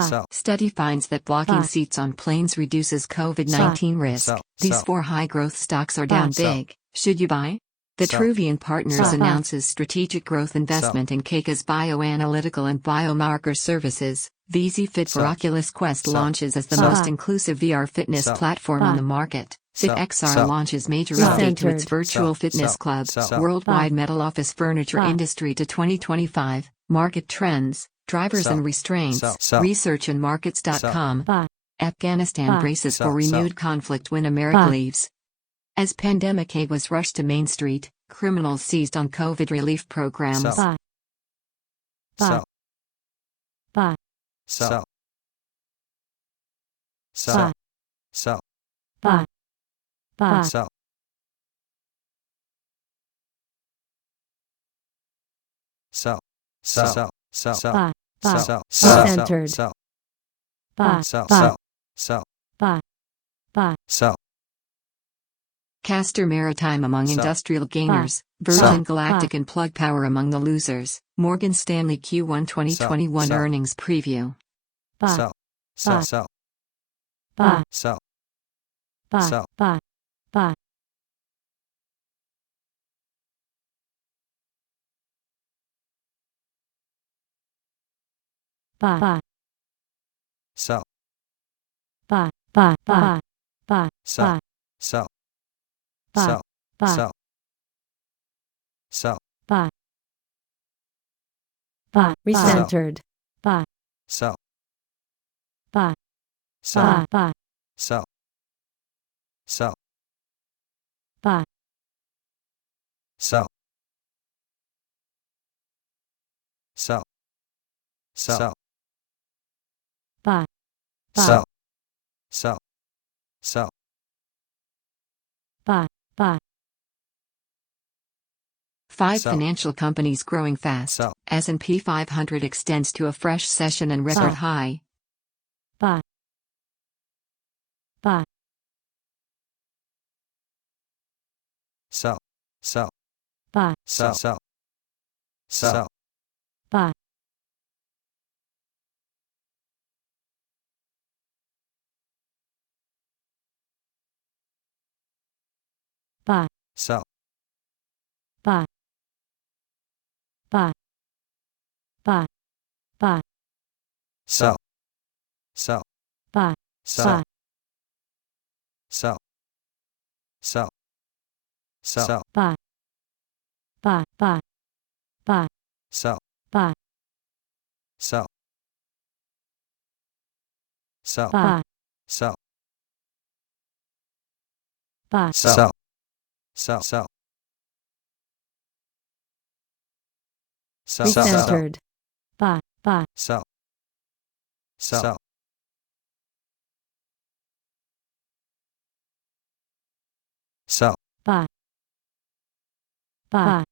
sell, Study finds that blocking Buy. seats on planes reduces COVID-19 risk. Sell. These Sell. 4 high-growth stocks are down Sell. big. Should you buy? The Sell. Truvian Partners Sell. announces strategic growth investment in Keika's bioanalytical and biomarker services. VZ Fit for Sell. Oculus Quest Sell. launches as the Sell. most inclusive VR fitness Sell. platform on the market. Sell. FitXR Sell. launches major Sell. update to its Centered. virtual Sell. fitness Sell. club. Sell. Worldwide Buy. metal office furniture Buy. industry to 2025. Market trends, drivers Sell. and restraints. Sell. Sell. Research and markets.com. Buy. Afghanistan Buy. braces Sell. for renewed Sell. conflict when America Buy. leaves. As pandemic aid was rushed to Main Street, criminals seized on COVID relief programs. Sell. Buy. Buy. sell, Buy. sell, Buy. sell, Buy. Buy. sell, sell, sell, sell, sell, Buy. Buy. sell, sell, Centered. sell, Buy. sell, Buy. sell, sell, Buy. Buy. sell, Castor Maritime among Sell. industrial gainers, Sell. Virgin Galactic and Plug Power among the losers. Morgan Stanley Q1 2021 Sell. earnings preview. Buy. sell, Buy. sell, Buy. sell, Buy. Sell. Buy. Buy. Buy. Buy. sell, Buy. Buy. Buy. Buy. sell, sell, Buy. sell, Buy. sell, sell, Buy. Buy. Recentered. Buy. sell, Buy. sell, Buy. sell, sell, Buy. sell, sell, sell, Buy. sell, sell, sell, Buy. Buy. 5 Sell. financial companies growing fast. Sell. S&P 500 extends to a fresh session and record Sell. high. Buy. Buy. sell, sell, Buy. sell, sell, sell, Buy. Buy. sell, Buy. Buy. Buy. Buy. sell, sell, Buy. sell, sell, sell, sell, Buy. Buy. Buy. Buy. sell, Buy. sell, sell, Buy. sell, Buy. sell, sell, sell, sell, Recentered. Buy. Buy. sell, sell, sell, Buy. Buy.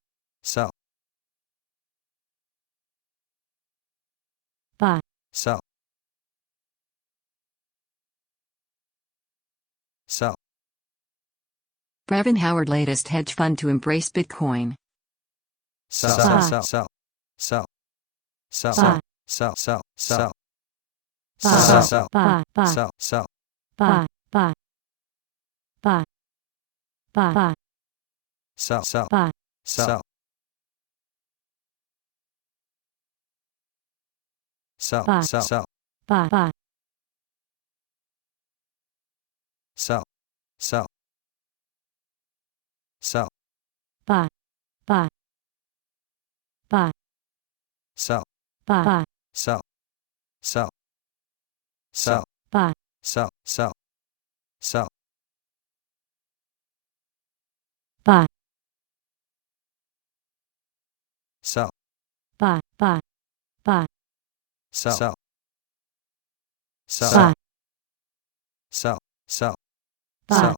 sell, Buy. sell, sell, Brevin Howard latest hedge fund to embrace Bitcoin. sell, Buy. sell, sell, sell, sell, Buy. sell, sell, sell, Buy. sell, sell, Buy. Buy. sell, sell, Buy. Buy. Buy. Buy. sell, sell, Buy. sell, sell, Buy. sell, sell, Buy. Buy. sell, sell, sell, Buy. Buy. Buy. sell, Buy. sell, sell, sell, Buy. sell, sell, sell, Buy. sell, Buy. Buy. Buy. sell, sell, Buy. sell, sell, Buy. sell,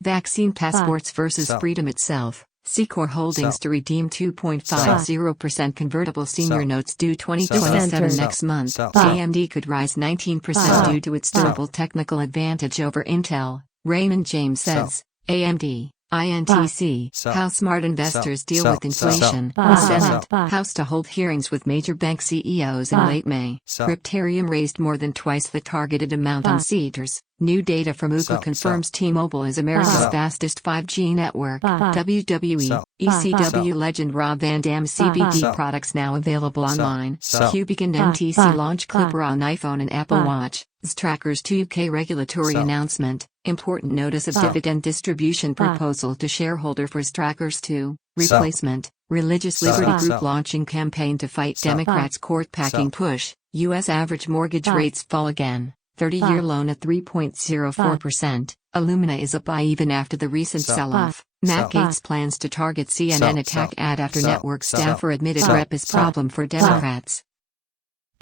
Vaccine passports versus Sell. freedom itself. Secor Holdings Sell. to redeem 2.50% convertible senior Sell. notes due 2027 Sell. next month. Sell. AMD could rise 19% Sell. due to its Sell. durable technical advantage over Intel. Raymond James Sell. says, AMD, INTC, Sell. how smart investors deal Sell. with inflation. Sell. Senate, Sell. House to hold hearings with major bank CEOs in Sell. late May. Sell. Cryptarium raised more than twice the targeted amount on Seeders. New data from Ookla Sell. confirms T-Mobile is America's Sell. fastest 5G network. Sell. WWE, Sell. ECW legend Rob Van Dam CBD Sell. products now available Sell. online. Sell. Cubic and Sell. MTC Sell. launch Clipper on iPhone and Apple Watch. Trackers 2 UK regulatory Sell. announcement. Important notice of Sell. dividend distribution Sell. proposal to shareholder for Trackers 2. Sell. Replacement. Religious Sell. Liberty Group Sell. launching campaign to fight Sell. Democrats' court packing Sell. push. U.S. average mortgage Sell. rates fall again. 30-year Sell. loan at 3.04%. Illumina is up by even after the recent Sell. sell-off. Sell. Matt Gaetz plans to target CNN Sell. attack Sell. ad after Sell. network Sell. staffer admitted Sell. rep is Sell. problem for Democrats.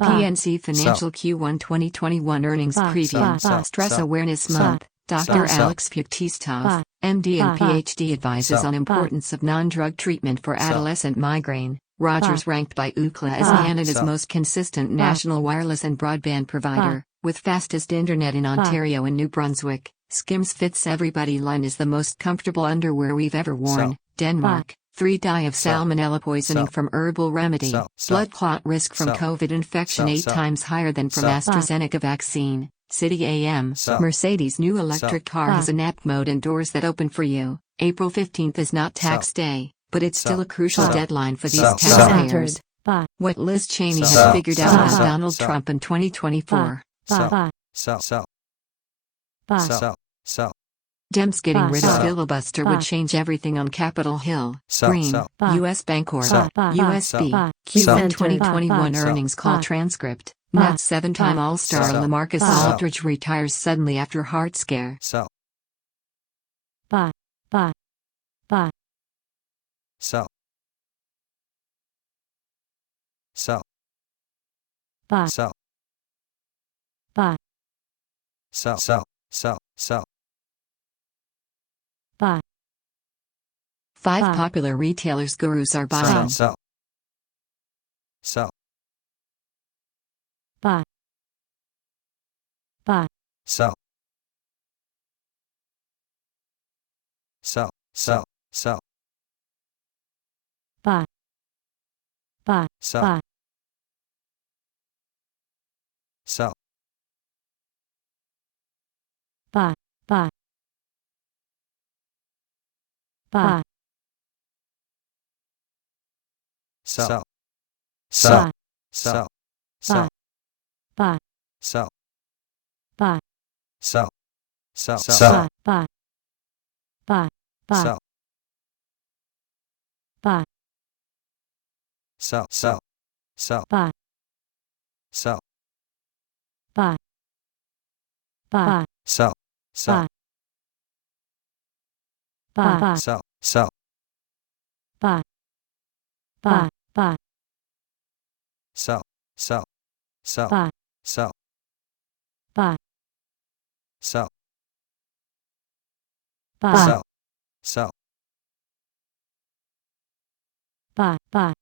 PNC Financial Q1 2021 earnings Sell. preview. Sell. Stress Sell. Awareness Sell. Month. Dr. Sell. Alex Puktistov, Sell. MD and Sell. PhD advises Sell. on importance of non-drug treatment for Sell. adolescent migraine. Rogers ranked by Ookla as Sell. Canada's Sell. most consistent national wireless and broadband provider, with fastest internet in Ontario and New Brunswick. Skims Fits Everybody line is the most comfortable underwear we've ever worn. Sell. Denmark. 3 die of Sell. salmonella poisoning Sell. from herbal remedy. Sell. Sell. Blood clot risk from Sell. COVID infection Sell. 8 Sell. times higher than from Sell. AstraZeneca vaccine. City AM. Sell. Mercedes' new electric Sell. car has an app mode and doors that open for you. April 15th is not tax day, but it's still Sell. a crucial Sell. deadline for these Sell. taxpayers. Buy. What Liz Cheney Sell. has figured out Sell. about Sell. Donald Sell. Trump in 2024. Sell. Buy. Sell. Sell. Buy. Sell. Sell. Dems getting rid of Sell. filibuster would Sell. change everything on Capitol Hill. Sell. Green, Sell. Buy. U.S. Bancorp, Sell. USB, Buy. Q1 Sell. 2021 Buy. earnings call Buy. transcript. Buy. Nats 7-time Buy. All-Star Sell. LaMarcus Buy. Aldridge retires suddenly after heart scare. Sell. Buy. Buy. Buy. Sell. Sell. Buy. Sell. Buy. Sell. Sell. Sell. Sell. Buy. 5 Buy. popular retailers gurus are buying. Sell. Sell. Buy. Buy. Sell. Sell. Sell. Sell. Buy. Buy. Sell. Buy. Sell. Buy. Buy. Buy. Sell. Sell. Sell. Buy. Buy. Sell. Buy. Sell. Sell. Buy. Buy. Buy. Buy. Sell. Buy. Sell. Sell. Sell. Buy. Sell. Buy. Buy. Sell. Sell. Buy. Sell. Sell. Buy. Buy. Buy. Sell. Sell. Sell. Buy. Sell. Buy. Sell. Buy. Sell. Sell. Buy. Buy.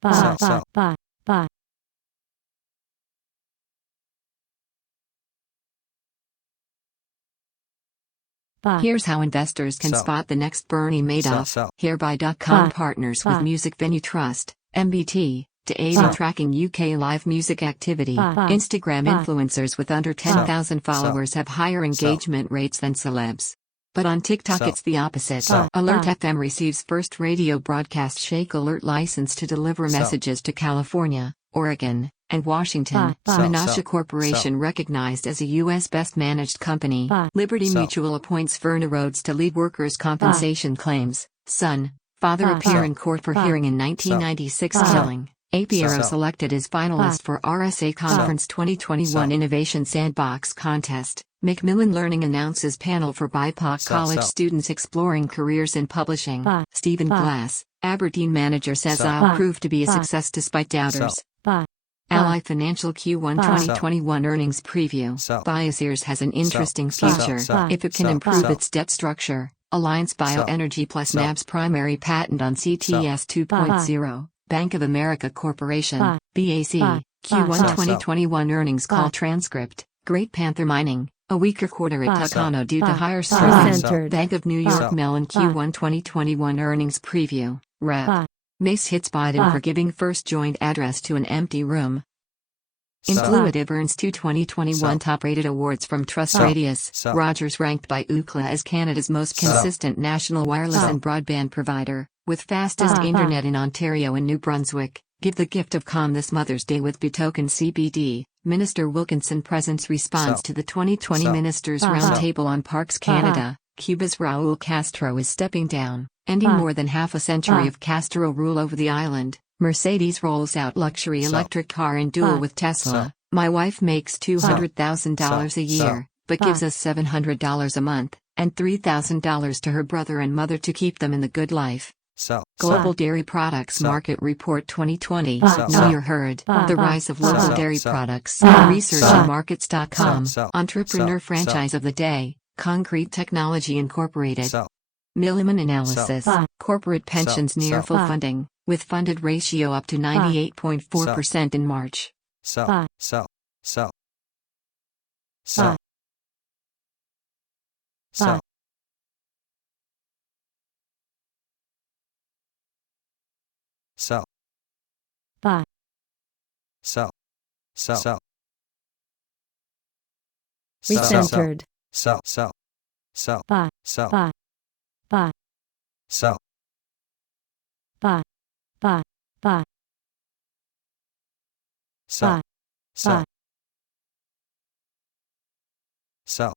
Buy. Sell. Buy. Sell. Buy. Buy. Buy. Here's how investors can Sell. spot the next Bernie Madoff. Sell. Hereby.com Buy. partners Buy. with Music Venue Trust, MBT, to aid Buy. in tracking UK live music activity. Buy. Buy. Instagram Buy. influencers with under 10,000 followers have higher engagement rates than celebs. But on TikTok Sell. it's the opposite. Sell. Alert Buy. FM receives first radio broadcast Shake Alert license to deliver Sell. messages to California, Oregon, and Washington. Buy. Buy. Menasha Sell. Corporation recognized as a U.S. best managed company. Buy. Liberty Sell. Mutual appoints Verna Rhodes to lead workers' compensation claims. Son, father Buy. appear Sell. in court for Buy. hearing in 1996 Buy. killing. APRO Sell. selected as finalist for RSA Conference 2021 Sell. Innovation Sandbox Contest. Macmillan Learning announces panel for BIPOC Sell. college Sell. students exploring careers in publishing. Buy. Stephen Buy. Glass, Aberdeen manager says Sell. I'll Buy. prove to be a Buy. success despite doubters. Buy. Ally Financial Q1 Buy. 2021 earnings preview. Sell. Biosears has an interesting Sell. feature. Sell. If it can Sell. improve Sell. its debt structure, Alliance Sell. Bioenergy plus Sell. NAB's primary patent on CTS 2.0. Bank of America Corporation, Buy. BAC, Buy. Q1 Sell. 2021 earnings call Buy. transcript. Great Panther Mining, A weaker quarter at Buy. Tucano due to Buy. higher Buy. stripping. Centered. Bank of New Buy. York Mellon Buy. Q1 2021 earnings preview. Rep. Buy. Mace hits Biden Buy. for giving first joint address to an empty room. Sell. Influitive earns 2 2021 Sell. top-rated awards from Trust Sell. Radius. Sell. Rogers ranked by Ookla as Canada's most Sell. consistent national wireless Sell. and broadband provider, with fastest Buy. internet in Ontario and New Brunswick. Give the gift of calm this Mother's Day with Betoken CBD. Minister Wilkinson presents response Sell. to the 2020 Sell. Ministers' Sell. Roundtable on Parks Canada. Cuba's Raul Castro is stepping down, ending Sell. more than half a century Sell. of Castro rule over the island. Mercedes rolls out luxury Sell. electric car in duel Sell. with Tesla. Sell. My wife makes $200,000 a year, but Sell. gives us $700 a month, and $3,000 to her brother and mother to keep them in the good life. Sell. Global Sell. Dairy Products Sell. Market Report 2020. Sell. Know your herd. Sell. The rise of local Sell. dairy Sell. products. Sell. Research Sell. and Markets.com. Sell. Entrepreneur Sell. Franchise of the Day. Concrete Technology Incorporated. Sell. Milliman Analysis. Sell. Corporate pensions near Sell. full Sell. funding, with funded ratio up to 98.4% in March. Sell. Buy. Sell. Sell. Buy. Sell. Sell. Sell. Buy. Sell. Sell. Sell. Recentered. Sell. Sell. Sell. Buy. Sell. Buy. Buy. Sell. Buy. Buy. Buy. Sell. Buy. Sell. Buy. Sell.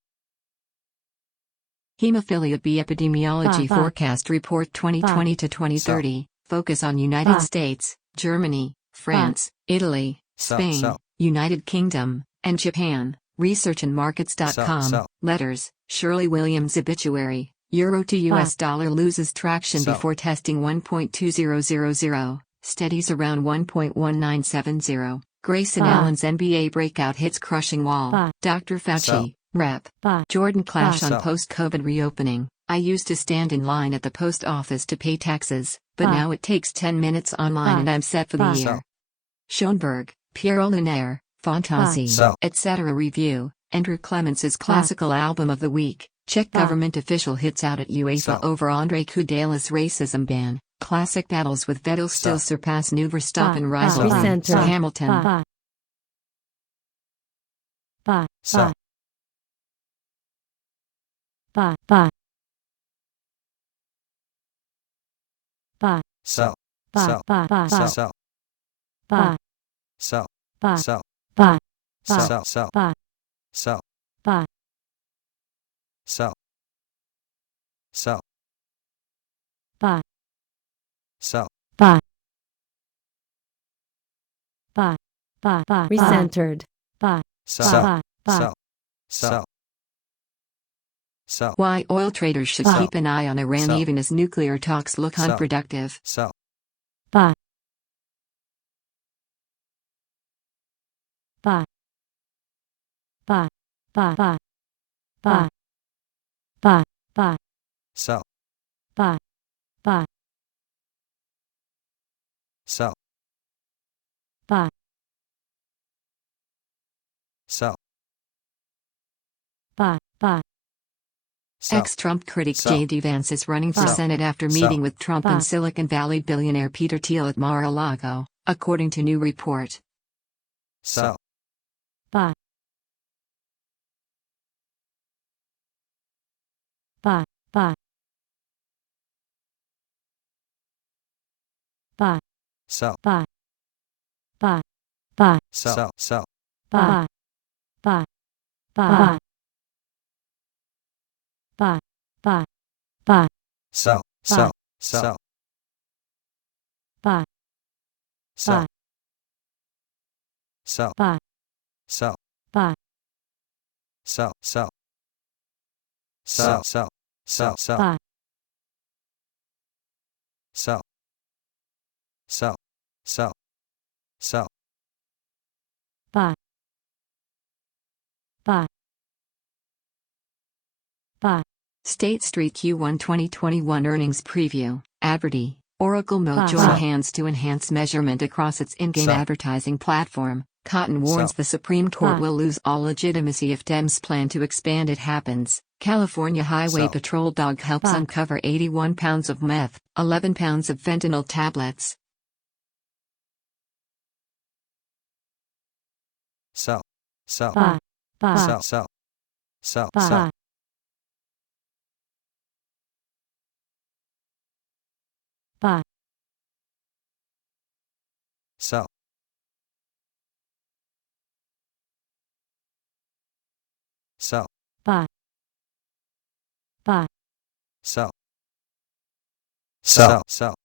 Hemophilia B Epidemiology Buy. Forecast Report 2020 to 2030. Focus on United Buy. States, Germany, France, Italy, Sell. Spain, Sell. United Kingdom, and Japan. Research and Markets.com. Sell. Letters. Shirley Williams obituary. Euro to US dollar loses traction Sell. before testing 1.2000. Steadies around 1.1970. Grayson Buy. Allen's NBA breakout hits crushing wall. Buy. Dr. Fauci. Sell. Rep. Buy. Jordan Clash Buy. on Sell. post-COVID reopening. I used to stand in line at the post office to pay taxes, but Buy. now it takes 10 minutes online Buy. and I'm set for the Buy. year. Sell. Schoenberg, Pierre Lunaire, Fantasi, Sell. etc. Review. Andrew Clements' classical album of the week. Czech Buy. government official hits out at UEFA Sell. over Andrei Kudela's racism ban. Classic battles with Vettel still Sell. surpass new Verstappen Buy. rivalry. Recentered. Hamilton. Buy. Buy. Sell. Buy. Buy. Buy. Sell. Buy. Sell. Buy. Buy. Sell. Sell. Buy. Sell. Buy. Sell. Buy. Sell. Sell. Buy. Sell. Buy. Sell. Sell. Buy. Sell. Buy. Buy. Buy. Buy. Recentered. Buy. Sell. Buy. Buy. Sell. Sell. Sell. Why oil traders should Sell. keep an eye on Iran Sell. even as nuclear talks look Sell. unproductive. Sell. Buy. Buy. Buy. Buy. Buy. Buy. Buy. Buy. Sell. Buy. Buy. Sell. Buy. Sell. Buy. Buy. Sell. Ex-Trump critic Sell. J.D. Vance is running for Sell. Senate after Sell. meeting with Trump Sell. and Silicon Valley billionaire Peter Thiel at Mar-a-Lago, according to new report. Sell. Buy. Buy. Buy. Buy. Sell. Buy. Buy. Buy. Sell. Sell. Buy. Buy. Buy. Buy. Buy. Buy. Sell. Sell. Sell. Buy. Sell. Buy. Sell. Buy. Sell. Buy. Sell. Sell. Sell. Sell. Sell. Sell. Buy. Sell. Sell. Sell. Sell. Buy. Buy. Buy. State Street Q1 2021 earnings preview. Adverty. Oracle Mo Buy. join Sell. hands to enhance measurement across its in-game Sell. advertising platform. Cotton warns Sell. the Supreme Court Buy. will lose all legitimacy if Dems plan to expand it happens. California Highway Sell. Patrol dog helps Buy. uncover 81 pounds of meth, 11 pounds of fentanyl tablets. Sell. Sell. Buy. Buy. Sell. Sell. Sell. Buy. Sell. Buy. Sell. Sell. Buy. Buy. Sell. Sell. Sell.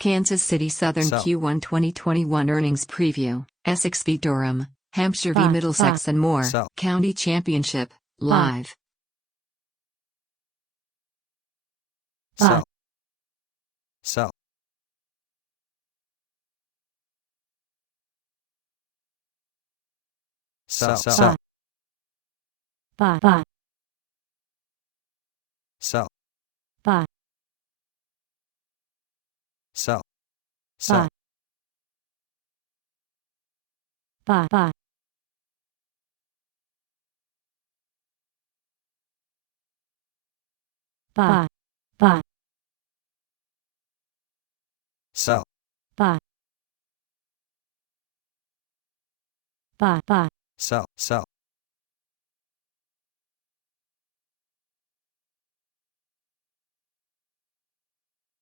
Kansas City Southern Sell. Q1 2021 earnings preview, Essex v Durham, Hampshire v Buy. Middlesex and more, Sell. County Championship, live. Sell. Sell. Sell. Sell. Buy. Buy. Sell. Buy. Sell. Sell. Buy. Buy. Buy. Buy. Sell. Buy. Buy. Buy. Sell. Sell.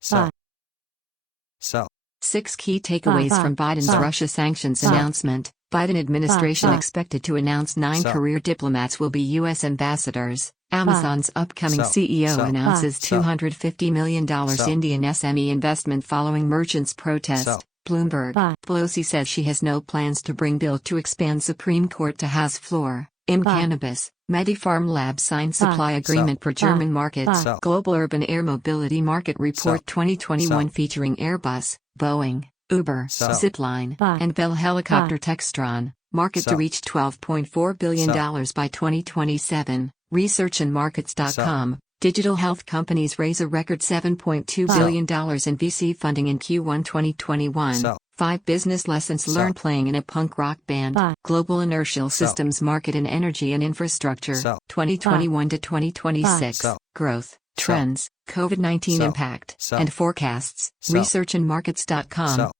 Sell. Sell. 6 key takeaways Buy. from Biden's Buy. Russia sanctions Buy. announcement. Biden administration Buy. expected to announce 9 Sell. career diplomats will be U.S. ambassadors. Amazon's upcoming Sell. CEO Sell. announces Sell. $250 million Sell. Indian SME investment following merchants' protest. Sell. Bloomberg. Buy. Pelosi says she has no plans to bring bill to expand Supreme Court to House floor. Buy. Cannabis. MediPharm Lab signed supply agreement for German market. Buy. Global Urban Air Mobility Market Report 2021 featuring Airbus, Boeing, Uber, Sell. Zipline, Buy. and Bell Helicopter Textron. Market to Sell. reach $12.4 billion Sell. by 2027. ResearchandMarkets.com. Digital health companies raise a record $7.2 Sell. billion in VC funding in Q1 2021. Sell. 5 business lessons Sell. learned playing in a punk rock band. Buy. Global inertial Sell. systems market in energy and infrastructure. Sell. 2021 to 2026. Sell. Growth, Sell. trends, COVID-19 Sell. impact, Sell. and forecasts. Sell. ResearchandMarkets.com. Sell.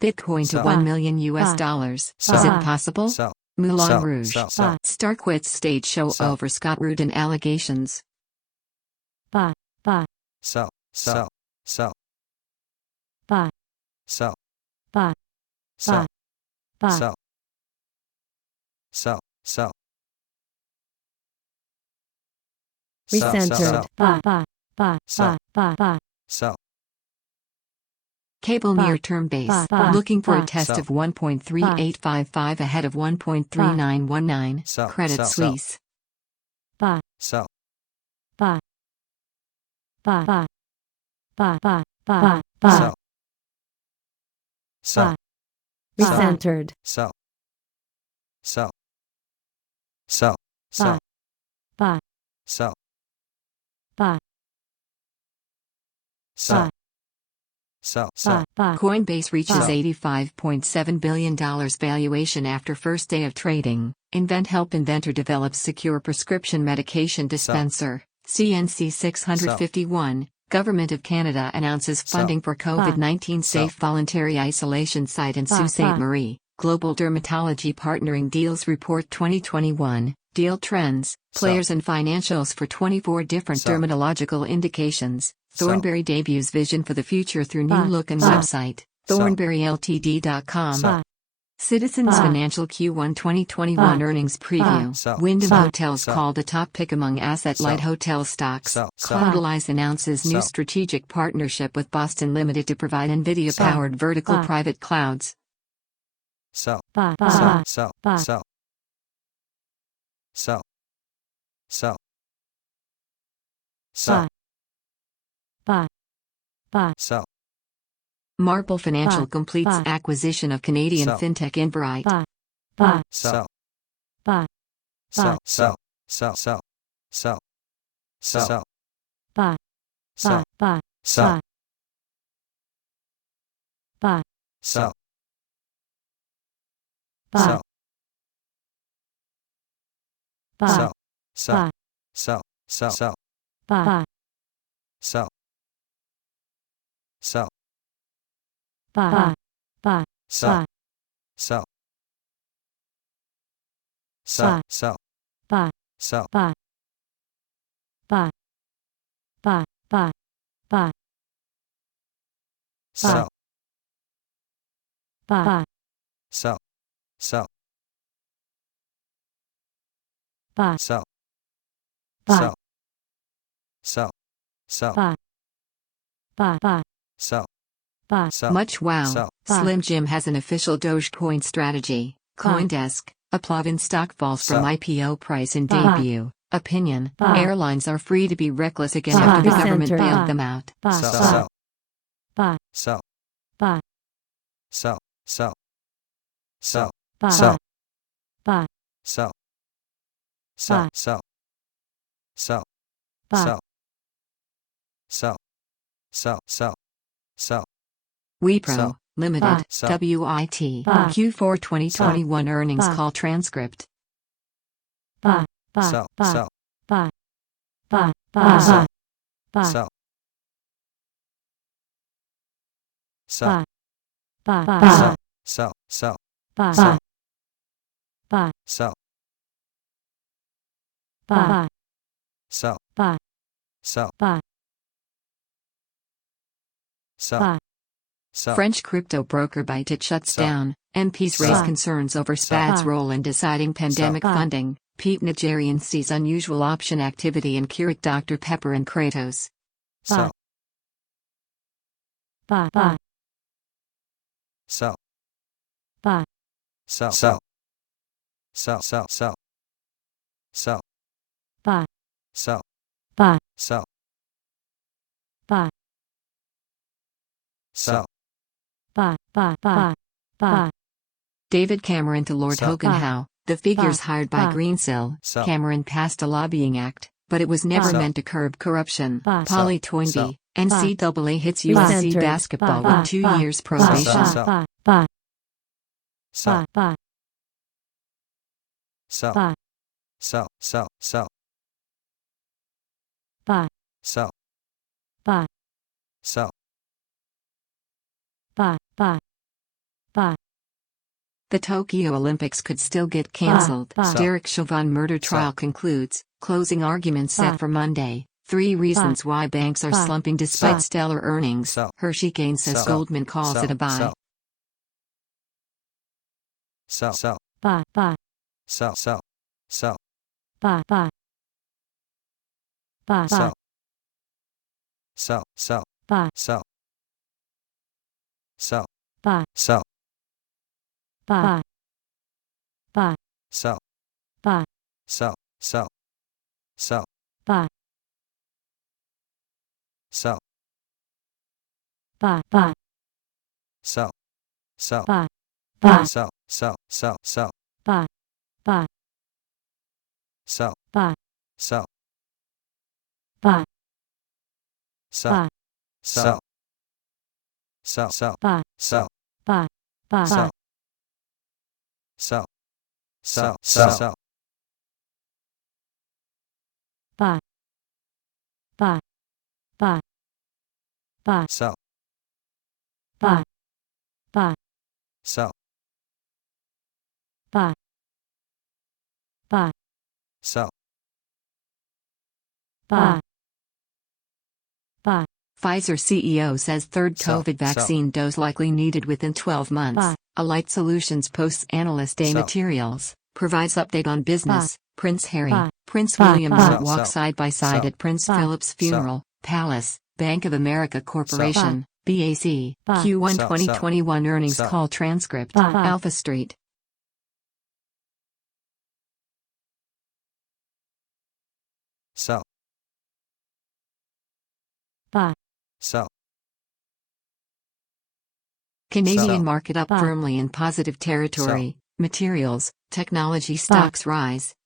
Bitcoin to Sell. $1 million US Buy. dollars. Sell. Is it Buy. possible? Sell. Moulin Sell. Rouge. Sell. Sell. Star quits stage show Sell. over Scott Rudin allegations. Buy. Buy. Sell. Sell. Sell. Buy. Sell. Buy. Sell. Buy. Sell. Sell. Sell. Sell. Recentered. Sell. Buy. Buy. Buy. Sell. Buy. Buy. Sell. Cable Buy. near-term base. Buy. Looking for Buy. a test Sell. of 1.3855 ahead of 1.3919. Sell. Credit Sell. Suisse. Buy. Sell. Buy. Buy. Buy. Buy. Buy. Buy. Buy. Sell. Sell. Recentered. Sell. Sell. Sell. Sell. Buy. Sell. Buy. Sell. Sell. Sell. Buy. Coinbase reaches Sell. $85.7 billion valuation after first day of trading. InventHelp inventor develops secure prescription medication dispenser. CNC 651. Government of Canada announces funding for COVID-19 safe voluntary isolation site in Sault Ste. Marie. Global Dermatology Partnering Deals Report 2021. Deal trends, players and financials for 24 different dermatological indications. Thornberry debuts vision for the future through new look and website. ThornberryLTD.com. Citizens Financial Q1 2021 earnings preview. Wyndham Hotels called a top pick among asset-light hotel stocks. Cloudalize announces new strategic partnership with Boston Limited to provide NVIDIA-powered vertical private clouds. Sell. Buy. Sell. Sell. Sell. Sell. Sell. Sell. Buy. Buy. Sell. Marble Financial Buy. completes Buy. acquisition of Canadian Sell. fintech Inbright. Buy. Buy. Sell. Buy. Sell. Sell. Sell. Sell. sell, sell, buy, sell, buy, sell, buy, sell, buy, sell, buy, sell, sell, buy, sell, sell, sell, buy, sell, sell, buy, buy, sell, buy, sell, sell, sell, buy, sell, buy, buy, buy, buy, buy, sell, buy, sell, sell, buy, sell, buy, sell, sell, sell, buy, buy, buy, sell, buy, sell, Much wow. sell, Slim Jim has an official Dogecoin strategy. CoinDesk. Applaud stock falls from Sell. IPO price in Buy. debut. Opinion. Buy. Airlines are free to be reckless again Buy. after the government Center. bailed Buy. them out. buy, sell, buy, sell, buy, sell, buy, sell, sell, sell, buy, sell, buy, sell, sell, Buy. sell, sell, buy, sell, sell, sell, sell, sell, Wipro Sell. Limited. Buy. Sell. WIT. Buy. Q4 2021 earnings Buy. call transcript. buy, buy, sell, buy, sell, buy, buy, Buy. buy, buy, sell, sell, buy, buy, buy, sell, sell, sell, buy, sell, buy, sell, buy, sell, buy, sell, buy, sell, buy, sell, French crypto broker Baitit shuts Sell. down. MPs Sell. raise concerns over Sell. SPAD's role in deciding pandemic Sell. funding. Pete Nigerian sees unusual option activity in Keurig Dr. Pepper and Kratos. sell, buy, buy, sell, buy, sell, sell, sell, sell, sell, sell, buy, sell, buy, sell, buy, sell, buy, buy, buy, buy, David Cameron to Lord Sell. Hogan. How the figures hired by Buy. Greensill. Sell. Cameron passed a lobbying act, but it was never Sell. meant to curb corruption. Buy. Polly Sell. Toynbee. NCAA hits Buy. USC Centered. basketball Buy. with 2 Buy. years buy, probation. Sell. buy, buy, sell, buy, sell, buy, sell, sell, sell, buy, sell, buy, sell, buy, buy, buy, The Tokyo Olympics could still get cancelled. Buy. Derek Chauvin murder trial Sell. concludes. Closing arguments set Buy. for Monday. 3 reasons why banks are Buy. slumping despite Buy. stellar earnings. Sell. Hershey Gain says Sell. Goldman calls sell, it a buy. sell, sell, sell, buy, buy, sell, sell, sell, buy, buy, buy, sell, sell, sell, buy, sell, sell, buy, sell, buy, buy, sell, buy, sell, sell, sell, buy, sell, buy, buy, sell, sell, buy, buy, sell, sell, sell, sell, buy, buy, sell, buy, sell, buy, sell, buy, sell, sell, sell, buy, sell, buy, buy, sell, sell, sell, sell, buy, buy, buy, buy, sell, buy, buy, sell, buy, buy, sell, buy, buy, Pfizer CEO says third Sell. COVID vaccine dose likely needed within 12 months. Buy. Alight Solutions posts Analyst Day Sell. materials, provides update on business. Prince Harry, Buy. Prince Buy. William Buy. will walk Sell. side by side Sell. at Prince Buy. Philip's funeral. Palace, Bank of America Corporation, BAC, Buy. Q1 Sell. 2021 earnings Sell. call transcript. Buy. Alpha Street. sell, buy, sell, Canadian Sell. market up Buy. firmly in positive territory. Materials, technology stocks rise.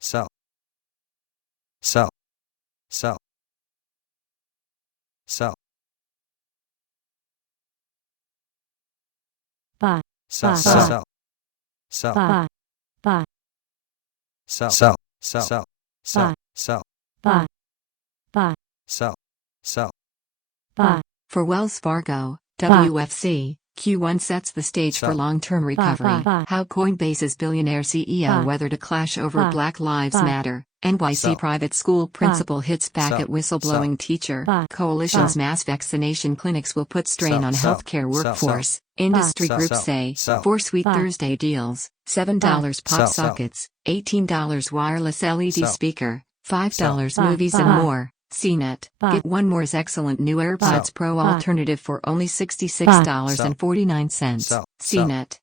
sell, sell, sell, sell, buy, sell, buy, sell, sell, buy, buy, sell, sell, sell, sell, sell, buy, buy, sell, sell. buy, For Wells Fargo, WFC, Q1 sets the stage for long-term recovery. How Coinbase's billionaire CEO weathered a clash over Black Lives Matter. NYC private school principal hits back at whistleblowing teacher. Coalition's mass vaccination clinics will put strain on healthcare workforce. Industry groups say, 4 Sweet Thursday deals, $7 pop sockets, $18 wireless LED speaker, $5 movies and more. CNET, get one more's excellent new AirPods Pro alternative for only $66.49. CNET.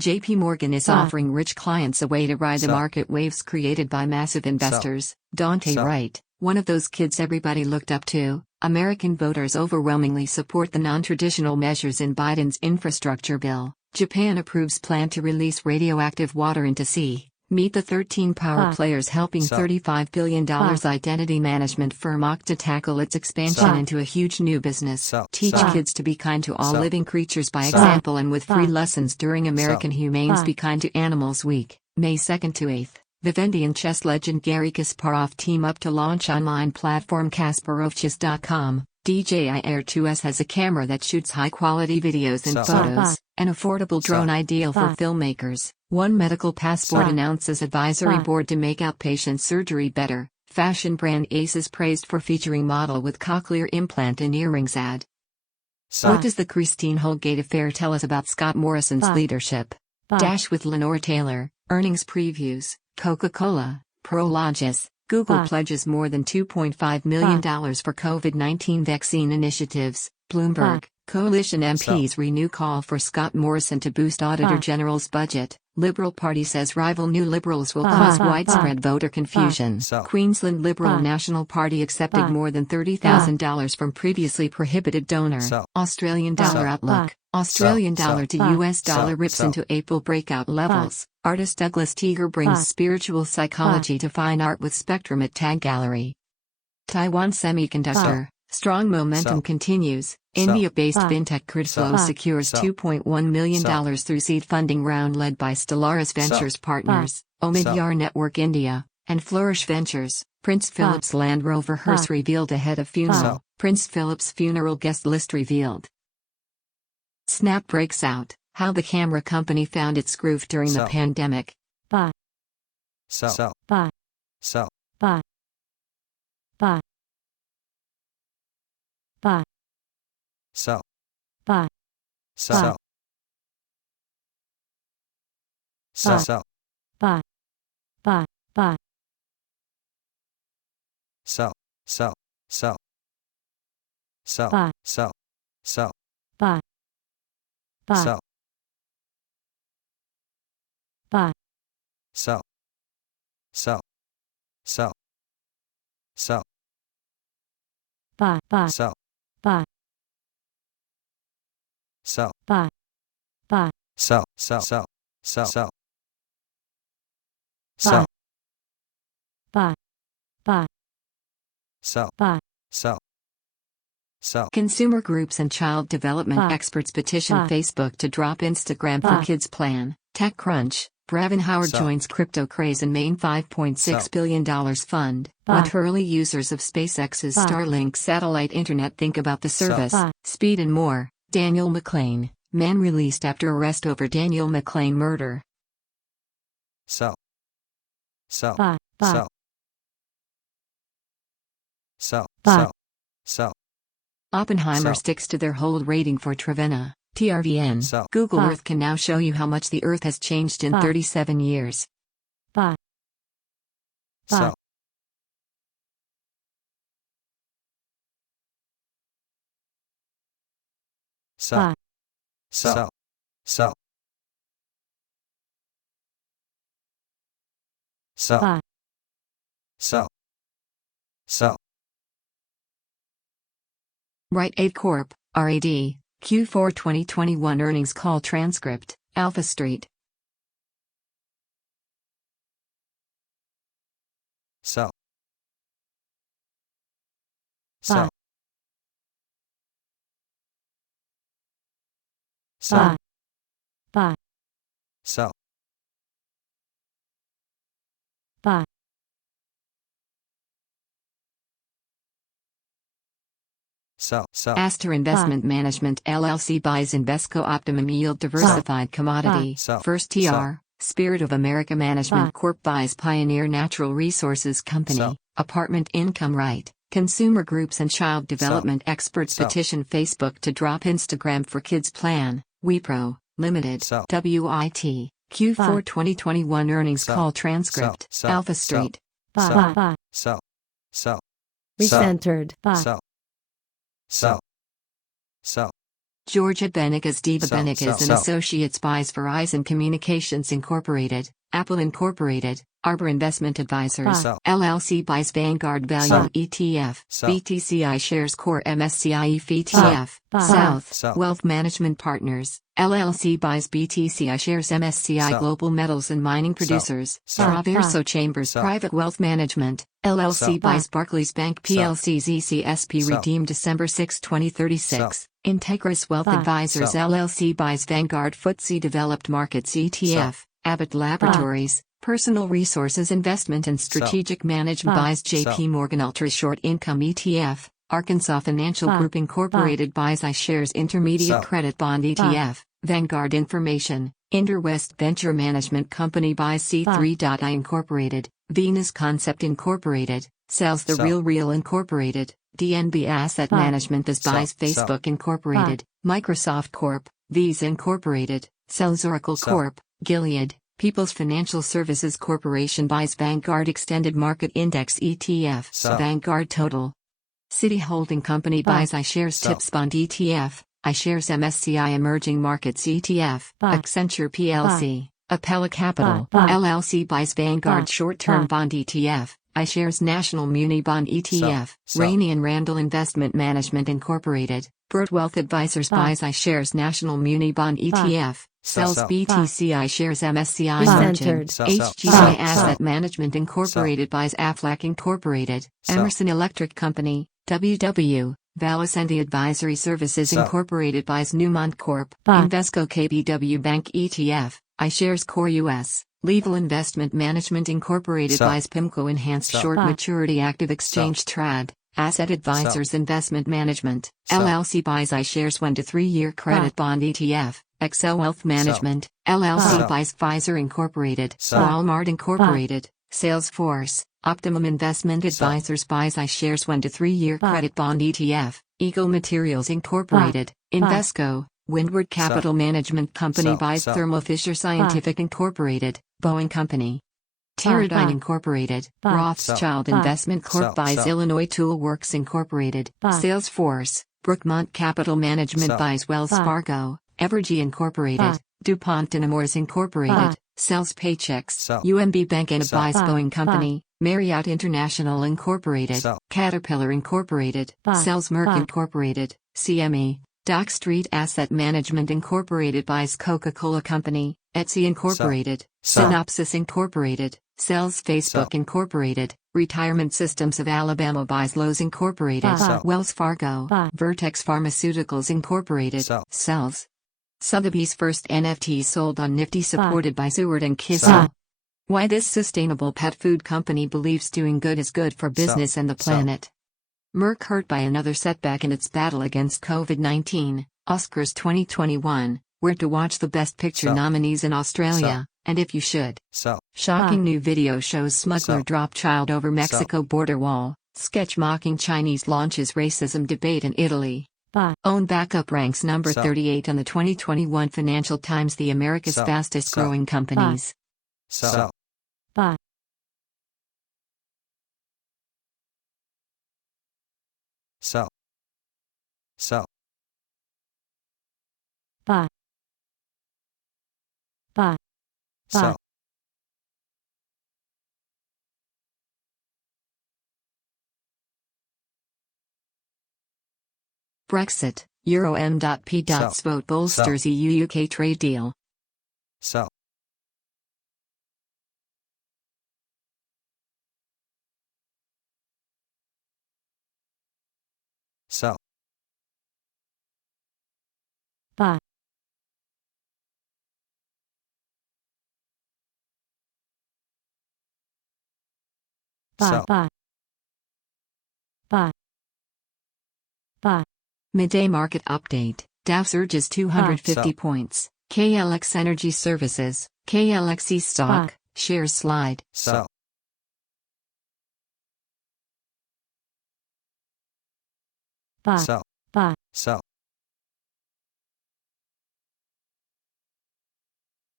JP Morgan is offering rich clients a way to ride the market waves created by massive investors. Dante Wright, one of those kids everybody looked up to. American voters overwhelmingly support the non-traditional measures in Biden's infrastructure bill. Japan approves plan to release radioactive water into sea. Meet the 13 power players helping $35 billion identity management firm Okta tackle its expansion into a huge new business. Teach kids to be kind to all living creatures by example and with free lessons during American Humane's Be Kind to Animals Week, May 2nd to 8th. Vivendi and chess legend Garry Kasparov team up to launch online platform Kasparovchess.com. DJI Air 2S has a camera that shoots high-quality videos and photos, an affordable drone ideal for filmmakers. One medical passport announces advisory board to make outpatient surgery better. Fashion brand Aces praised for featuring model with cochlear implant in earrings ad. What does the Christine Holgate affair tell us about Scott Morrison's leadership? Dash with Lenore Taylor, earnings previews, Coca-Cola, Prologis. Google pledges more than $2.5 million for COVID-19 vaccine initiatives. Bloomberg, coalition MPs renew call for Scott Morrison to boost Auditor General's budget. Liberal Party says rival New Liberals will cause widespread voter confusion. Queensland Liberal National Party accepted more than $30,000 from previously prohibited donor. Australian dollar outlook. Australian dollar to US dollar rips into April breakout levels. Artist Douglas Teager brings spiritual psychology to fine art with Spectrum at Tag Gallery. Taiwan Semiconductor. Strong momentum continues. India-based fintech Credflow secures $2.1 million through seed funding round led by Stellaris Ventures partners, Omidyar Network India, and Flourish Ventures. Prince Philip's Land Rover hearse revealed ahead of funeral. Prince Philip's funeral guest list revealed. Snap breaks out. How the camera company found its groove during the pandemic. Sell. buy, Sell. buy, buy, buy, Sell. buy, Sell. Sell. buy, buy, buy, Sell. Sell. Sell. Sell. buy, Sell. Sell. buy, buy, Sell. buy, Sell. Sell. Sell. Sell. buy, buy, Sell. buy, Sell. buy, buy, Sell. Sell. Sell. Sell. Sell. buy, Sell. buy, buy, Sell. buy, Sell. Sell. Consumer groups and child development experts petition Facebook to drop Instagram for Kids plan. TechCrunch, Brevin Howard joins crypto craze in main $5.6 billion fund. What early users of SpaceX's Starlink satellite internet think about the service, speed and more. Daniel McClain, man released after arrest over Daniel McClain murder. Sell. Sell. buy, buy, Sell. Sell. Buy. Sell. Sell. Oppenheimer Sell. sticks to their hold rating for Trevena. TRVN. Sell. Google Buy. Earth can now show you how much the Earth has changed in Buy. 37 years. buy, buy, Sell. Sell. buy, Sell. Sell. Sell. buy, Sell. Sell. Rite Aid Corp., RAD, Q4 2021 earnings call transcript, Alpha Street. sell, sell, sell, buy, sell, buy, sell, sell, Astor Investment Management LLC buys Invesco Optimum Yield Diversified Commodity. Sell. First Sell. TR, Spirit of America Management Corp buys Pioneer Natural Resources Company, Sell. Apartment Income Right. Consumer groups and child development experts Sell. petition Facebook to drop Instagram for Kids plan. Wipro, Limited, Sell. WIT, Q4 2021 earnings Sell. call transcript, Sell. Alpha Sell. Street. buy, sell, sell, recentered, buy, sell, sell, sell, Georgia Benegas Diva Sell, Benegas sell, and sell. Associates buys Verizon Communications Incorporated, Apple Incorporated, Arbor Investment Advisors, Sell. LLC buys Vanguard Value Sell. ETF, Sell. BTCI shares Core MSCI ETF, Sell. South, Sell. Wealth Management Partners, LLC buys BTCI shares MSCI Sell. Global Metals and Mining Producers, Sell. Traverso Chambers Sell. Private Wealth Management, LLC Sell. buys Barclays Bank Sell. PLC ZCSP Sell. redeemed December 6, 2036. Integris Wealth Sell. Advisors Sell. LLC buys Vanguard FTSE Developed Markets ETF, Abbott Laboratories, Personal Resources Investment and Strategic Management Sell. buys JP Morgan Ultra Short Income ETF, Arkansas Financial Sell. Group Incorporated buys iShares Intermediate Sell. Credit Bond ETF, Vanguard Information, Interwest Venture Management Company buys C3.I Incorporated, Venus Concept Incorporated, sells The Sell. Real Incorporated, DNB Asset Sell. Management buys Sell. Facebook Incorporated, Microsoft Corp, Visa Incorporated, sells Oracle Sell. Corp, Gilead, People's Financial Services Corporation buys Vanguard Extended Market Index ETF, Sell. Vanguard Total. City Holding Company buys iShares Sell. Tips Bond ETF, iShares MSCI Emerging Markets ETF, Accenture PLC, Apella Capital, LLC buys Vanguard Short-Term Bond ETF, iShares National Muni Bond ETF, Sell. Rainey and Randall Investment Management Incorporated, Burt Wealth Advisors buys iShares National Muni Bond ETF, sells Sell. BTCI shares MSCI Recentered. Emerging, Sell. HGI Sell. Asset Management Incorporated buys Aflac Incorporated, Sell. Emerson Electric Company, WW, Valisendi Advisory Services Sell. Incorporated buys Newmont Corp, Buy. Invesco KBW Bank ETF, iShares Core US, Level Investment Management Incorporated Sell. buys PIMCO Enhanced Sell. Short Buy. Maturity Active Exchange Trad, Asset Advisors Investment Management, Sell. LLC buys iShares 1 to 3 year Credit Bond ETF, Excel Wealth Management, LLC Sell. buys Pfizer Incorporated, Sell. Walmart Incorporated, Salesforce, Optimum Investment Advisors buys iShares 1 to 3 year Buy. Credit Bond ETF, Eagle Materials Incorporated, Buy. Invesco, Windward Capital Management Company Sell. buys Sell. Thermo Fisher Scientific Incorporated, Boeing Company. Teradyne Buy. Incorporated, Buy. Rothschild Buy. Investment Corp Sell. buys Sell. Illinois Tool Works Incorporated, Buy. Salesforce, Brookmont Capital Management Sell. buys Wells Buy. Fargo, Evergy Incorporated, Buy. DuPont Dinamores Incorporated, Buy. sells Paychex, Sell. UMB Bank and Sell. buys Buy. Boeing Company, Marriott International Incorporated, Sell. Caterpillar Incorporated, Buy. sells Merck Buy. Incorporated, CME, Dock Street Asset Management Incorporated buys Coca-Cola Company, Etsy Incorporated, Sell. Synopsys Incorporated, sells Facebook Sell. Incorporated, Retirement Systems of Alabama buys Lowe's Incorporated, Sell. Wells Fargo, Buy. Vertex Pharmaceuticals Incorporated, Sell. sells. Sotheby's first NFT sold on Nifty supported by Seward and Sell. Kissel. Why this sustainable pet food company believes doing good is good for business and the Sell. planet. Merck hurt by another setback in its battle against COVID-19, Oscars 2021, where to watch the Best Picture Sell. nominees in Australia, Sell. and if you should. Sell. Shocking Buy. new video shows smuggler Sell. drop child over Mexico border wall, sketch mocking Chinese launches racism debate in Italy. Buy. Own backup ranks number Sell. 38 on the 2021 Financial Times the America's Sell. fastest Sell. growing companies. Sell. Buy. Sell. Sell. Buy. Buy. Buy. Sell. Brexit, Euro M.P. Sell. Vote bolsters EU-UK trade deal. Sell. Buy. Buy. Sell. Buy. Buy. Buy. Midday market update. Dow surges 250 Sell. points. KLX Energy Services, KLXE stock, shares slide. Sell. Buy. Sell. Buy. Sell.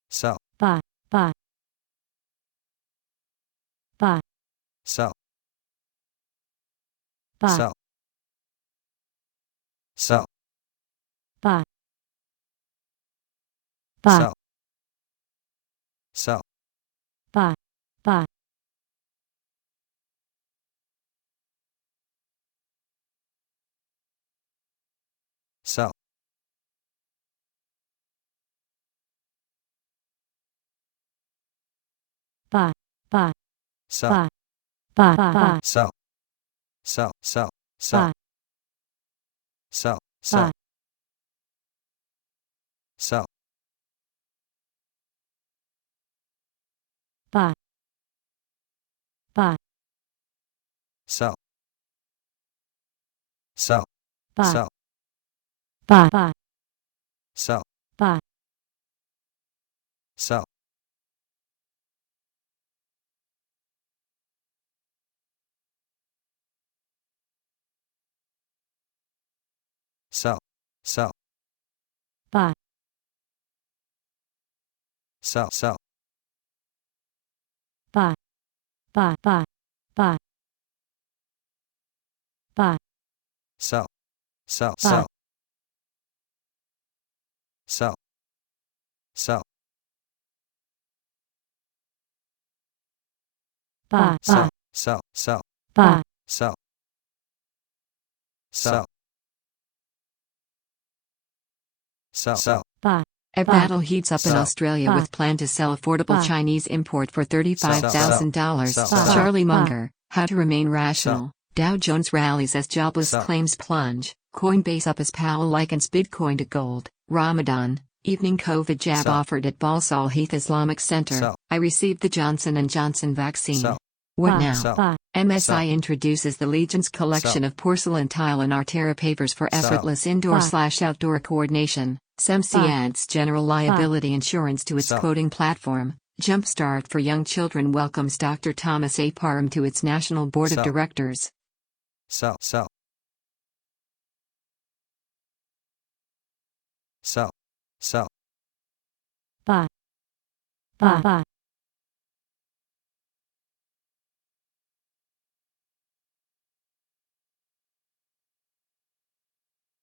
Sell. Buy. Buy. Buy. Sell. Buy. Sell. Sell. Buy. Buy. Sell. Sell. Buy. Buy. Sell. Buy. Buy. Sell. Buy. Buy. Buy. Sell. Sell. Sell. Sell. Buy. Sell. Buy. Sell. Sell. Buy. Buy. Sell. Sell. Buy. Sell. Buy. Buy. Sell. Buy. Sell. Sell. Sell. Buy. Sell. Sell. Buy. Buy. Buy. Buy. Buy. Sell. Sell. Buy. Sell. Sell. Sell. Buy. Sell. Buy. Sell. Sell. Buy. Sell. Sell. Sell. Sell. Buy. A Buy. battle heats up in Sell. Australia Buy. with plan to sell affordable Buy. Chinese import for $35,000. Sell. Sell. Charlie Buy. Munger, How to Remain Rational. Dow Jones rallies as jobless Sell. claims plunge. Coinbase up as Powell likens Bitcoin to gold. Ramadan. Evening COVID jab Sell. offered at Balsall Heath Islamic Center. Sell. I received the Johnson & Johnson vaccine. Sell. What Buy. now? Sell. Buy. MSI Sell. introduces the Legion's collection Sell. of porcelain tile and Artera papers for Sell. effortless Buy. indoor/outdoor coordination. SEMC Buy. adds general liability insurance to its Sell. quoting platform. Jumpstart for Young Children welcomes Dr. Thomas A. Parham to its National Board of Sell. Directors. Sell. Sell. Sell. Sell. Buy. Buy. Buy.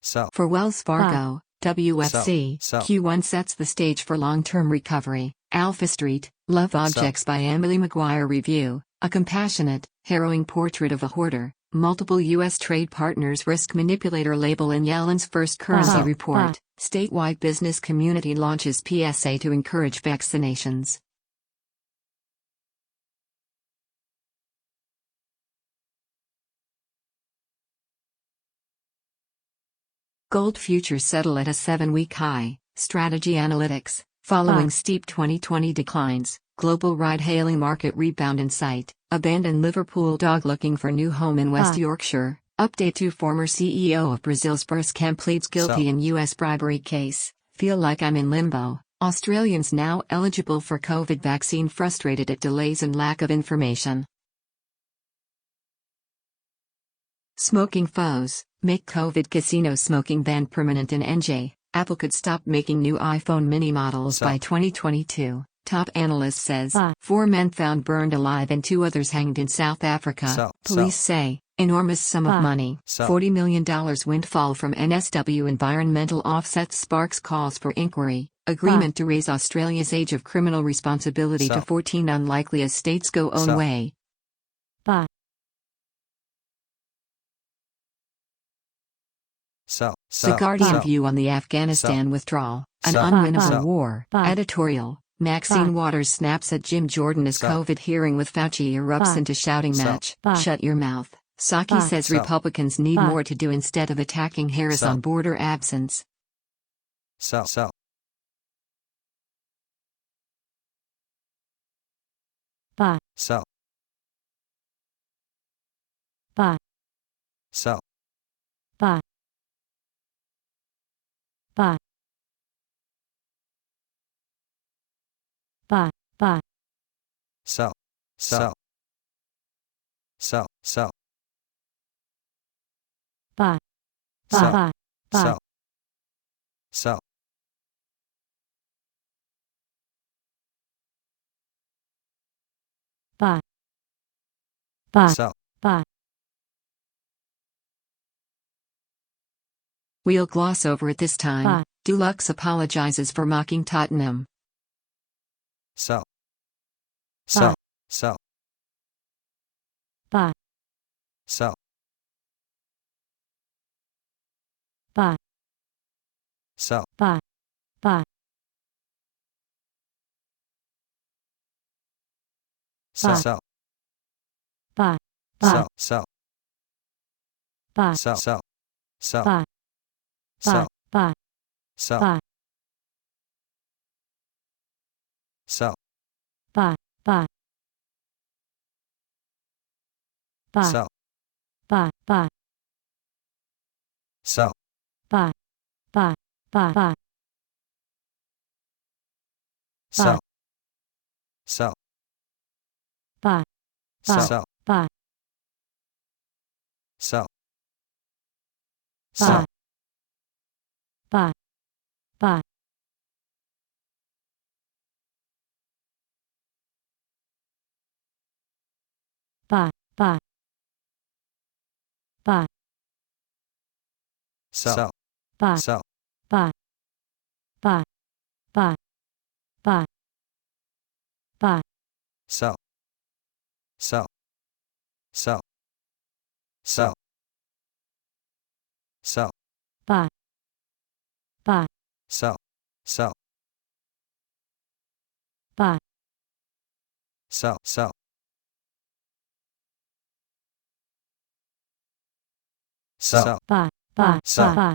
Sell. For Wells Fargo, WFC, Sell. Q1 sets the stage for long-term recovery. Alpha Street, Love Objects by Emily McGuire Review, a compassionate, harrowing portrait of a hoarder. Multiple U.S. trade partners risk manipulator label in Yellen's first currency Buy. report. Statewide business community launches PSA to encourage vaccinations. Gold futures settle at a 7-week high. Strategy Analytics. Following Buy. steep 2020 declines, global ride-hailing market rebound in sight. Abandoned Liverpool dog looking for new home in West Buy. Yorkshire. Update to former CEO of Brazil's Braskem pleads guilty Sell. in U.S. bribery case. Feel like I'm in limbo. Australians now eligible for COVID vaccine frustrated at delays and lack of information. Smoking foes. Make COVID casino smoking ban permanent in NJ. Apple could stop making new iPhone mini models Sell. by 2022. Top analyst says Buy. 4 men found burned alive and 2 others hanged in South Africa. Sell. Police say enormous sum Buy. of money. Sell. $40 million windfall from NSW environmental offsets sparks calls for inquiry. Agreement to raise Australia's age of criminal responsibility to Sell. 14 unlikely as states go own Sell. way. Buy. Sell. The Sell. Guardian Sell. view on the Afghanistan withdrawal, an Sell. unwinnable Sell. war. Buy. Editorial. Maxine Buy. Waters snaps at Jim Jordan as Sell. COVID hearing with Fauci erupts Buy. into shouting Sell. match. Buy. Shut your mouth. Psaki Buy. says Sell. Republicans need Buy. more to do instead of attacking Harris Sell. on border absence. sell, sell, buy, sell, buy, sell, buy, buy, buy, buy, sell, sell, sell, sell, buy, sell, buy, buy, sell, sell, buy, buy, sell, buy. We'll gloss over it this time. Bye. Dulux apologizes for mocking Tottenham. sell, sell, sell, Buy, sell, buy, sell, buy, buy, sell, Bye. sell, buy, buy, sell, sell, buy, sell, sell, sell, buy, sell, buy, sell, buy, sell, buy, buy, buy, sell, buy, buy, sell, buy, buy, buy, buy, sell, sell, buy, sell, buy, sell, buy, sell, buy, buy, buy, buy, buy, sell, buy, sell, buy, buy, buy, buy, buy, sell, sell, sell, sell, sell, buy, buy, sell, sell, buy, sell, sell, sell, buy, buy, Sell. buy,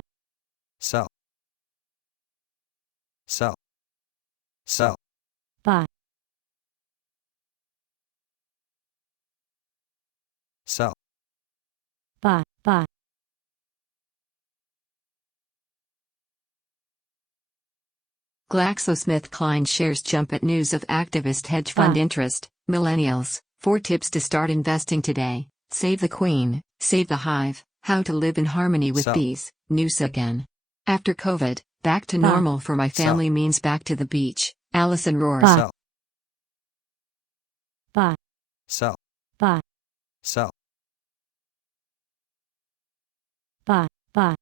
sell, sell, sell, buy, sell, buy, buy. GlaxoSmithKline shares jump at news of activist hedge fund Bye. interest. Millennials, 4 tips to start investing today. Save the Queen, Save the Hive, How to Live in Harmony with Sell. Bees. News again. After COVID, back to Bye. normal for my Sell. family means back to the beach. Allison roars. Bye. sell, Buy, sell, buy, sell, buy, buy,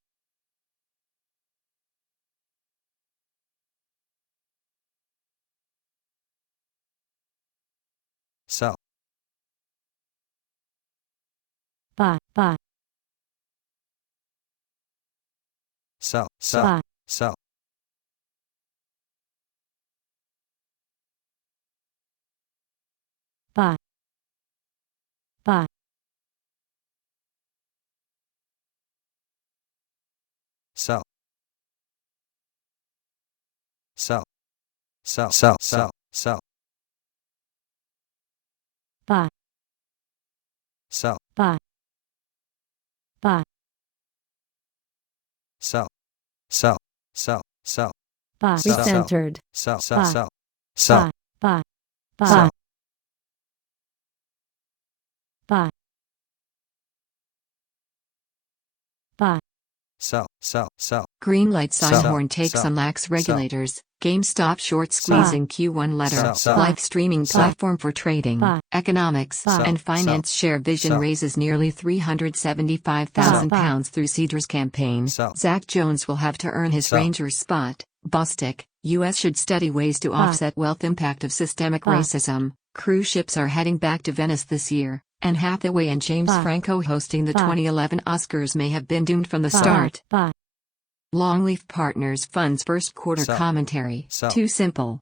sell, buy, buy, sell, sell, buy, sell, buy, buy, sell, sell, sell, sell, sell, sell, buy, sell, buy, buy, sell, sell, sell, sell, buy. Sell. Recentered. sell, sell, Bye. sell, sell, Buy, buy, Sell. buy, buy, sell, sell, sell, Greenlight Sell. Sidehorn takes Sell. on lax regulators. GameStop short squeezing Q1 letter. Sell. Sell. Live streaming Sell. platform for trading, Sell. economics, Sell. and finance share vision Sell. raises nearly £375,000 through Cedar's campaign. Sell. Zach Jones will have to earn his Sell. Rangers spot. Bostic, U.S. should study ways to offset wealth impact of systemic Sell. racism. Cruise ships are heading back to Venice this year. Anne Hathaway and James Sell. Franco hosting the Sell. 2011 Oscars may have been doomed from the buy, start. buy, Longleaf Partners Fund's first quarter Sell. commentary. Sell. Too simple.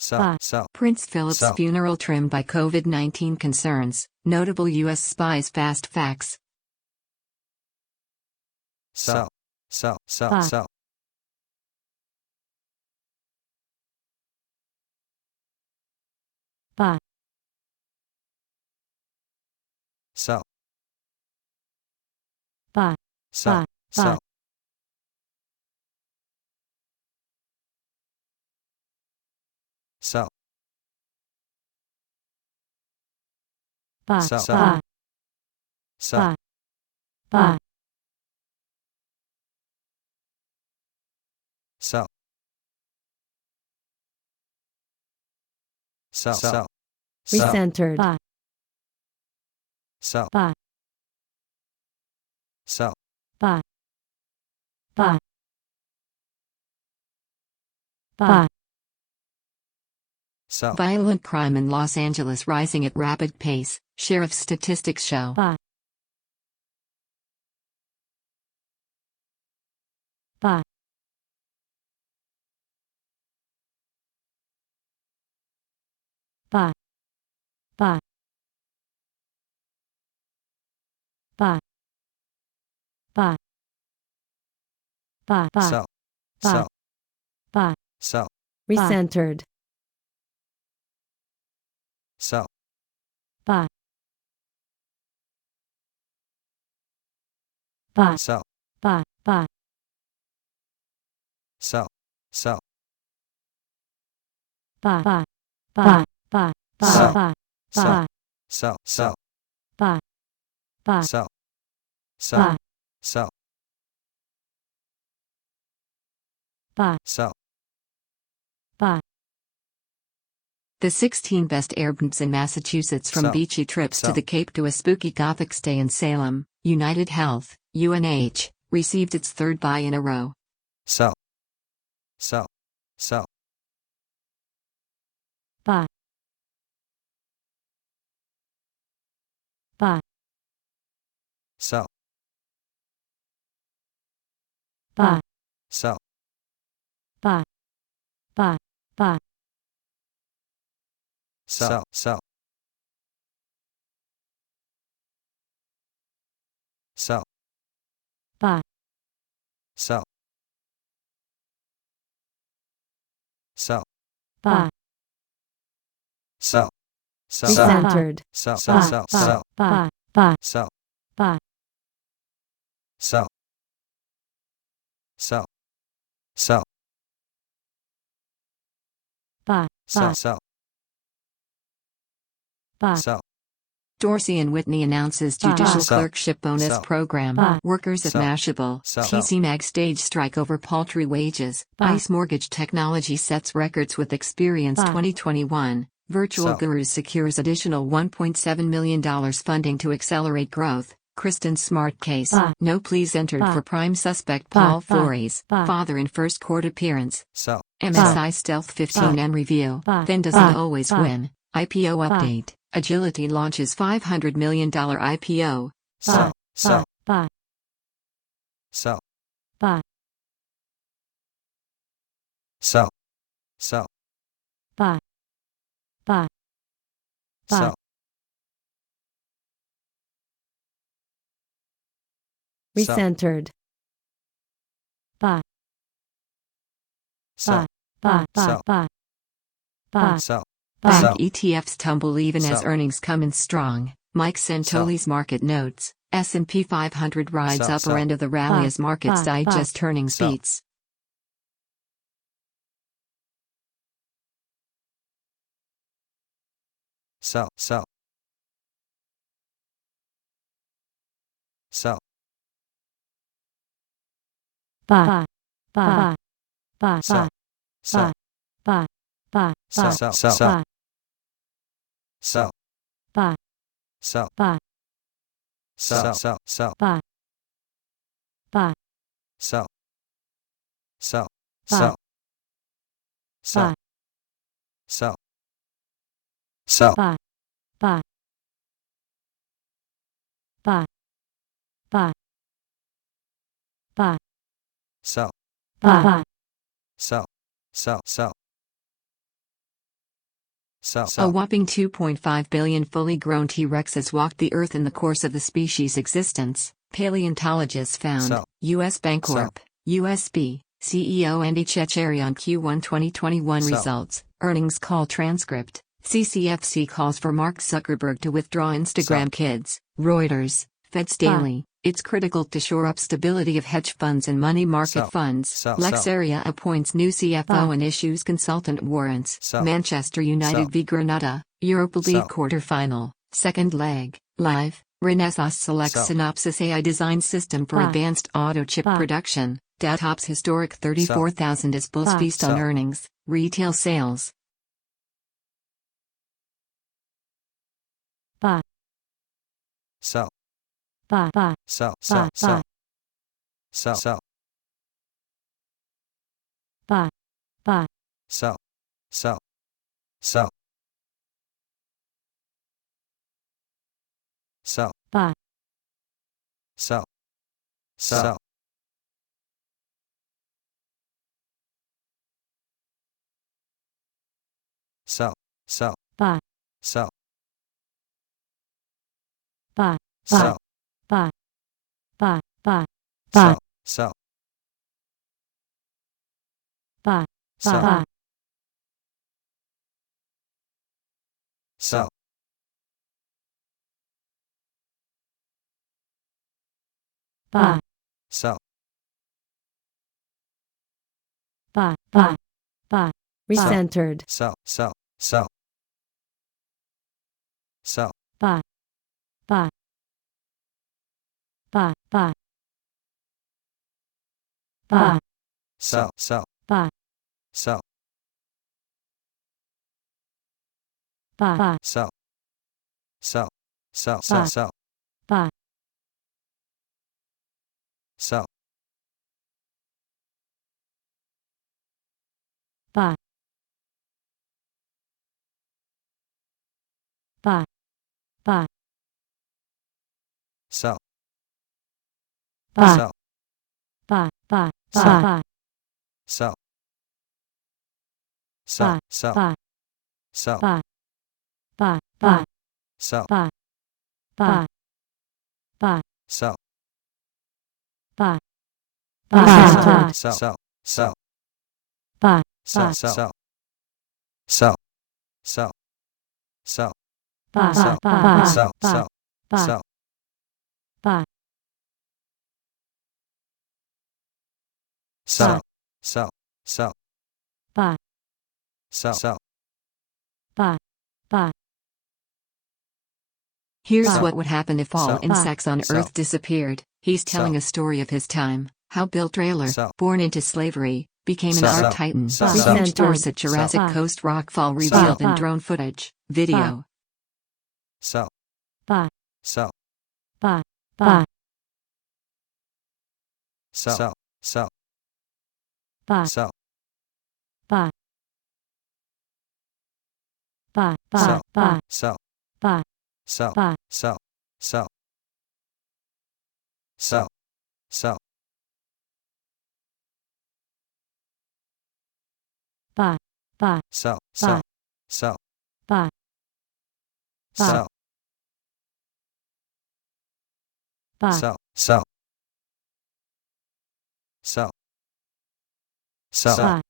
sell, sell, Prince Philip's Sell. funeral trimmed by COVID-19 concerns, notable U.S. spies fast facts. sell, sell, sell, sell, buy, sell, buy, sell, buy, sell, sell, buy, Sell. buy, sell, buy, sell, sell, sell, sell, recentered, buy, sell, buy, sell, buy, buy, buy, sell, Violent crime in Los Angeles rising at rapid pace, sheriff's statistics show. buy, buy, buy, buy, buy, buy, buy, buy, sell, buy, sell, buy, sell, recentered, sell, buy, buy, sell, buy, buy, sell, sell, buy, buy, buy, buy, Sell. buy, Sell. buy, sell, sell, buy, buy, sell, sell, buy, sell, buy, sell, buy, The 16 best airbands in Massachusetts, from Sell. beachy trips Sell. to the Cape to a spooky Gothic stay in Salem. United Health, UNH, received its third buy in a row. sell, sell, sell, buy, buy, sell, buy, sell, buy, buy, buy, sell, sell, sell, buy, sell, sell, buy, sell, sell, recentered, sell, buy, sell, sell, buy, buy, sell, buy, sell, sell, sell, buy, sell, buy, sell, buy, sell, Dorsey and Whitney announces Buy. judicial Sell. clerkship bonus Sell. program. Buy. Workers at Sell. Mashable, Sell. TC Mag stage strike over paltry wages. Buy. ICE Mortgage Technology sets records with Experience Buy. 2021. Virtual Sell. Gurus secures additional $1.7 million funding to accelerate growth. Kristen Smart case. Buy. No pleas entered Buy. for prime suspect Buy. Paul Buy. Flores, Buy. father in first court appearance. sell, MSI Stealth 15N review. Buy. Then doesn't Buy. always Buy. win. IPO Buy. update. Agility launches $500 million IPO. sell, sell, buy, sell, buy, sell, sell, buy, buy, buy, sell, recentered, buy, sell, buy, buy, Sell. buy, buy, sell, buy, Bank ETFs tumble even as Sell. earnings come in strong. Mike Santoli's market notes. S&P 500 rides Sell. upper Sell. end of the rally Buy. as markets Buy. digest earnings Sell. beats. sell, sell, sell, buy, buy, buy, sell, sell, buy, buy, sell, sell, sell, sell, buy, sell, buy, sell, sell, sell, buy, buy, sell, sell, Buy. sell, sell, buy, sell, sell, buy, buy, buy, buy, buy, sell, buy, sell, sell, sell. A whopping 2.5 billion fully grown T-Rexes walked the Earth in the course of the species' existence, paleontologists found. U.S. Bancorp, USB, CEO Andy Checherian Q1 2021 results, earnings call transcript. CCFC calls for Mark Zuckerberg to withdraw Instagram Kids. Reuters, Feds Daily. It's critical to shore up stability of hedge funds and money market funds. Lexaria appoints new CFO and issues consultant warrants. Manchester United v Granada, Europa League quarter-final, second leg, live. Renesas selects Synopsys AI design system for advanced auto chip production. Dow tops historic 34,000 as bulls feast on earnings. Retail sales. Sell. Buy. Sell. Buy. Sell. Buy. Sell. Sell. Buy. Buy. Sell. Sell. Sell. Sell. Buy. Sell. Sell. Sell. Sell. Buy. Sell. Buy. Sell. Buy. Buy. Buy. Sell. Sell. Buy. Sell. Buy. Sell. Buy. Sell. Buy. Buy. Buy. Recentered. Sell. Sell. Sell. Sell. Buy. Buy. Buy. Buy. Buy. Sell. Sell. Buy. Sell. Buy. Sell. Sell. Sell. Sell. Sell. Buy. Sell. Buy. Buy. Buy. Sell. Buy. Sell. Buy. Buy. Sell. Buy. Sell. Sell. Sell. Buy. Sell. Buy. Buy. Buy. Sell. Buy. Buy. Buy. Sell. Buy. Sell. Sell. Sell. Buy. Sell. Sell. Sell. Sell. Sell. Buy. Sell. Buy. Sell. Buy. Sell. Buy. Sell. Buy. Sell. Sell. Sell. Buy. Sell. Sell. Buy. Buy. Here's Sell. what would happen if all Sell. insects on Sell. Earth disappeared. He's telling Sell. a story of his time. How Bill Trailer, Sell. born into slavery, became an Sell. art titan. Sell. Research Sell. tours at Jurassic Sell. Coast rockfall Sell. revealed in Sell. drone footage, video. Sell. Buy. Sell. Buy. Buy. Sell. Sell. Sell. Buy. Sell. Buy. Buy. Buy. Sell. Buy. Sell. Buy. Sell. Buy. Sell. Sell. Sell. Sell. Buy. Buy. Sell. Buy. Sell. Sell. Buy. Buy. Sell. Buy. Sell. Sell. Sell. Sell. Buy.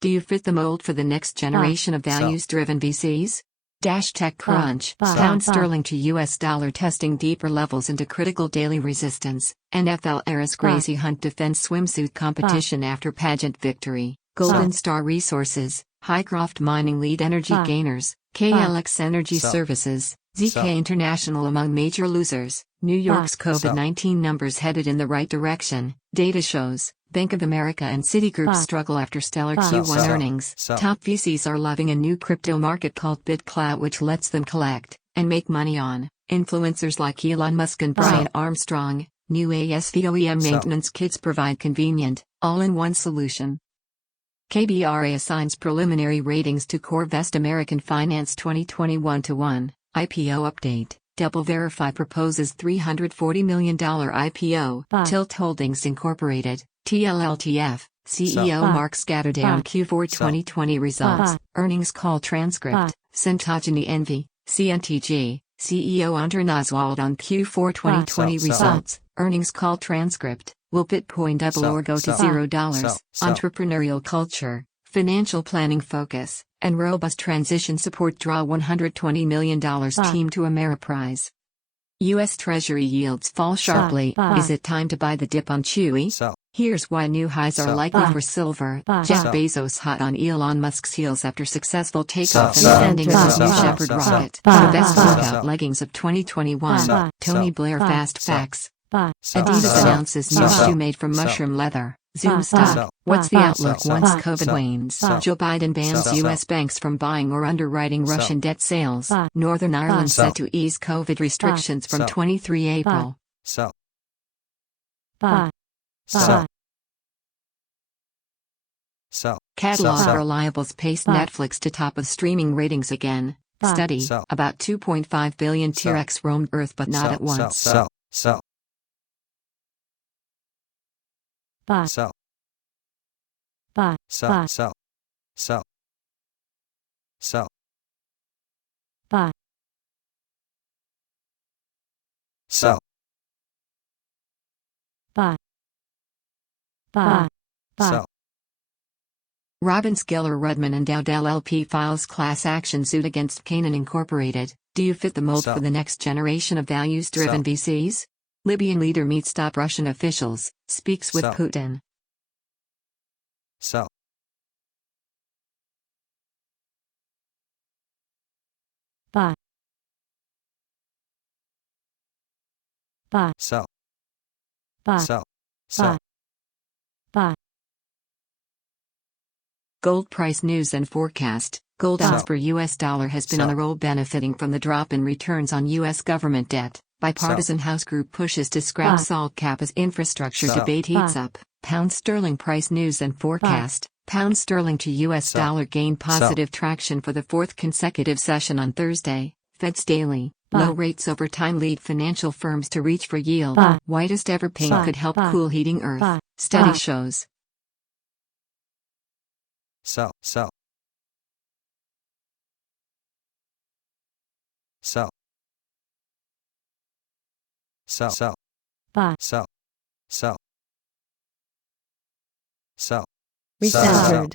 Do you fit the mold for the next generation of values-driven VCs? TechCrunch, Buy. pound Buy. sterling to US dollar testing deeper levels into critical daily resistance. NFL heiress Gracie Hunt defends swimsuit competition after pageant victory. Golden Star Resources, Highcroft Mining lead energy Buy. gainers. KLX Energy Sell. Services, Sell. ZK International among major losers. New York's COVID-19 numbers headed in the right direction. Data shows Bank of America and Citigroup Buy. struggle after stellar Buy. Q1 Sell. earnings. Sell. Top VCs are loving a new crypto market called BitClout, which lets them collect and make money on influencers like Elon Musk and Buy. Brian Armstrong. New ASV OEM Sell. maintenance kits provide convenient, all-in-one solution. KBRA assigns preliminary ratings to CoreVest American Finance 2021-1. IPO update. DoubleVerify proposes $340 million IPO. Buy. Tilt Holdings Incorporated, TLLTF, CEO Mark Scatterday on Q4 2020 results, earnings call transcript, Syntogeny Envy, CNTG, CEO Andron Oswald on Q4 2020 results, earnings call transcript, will Bitcoin double or go to $0, entrepreneurial culture, financial planning focus, and robust transition support draw $120 million team to Ameriprise. U.S. Treasury yields fall sharply, is it time to buy the dip on Chewy? Here's why new highs are likely for silver. Jeff Bezos hot on Elon Musk's heels after successful takeoff and landing of his New Shepard rocket. The best workout leggings of 2021. Tony Blair fast facts. Adidas announces new shoe made from mushroom leather. Zoom stock. What's the outlook once COVID wanes? Joe Biden bans U.S. banks from buying or underwriting Russian debt sales. Northern Ireland set to ease COVID restrictions from 23 April. Catalog reliables pace Netflix to top of streaming ratings again. Study, about 2.5 billion T-Rex roamed Earth but not at once. Sell. Robin Skiller Rudman and Dowd LLP files class action suit against Canaan Incorporated. Do you fit the mold for the next generation of values-driven VCs? Libyan leader meets top Russian officials, speaks with Putin. Sell. Gold price news and forecast. Gold ounce per U.S. dollar has been on the roll benefiting from the drop in returns on U.S. government debt. Bipartisan House group pushes to scrap salt cap as infrastructure debate heats up. Pound sterling price news and forecast. Pound sterling to U.S. dollar gained positive traction for the fourth consecutive session on Thursday. Fed's daily. Low rates over time lead financial firms to reach for yield. Whitest ever paint could help cool heating earth. Study shows. Sell. Recentered.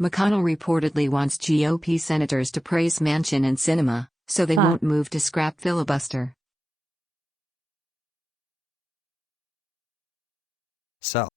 McConnell reportedly wants GOP senators to praise Manchin and Sinema, so they won't move to scrap filibuster. Sell.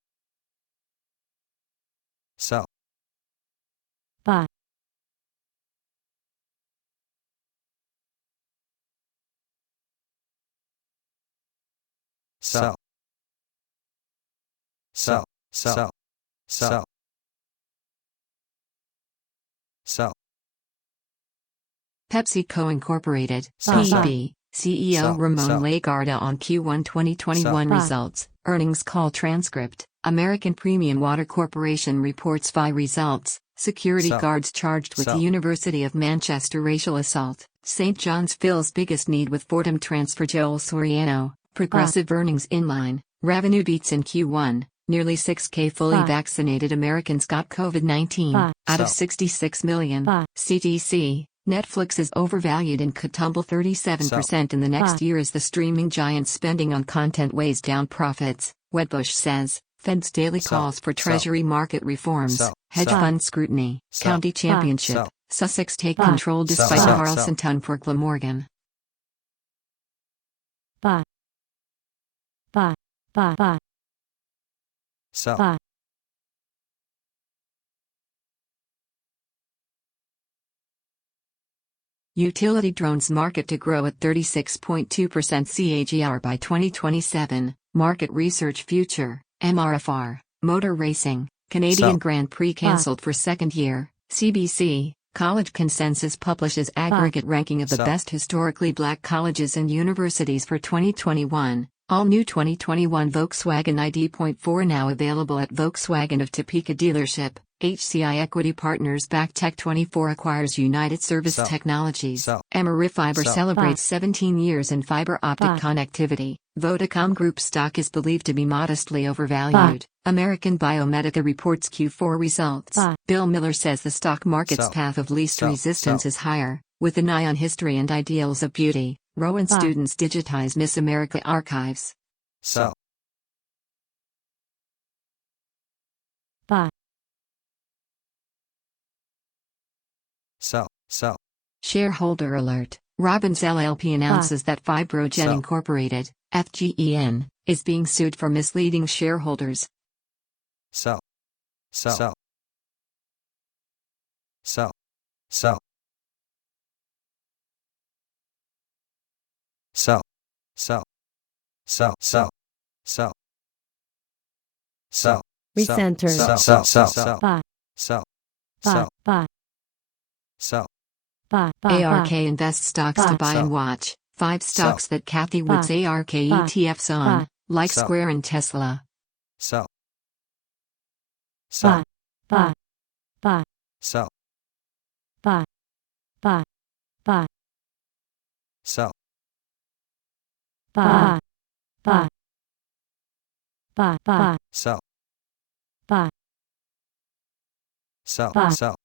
PepsiCo Incorporated, PEB, CEO Ramon Laguarta on Q1 2021 results, earnings call transcript. American Premium Water Corporation reports FI results. Security guards charged with the University of Manchester racial assault. St. John's fills biggest need with Fordham transfer Joel Soriano. Progressive earnings in line. Revenue beats in Q1. Nearly 6K fully vaccinated Americans got COVID-19, out of 66 million. CDC. Netflix is overvalued and could tumble 37% in the next year as the streaming giant's spending on content weighs down profits, Wedbush says. Fed's daily calls for Treasury market reforms, hedge fund scrutiny, county championship, Sussex take control despite Carlson for Glamorgan. Utility drones market to grow at 36.2% CAGR by 2027. Market research future, MRFR, motor racing, Canadian Grand Prix cancelled for second year. CBC, College Consensus publishes aggregate ranking of the best historically black colleges and universities for 2021. All new 2021 Volkswagen ID.4 now available at Volkswagen of Topeka dealership. HCI Equity Partners back Tech24 acquires United Service Technologies. Emery Fiber celebrates 17 years in fiber optic connectivity. Vodacom Group stock is believed to be modestly overvalued. American Biomedica reports Q4 results. Bill Miller says the stock market's path of least resistance is higher, with an eye on history and ideals of beauty. Rowan students digitize Miss America archives. Sell. Sell. Shareholder alert. Robbins LLP announces that Fibrogen Incorporated, FGEN, is being sued for misleading shareholders. Sell. Sell. Sell. Sell. Sell. Sell. Sell. Sell. Sell. Sell. Recenter. Sell. Sell. Sell. Sell. Sell. Sell. Sell. ARK invests stocks to buy and watch. 5 stocks that Cathie Wood's ARK ETFs on, like Square and Tesla. Sell. Sell. Sell. Sell. Sell. Sell. Sell.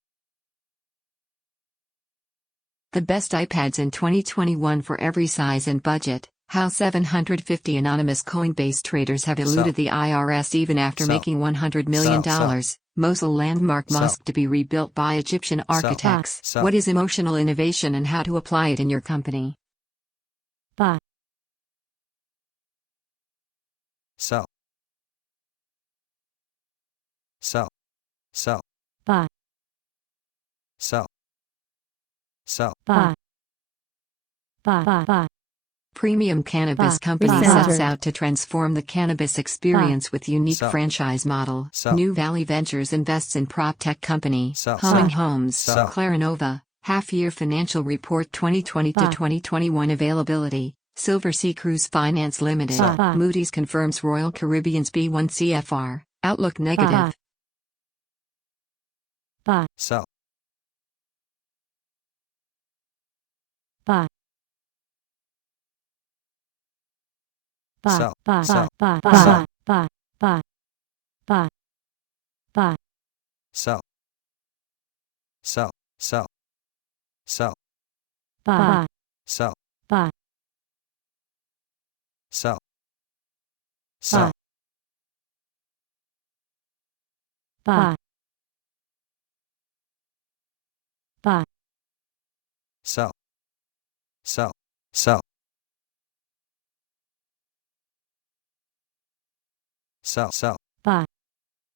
The best iPads in 2021 for every size and budget. How 750 anonymous Coinbase traders have eluded the IRS even after making $100 million. Mosul landmark mosque to be rebuilt by Egyptian architects. What is emotional innovation and how to apply it in your company? Sell. Sell. Sell. Sell. Sell. Premium Cannabis Company sets out to transform the cannabis experience with unique franchise model. New Valley Ventures invests in prop tech company, Humming Homes. Clarinova, half-year financial report 2020 to 2021 availability. Silver Sea Cruise Finance Limited. Moody's confirms Royal Caribbean's B1 CFR. Outlook negative. Sell. Sell. Sell. Sell. Sell. Sell. Sell. Sell. Sell. Sell. Sell. Sell. Sell. Sell. Sell.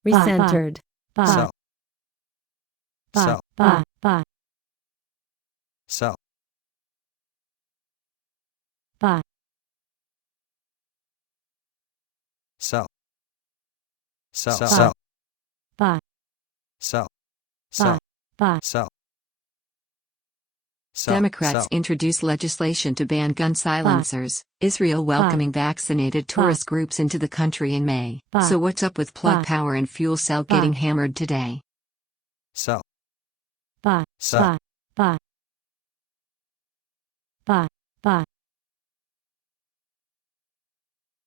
Recentered. Sell. Sell. Sell. Sell. Sell. Sell. Sell. Sell. Sell. Democrats introduce legislation to ban gun silencers. Israel welcoming vaccinated tourist groups into the country in May. So what's up with plug power and fuel cell getting hammered today? Sell. Sell. Sell.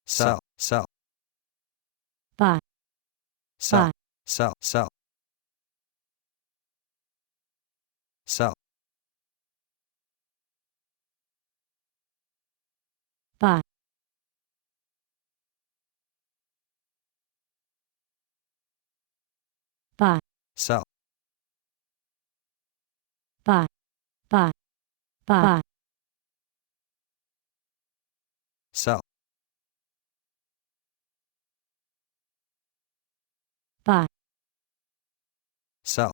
Sell. Sell. Sell. Sell. Sell. Sell. Sell. Sell.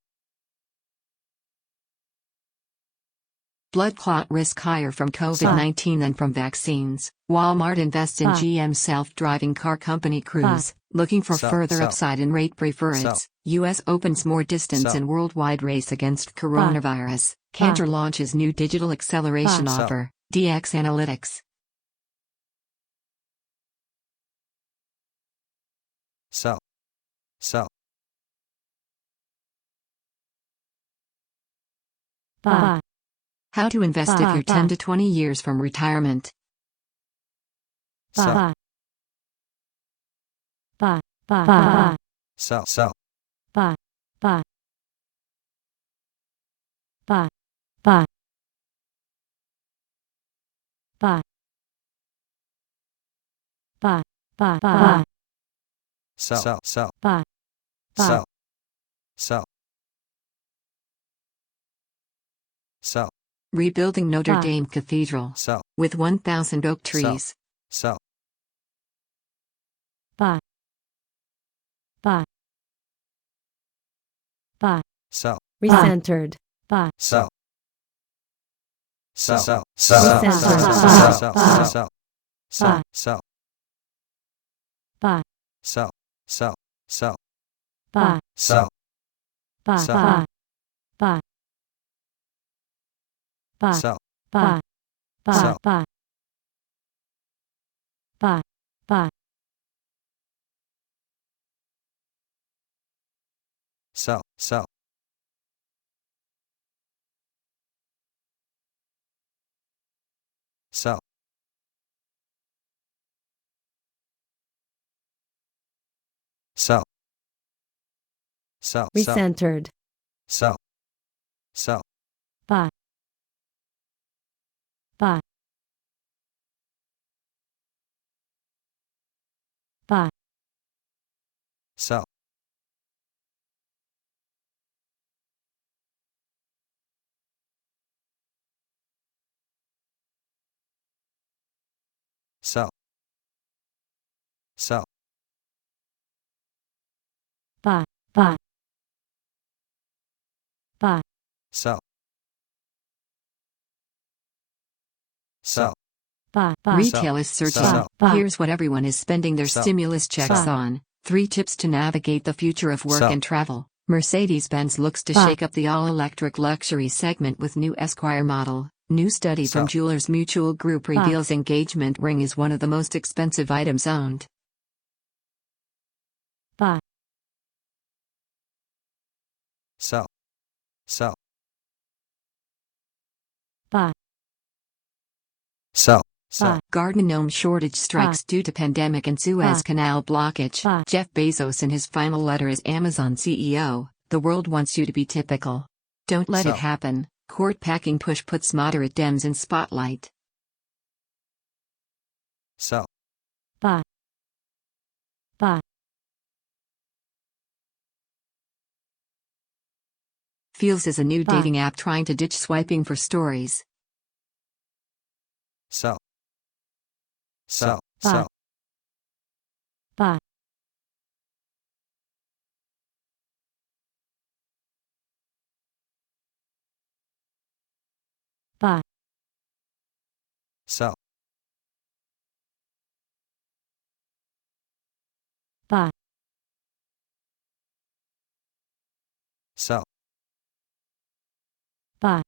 Blood clot risk higher from COVID-19 than from vaccines. Walmart invests in GM self-driving car company Cruise, looking for further upside in rate for its. U.S. opens more distance in worldwide race against coronavirus. Cantor launches new digital acceleration offer, DX Analytics. Sell. Sell. Buy. How to invest if you're 10 to 20 years from retirement. Buy. Buy. Buy. Sell. Sell. Buy. Buy. Buy. Buy. Buy. Buy. Buy. Buy. Sell. Sell. Sell. Buy. Sell. Sell. Sell. Rebuilding Notre Dame Cathedral. Sell. With 1,000 oak trees. Sell. Buy. Buy. Buy. Sell. Recentered. Buy. Sell. Sell. Sell. Sell. Recentered. Sell. Buy. Sell. Sell. Sell. Buy. Sell. Sell. Sell. Buy. Sell. Buy. Sell. Buy. Buy. Buy. Sell. Buy. Buy. Sell. Buy. Buy. Buy. Sell. Sell. Sell. Sell. Sell. Recentered. Sell. Sell. Buy. Buy. Buy. Sell. Sell. Sell. Buy. Buy. Buy. Sell. Sell. Buy. Buy. Retail is searching. Sell. Here's what everyone is spending their Sell. stimulus checks Sell. on. 3 tips to navigate the future of work Sell. and travel. Mercedes-Benz looks to Buy. shake up the all-electric luxury segment with new Esquire model. New study from Sell. Jewelers Mutual Group reveals engagement ring is one of the most expensive items owned. Buy. Sell. Sell. Buy. Sell. Buy. Sell. Garden gnome shortage strikes due to pandemic and Suez Canal blockage. Buy. Jeff Bezos in his final letter as Amazon CEO, the world wants you to be typical. Don't let Sell. it happen. Court packing push puts moderate Dems in spotlight. Sell. Buy. Buy. Feels is a new Buy. dating app trying to ditch swiping for stories. Sell. Sell. Buy. Sell. Buy. Buy. Sell. Buy. Sell. Buy.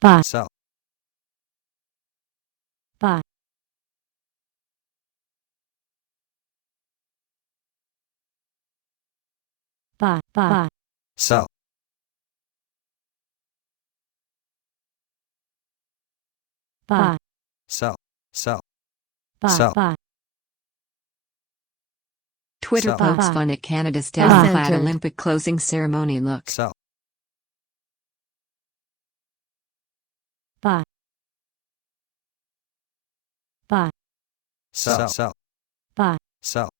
Buy. Sell. Buy. Buy. Buy. Sell. Buy. Sell. Sell. Buy. Sell. Buy. Twitter Sell. pokes Buy. fun at Canada's Buy. down-clad Centered. Olympic closing ceremony look. Sell. Buy. Buy. Sell. Sell. Buy. Sell.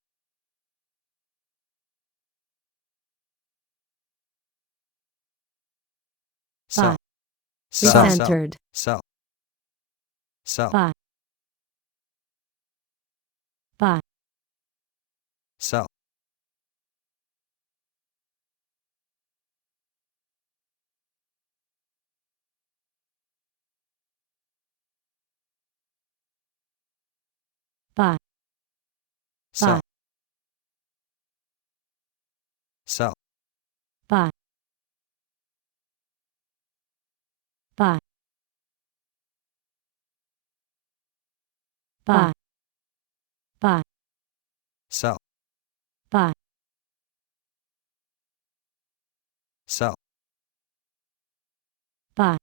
Buy. Sell. Sell. Recentered. Sell. Sell. Buy. Buy. Sell. buy, sell, buy, sell, buy, buy, buy, buy, sell, buy, sell, buy,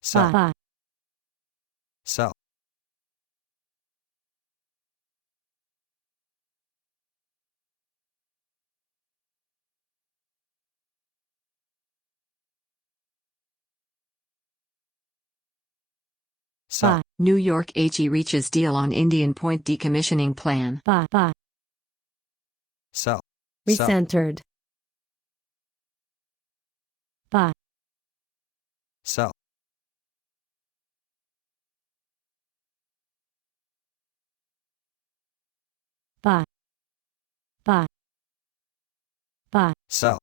sell, buy, sell, sell, buy, New York HE reaches deal on Indian Point decommissioning plan. buy, buy, sell, sell, recentered, buy, sell, buy, buy, buy, sell,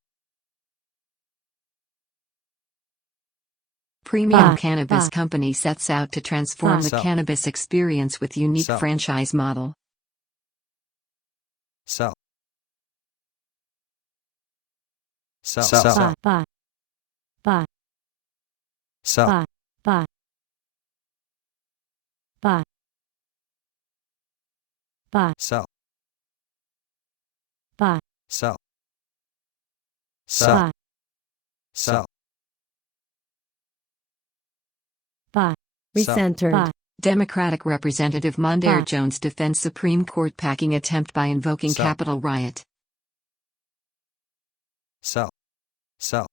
Premium buy, Cannabis buy, Company sets out to transform buy, the sell, cannabis experience with unique sell, franchise model. sell, sell, buy, sell, buy, buy, sell, buy, buy, buy, buy, sell, buy, sell, sell, buy, sell, buy, sell, recentered, buy, Democratic Representative Mondaire Buy. Jones defends Supreme Court packing attempt by invoking Sell. Capitol riot. sell, sell,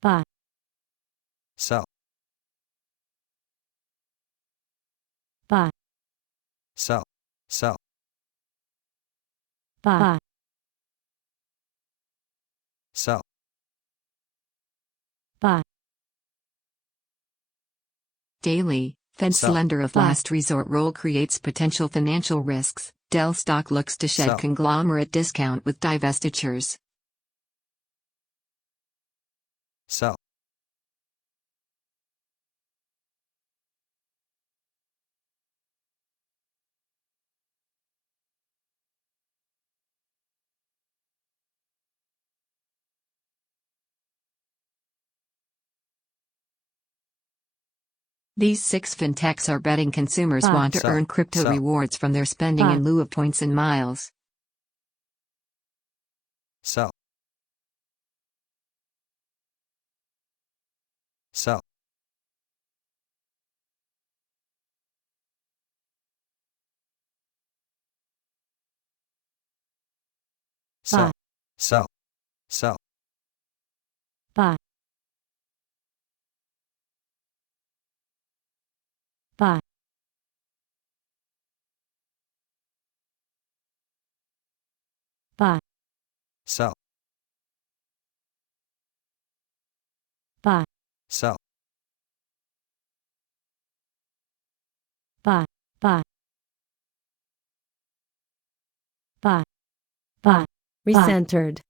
buy, sell, buy, sell, sell, buy, sell, buy, Daily, Fed's Sell. lender of Buy. last resort role creates potential financial risks. Dell stock looks to shed Sell. conglomerate discount with divestitures. sell, These 6 fintechs are betting consumers Buy. want to Sell. earn crypto Sell. rewards from their spending Buy. in lieu of points and miles. sell, sell, sell, sell, sell, buy, buy, buy, sell, buy, sell, buy, buy, buy, buy, recentered,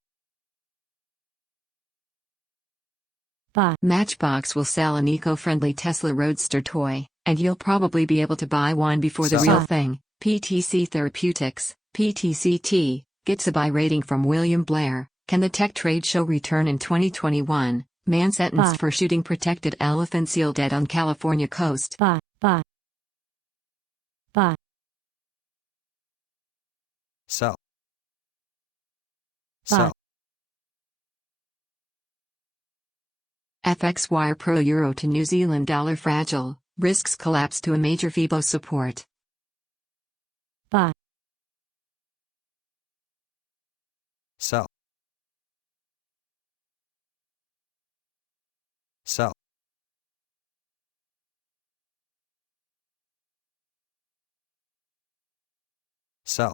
buy, Matchbox will sell an eco-friendly Tesla Roadster toy, and you'll probably be able to buy one before the Sell. real Buy. thing. PTC Therapeutics, PTCT, gets a buy rating from William Blair. Can the tech trade show return in 2021? Man sentenced Buy. for shooting protected elephant seal dead on California coast. buy, buy, buy, sell, Buy. sell, FX wire pro euro to New Zealand dollar fragile, risks collapse to a major FIBO support. buy, sell, sell, sell,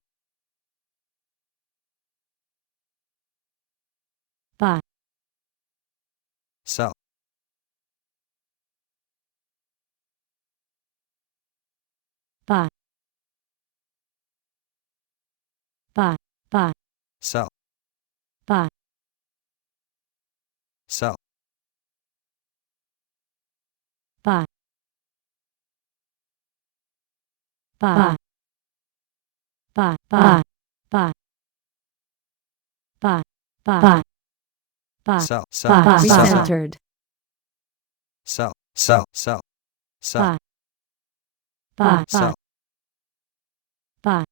buy, sell, buy, buy, buy, sell, buy, sell, buy, buy, buy, buy, buy, buy, buy, buy, sell, buy, sell, sell, recentered, sell, sell, sell, sell, buy, sell, buy,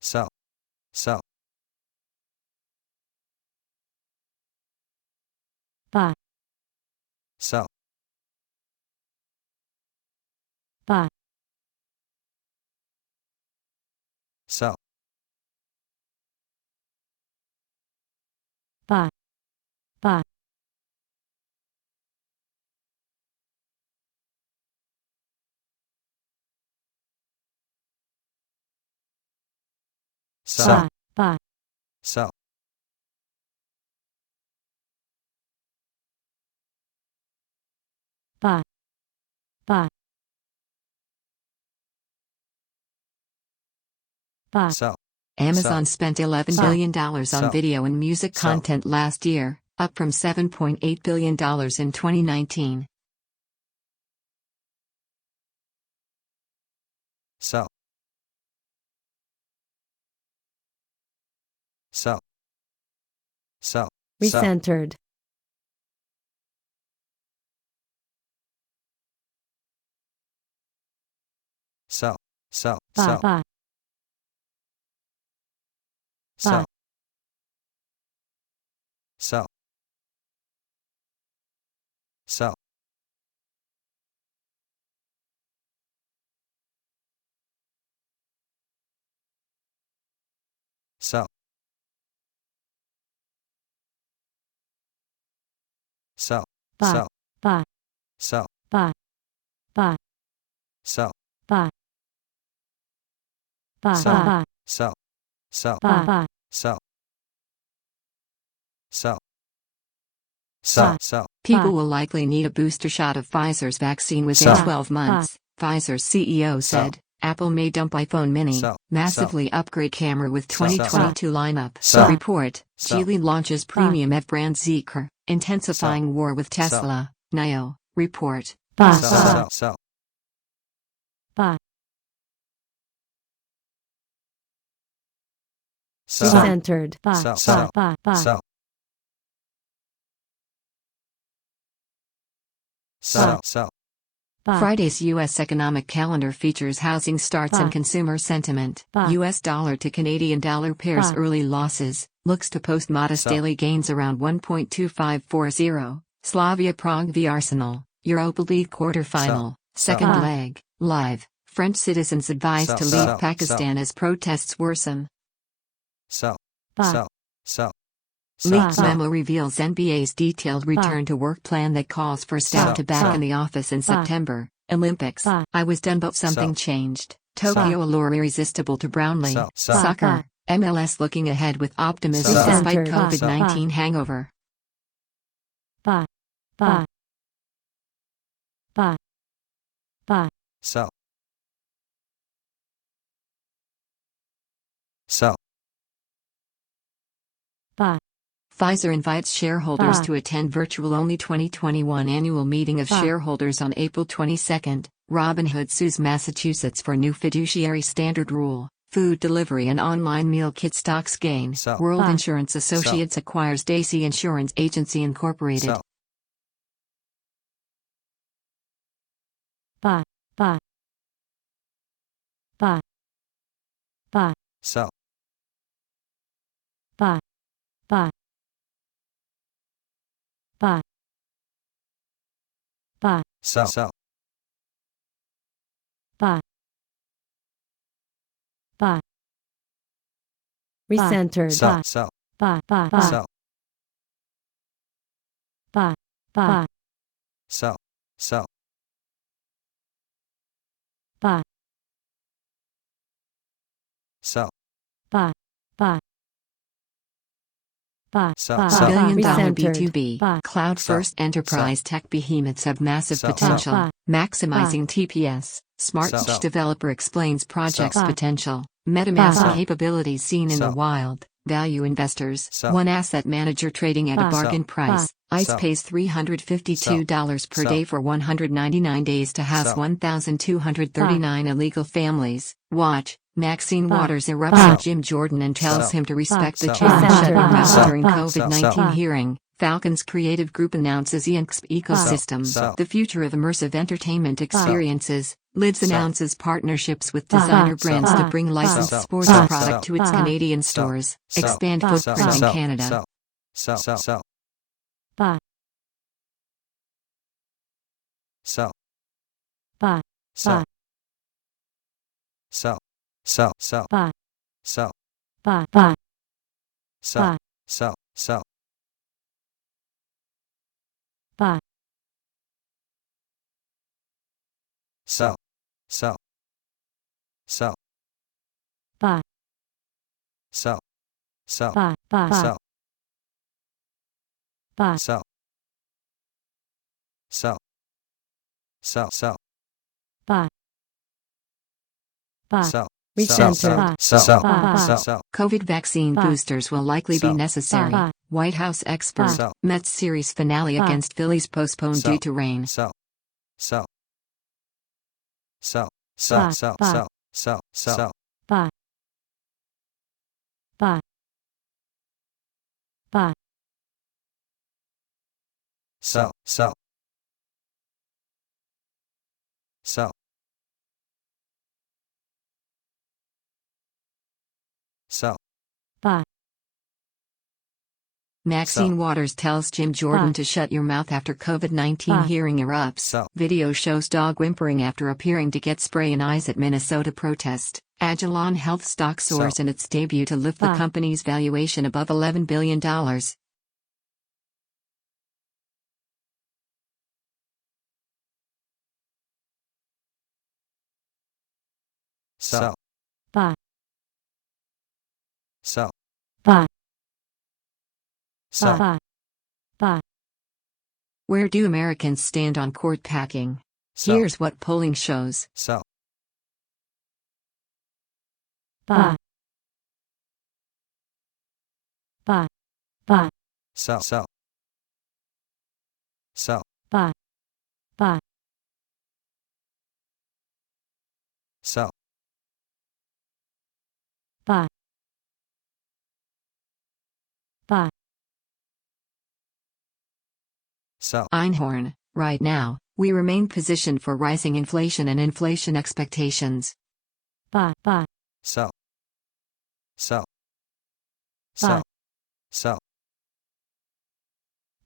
sell, sell, buy, sell, buy, sell, buy, buy, sell, buy, sell, buy, buy, buy, sell, Amazon spent $11 Sell. billion on Sell. video and music Sell. content last year, up from $7.8 billion in 2019. sell, sell, sell, sell, recentered, sell, sell, buy, sell, buy, sell, sell, sell, sell, sell, buy, sell, buy, sell, buy, buy, sell, buy, buy, Sell. buy, sell, sell, buy, buy, sell, sell, sell, sell, People will likely need a booster shot of Pfizer's vaccine within Sell. 12 months, Pfizer's CEO Sell. said. Apple may dump iPhone mini, Sell. massively upgrade camera with Sell. 2022 lineup. Sell. Report, Sell. Geely launches premium EV brand Zeekr, intensifying war with Tesla. Nio, report. buy, sell, buy, sell, sell, buy, sell, recentered, buy, Sell. buy, Sell. buy, buy, sell, sell, sell, buy, Friday's U.S. economic calendar features housing starts Buy. and consumer sentiment. Buy. U.S. dollar to Canadian dollar pairs Buy. early losses, looks to post modest Sell. daily gains around 1.2540. Slavia Prague v Arsenal, Europa League quarterfinal, second Buy. leg, live. French citizens advised Sell. to Sell. leave Pakistan as protests worsen. sell, buy, sell, sell, Leaked Buy. memo reveals NBA's detailed return to work plan that calls for staff Sell. to back Sell. in the office in Buy. September. Olympics. Buy. I was done but something Sell. changed. Sell. Tokyo allure irresistible to Brownlee. Sell. Sell. Soccer. MLS looking ahead with optimism Sell. despite Centered. Buy. COVID-19 hangover. buy, buy, buy, buy, sell, sell, buy, Pfizer invites shareholders Buy. to attend virtual-only 2021 annual meeting of Buy. shareholders on April 22. Robinhood sues Massachusetts for new fiduciary standard rule. Food delivery and online meal kit stocks gain. Sell. World Buy. Insurance Associates acquires Daisy Insurance Agency Incorporated. sell, buy, buy, buy, buy, sell, buy, buy, buy, buy, sell, sell, buy, buy, recentered, sell, buy, sell, buy, buy, buy, sell, buy, buy, sell, sell, buy, sell, buy, buy, buy, Sell. buy, Sell. Billion-dollar recentered, B2B buy, cloud-first enterprise tech behemoths have massive Sell. potential, Buy. maximizing TPS. Smart Sell. developer explains project's Sell. potential. MetaMask Sell. capabilities seen in the Sell. wild. Value investors. Sell. One asset manager trading at a Sell. bargain price. ICE Sell. pays $352 per Sell. day for 199 days to house Sell. 1,239 illegal families. Watch. Maxine Sell. Waters erupts Sell. at Jim Jordan and tells Sell. him to respect the Sell. chair and Sell. shut your mouth Sell. during Sell. COVID-19 Sell. hearing. Falcons Creative Group announces ENXP ecosystem. Sell. The future of immersive entertainment experiences. Lids Sell. announces partnerships with Sell. designer brands Sell. to bring licensed Sell. sports Sell. product to its Sell. Canadian Sell. stores. Sell. Expand Sell. footprint in Sell. Canada. Sell. Sell. Buy. Sell. Buy. Sell. Sell. Sell. Sell. Buy. Sell. Buy. Buy. Sell. Sell. Sell. Buy. Sell. Sell. Sell. Buy. Sell. Sell. Buy. Buy. Sell. Buy. Sell. Sell. Sell. Sell. Buy. Buy. Sell. Recenter. Sell. Sell. Buy. Sell. COVID vaccine Buy. boosters will likely be Sell. necessary. Buy. White House expert. Sell. Mets series finale Buy. against Phillies postponed Sell. due to rain. Sell. Sell. Sell. Sell. Buy. Sell. Buy. Sell. Sell. Sell. Buy. Buy. Buy. Sell. Sell. Sell. Sell. Buy. Maxine Sell. Waters tells Jim Jordan Buy. to shut your mouth after COVID-19 Buy. hearing erupts. Sell. Video shows dog whimpering after appearing to get spray in eyes at Minnesota protest. Agilon Health stock soars Sell. in its debut to lift the Buy. company's valuation above $11 billion. Sell. Buy. Sell. Buy. Sell. Buy. Buy. Where do Americans stand on court packing? Sell. Here's what polling shows. Sell. Buy. Buy. Buy. Sell. Sell. Sell. Buy. Buy. Sell. Buy. Buy. Sell. Einhorn, right now, we remain positioned for rising inflation and inflation expectations. Buy. Buy. Sell. Sell. Buy. Sell. Sell.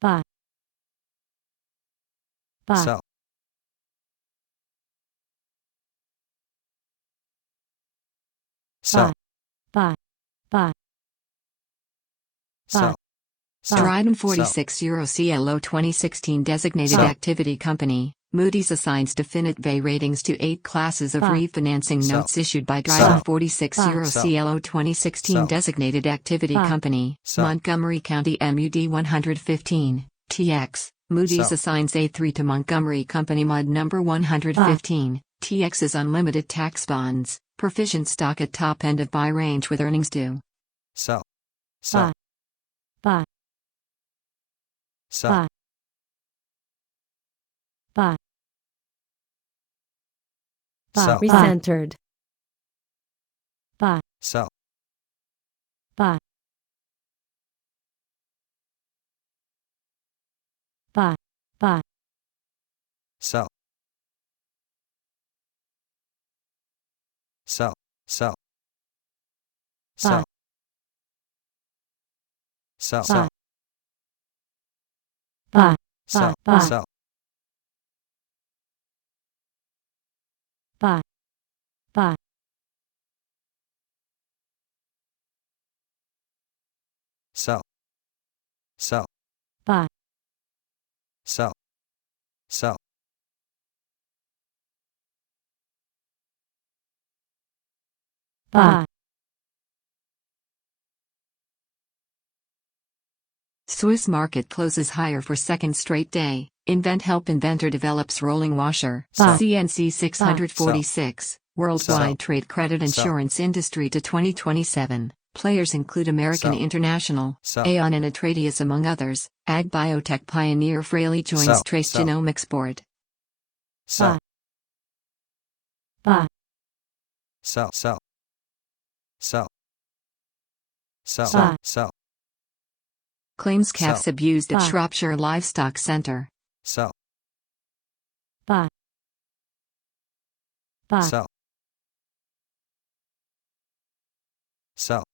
Buy. Buy. Sell. Sell. Buy. Buy. Sell. Strident 46 Euro CLO 2016 Designated Sell. Activity Company. Moody's assigns definite A ratings to 8 classes of Sell. refinancing Sell. notes issued by Sell. Dryden 46 Sell. Euro Sell. CLO 2016 Sell. Designated Activity Sell. Company. Sell. Montgomery County MUD 115. TX. Moody's Sell. assigns A3 to Montgomery Company MUD number 115. TX is unlimited tax bonds. Proficient stock at top end of buy range with earnings due. Sell. Sell. Buy. Sell. Buy. Buy. Buy. Sell. Recentered. Buy. Sell. Buy. Buy. Buy. Sell. Sell. Sell. Buy. Sell. Buy. Sell. Buy. Sell. Buy. Sell. Buy. Buy. Sell. Sell. Buy. Sell. Sell. Buy. Swiss market closes higher for second straight day. Invent help inventor develops rolling washer. Sell. CNC 646. Worldwide trade credit insurance industry to 2027. Players include American International, Aon and Atradius among others. Ag biotech pioneer Fraley joins Trace Genomics board. Sell. Buy. Sell. Sell. Sell. Sell. Buy. Sell. Claims calves abused at Buy. Shropshire Livestock Centre. Sell. Buy. Buy. Sell. Sell.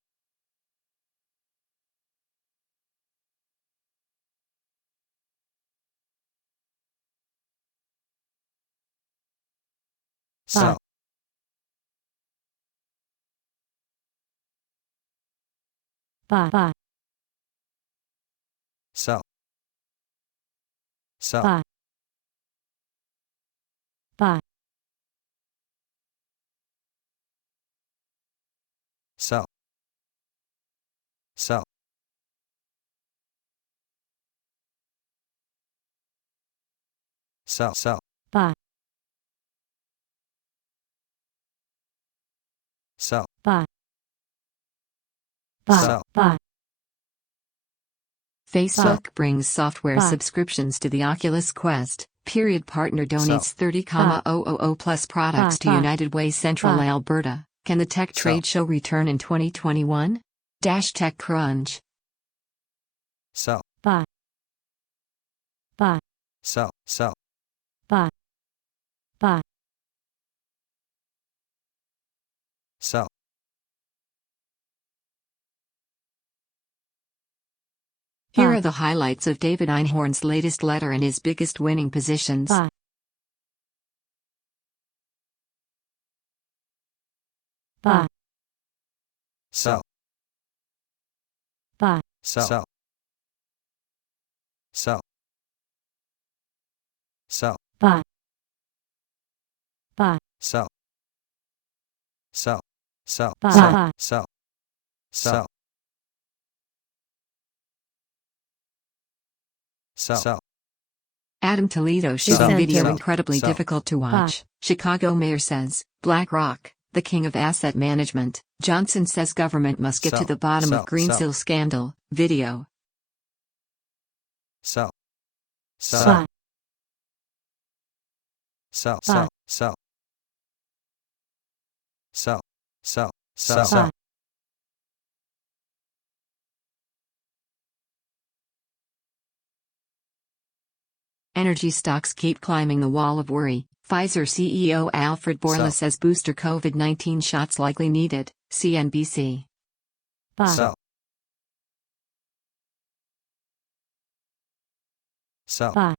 Sell. Buy. Buy. Sell. Sell. Buy. Buy. Sell. Sell. Sell. Sell. Buy. Sell. Buy. Buy. Sell. Buy. Facebook brings software subscriptions to the Oculus Quest. Period partner donates 30,000 plus products to United Way Central Alberta. Can the tech trade show return in 2021? TechCrunch. Sell. Buy. Buy. Sell. Sell. Buy. Buy. Sell. Here are the highlights of David Einhorn's latest letter and his biggest winning positions. Buy. Buy. Sell. Buy. Sell. Sell. Sell. Sell. Buy. Buy. Sell. Sell. Sell. Buy. Sell. Buy. Sell. Sell. Sell. Adam Toledo shooting Sell. video Sell. incredibly Sell. difficult to watch. Chicago mayor says, BlackRock, the king of asset management. Johnson says government must get to the bottom of Greensill scandal. Video. Sell. Buy. Sell. Buy. Sell. Sell. Sell. Sell. Buy. Sell. Energy stocks keep climbing the wall of worry. Pfizer CEO Alfred Bourla says booster COVID-19 shots likely needed. CNBC. Buy. Sell. Sell. Buy.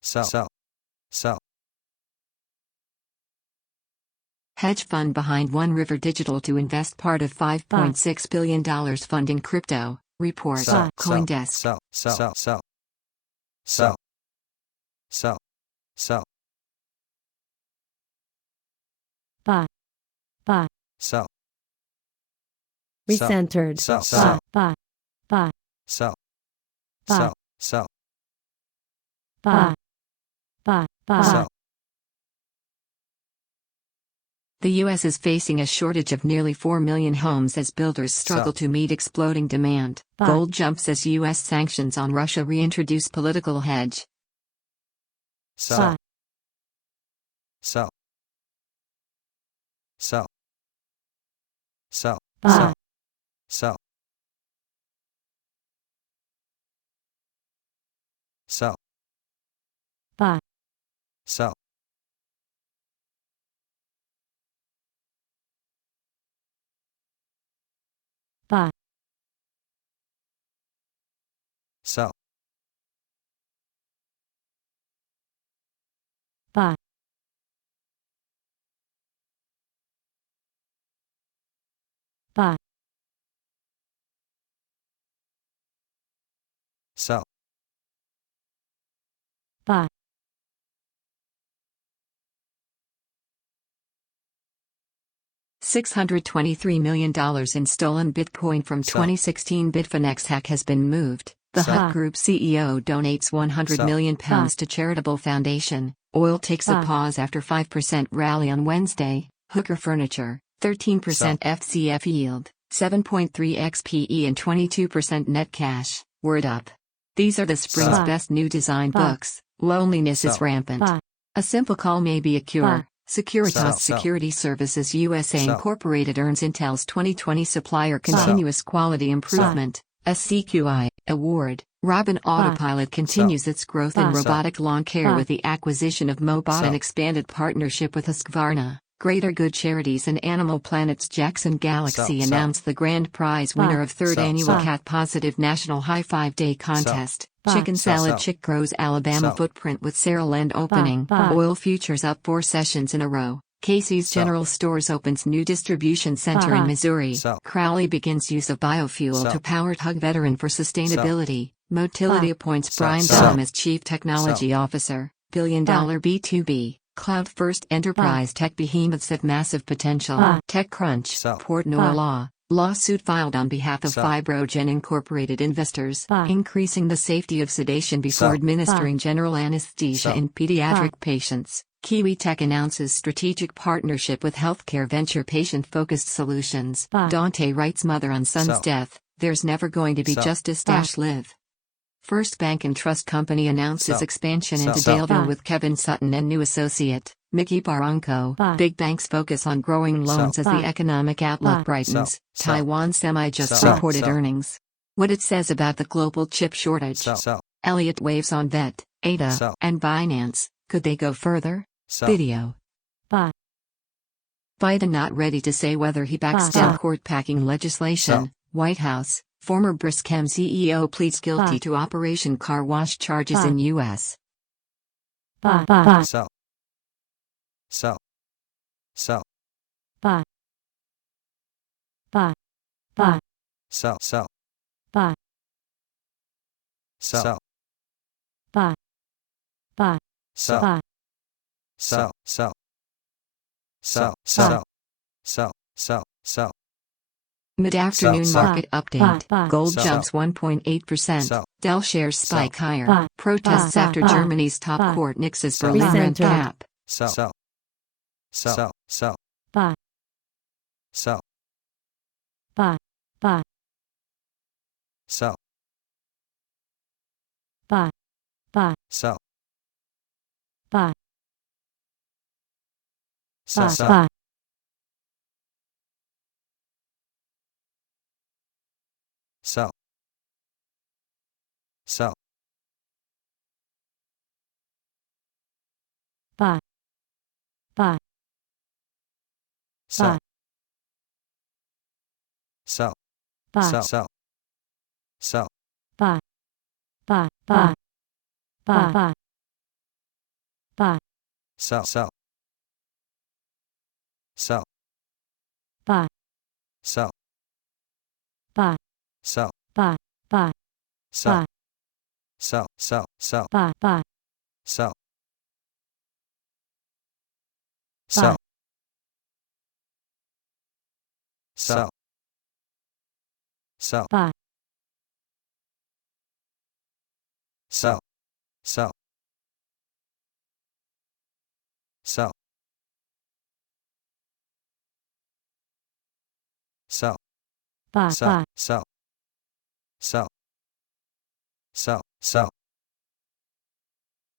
Sell. Sell. Sell. Hedge fund behind One River Digital to invest part of $5.6 billion fund in crypto. Report. Sell. CoinDesk. Sell. Sell. Sell. Sell. Sell. Sell. Buy. Buy. Sell. Recentered. Sell. Buy. Sell. Buy. Buy. Sell. Buy. Sell. Sell. Buy. Buy. Buy. Sell. The U.S. is facing a shortage of nearly 4 million homes as builders struggle to meet exploding demand. Buy. Gold jumps as U.S. sanctions on Russia reintroduce political hedge. Sell. Sell. Sell. Sell. Buy. Sell. Sell. Buy. Sell. Buy. Sell. Buy. Buy. Sell. $623 million in stolen Bitcoin from 2016 Bitfinex hack has been moved. The Hut Group CEO donates £100 million to charitable foundation. Oil takes a pause after 5% rally on Wednesday. Hooker Furniture, 13% FCF yield, 7.3x PE and 22% net cash. Word up. These are the spring's best new design books. Loneliness is rampant. A simple call may be a cure. Securitas Security Services USA Incorporated earns Intel's 2020 Supplier Continuous Quality Improvement (SCQI) award. Robin Autopilot continues its growth in robotic lawn care with the acquisition of Mobot and expanded partnership with Husqvarna. Greater Good Charities and Animal Planet's Jackson Galaxy announced the grand prize winner of 3rd annual Cat Positive National High 5-Day Contest. Chicken Salad Chick grows Alabama footprint with Saraland opening. Oil futures up 4 sessions in a row. Casey's General Stores opens new distribution center in Missouri. Crowley begins use of biofuel to power Tug veteran for sustainability. Motility appoints Brian Baum as Chief Technology Officer. Billion-dollar B2B. Cloud-first enterprise tech behemoths have massive potential. TechCrunch, Portnoy Law, lawsuit filed on behalf of Fibrogen Incorporated investors, increasing the safety of sedation before administering general anesthesia in pediatric patients. Kiwi Tech announces strategic partnership with healthcare venture patient-focused solutions. Dante writes mother on son's death, there's never going to be justice-live. First Bank and Trust Company announces expansion into Daleville with Kevin Sutton and new associate, Mickey Barranco. Big banks focus on growing loans as the economic outlook brightens. Taiwan Semi just reported earnings. What it says about the global chip shortage. Elliott waves on VET, ADA, and Binance. Could they go further? Video. Biden not ready to say whether he backs down court packing legislation. White House. Former Briscam CEO pleads guilty to Operation Car Wash charges in U.S. Mid-afternoon market update. Gold jumps 1.8%. Dell shares spike higher. Protests after Germany's top court nixes Berlin rent cap.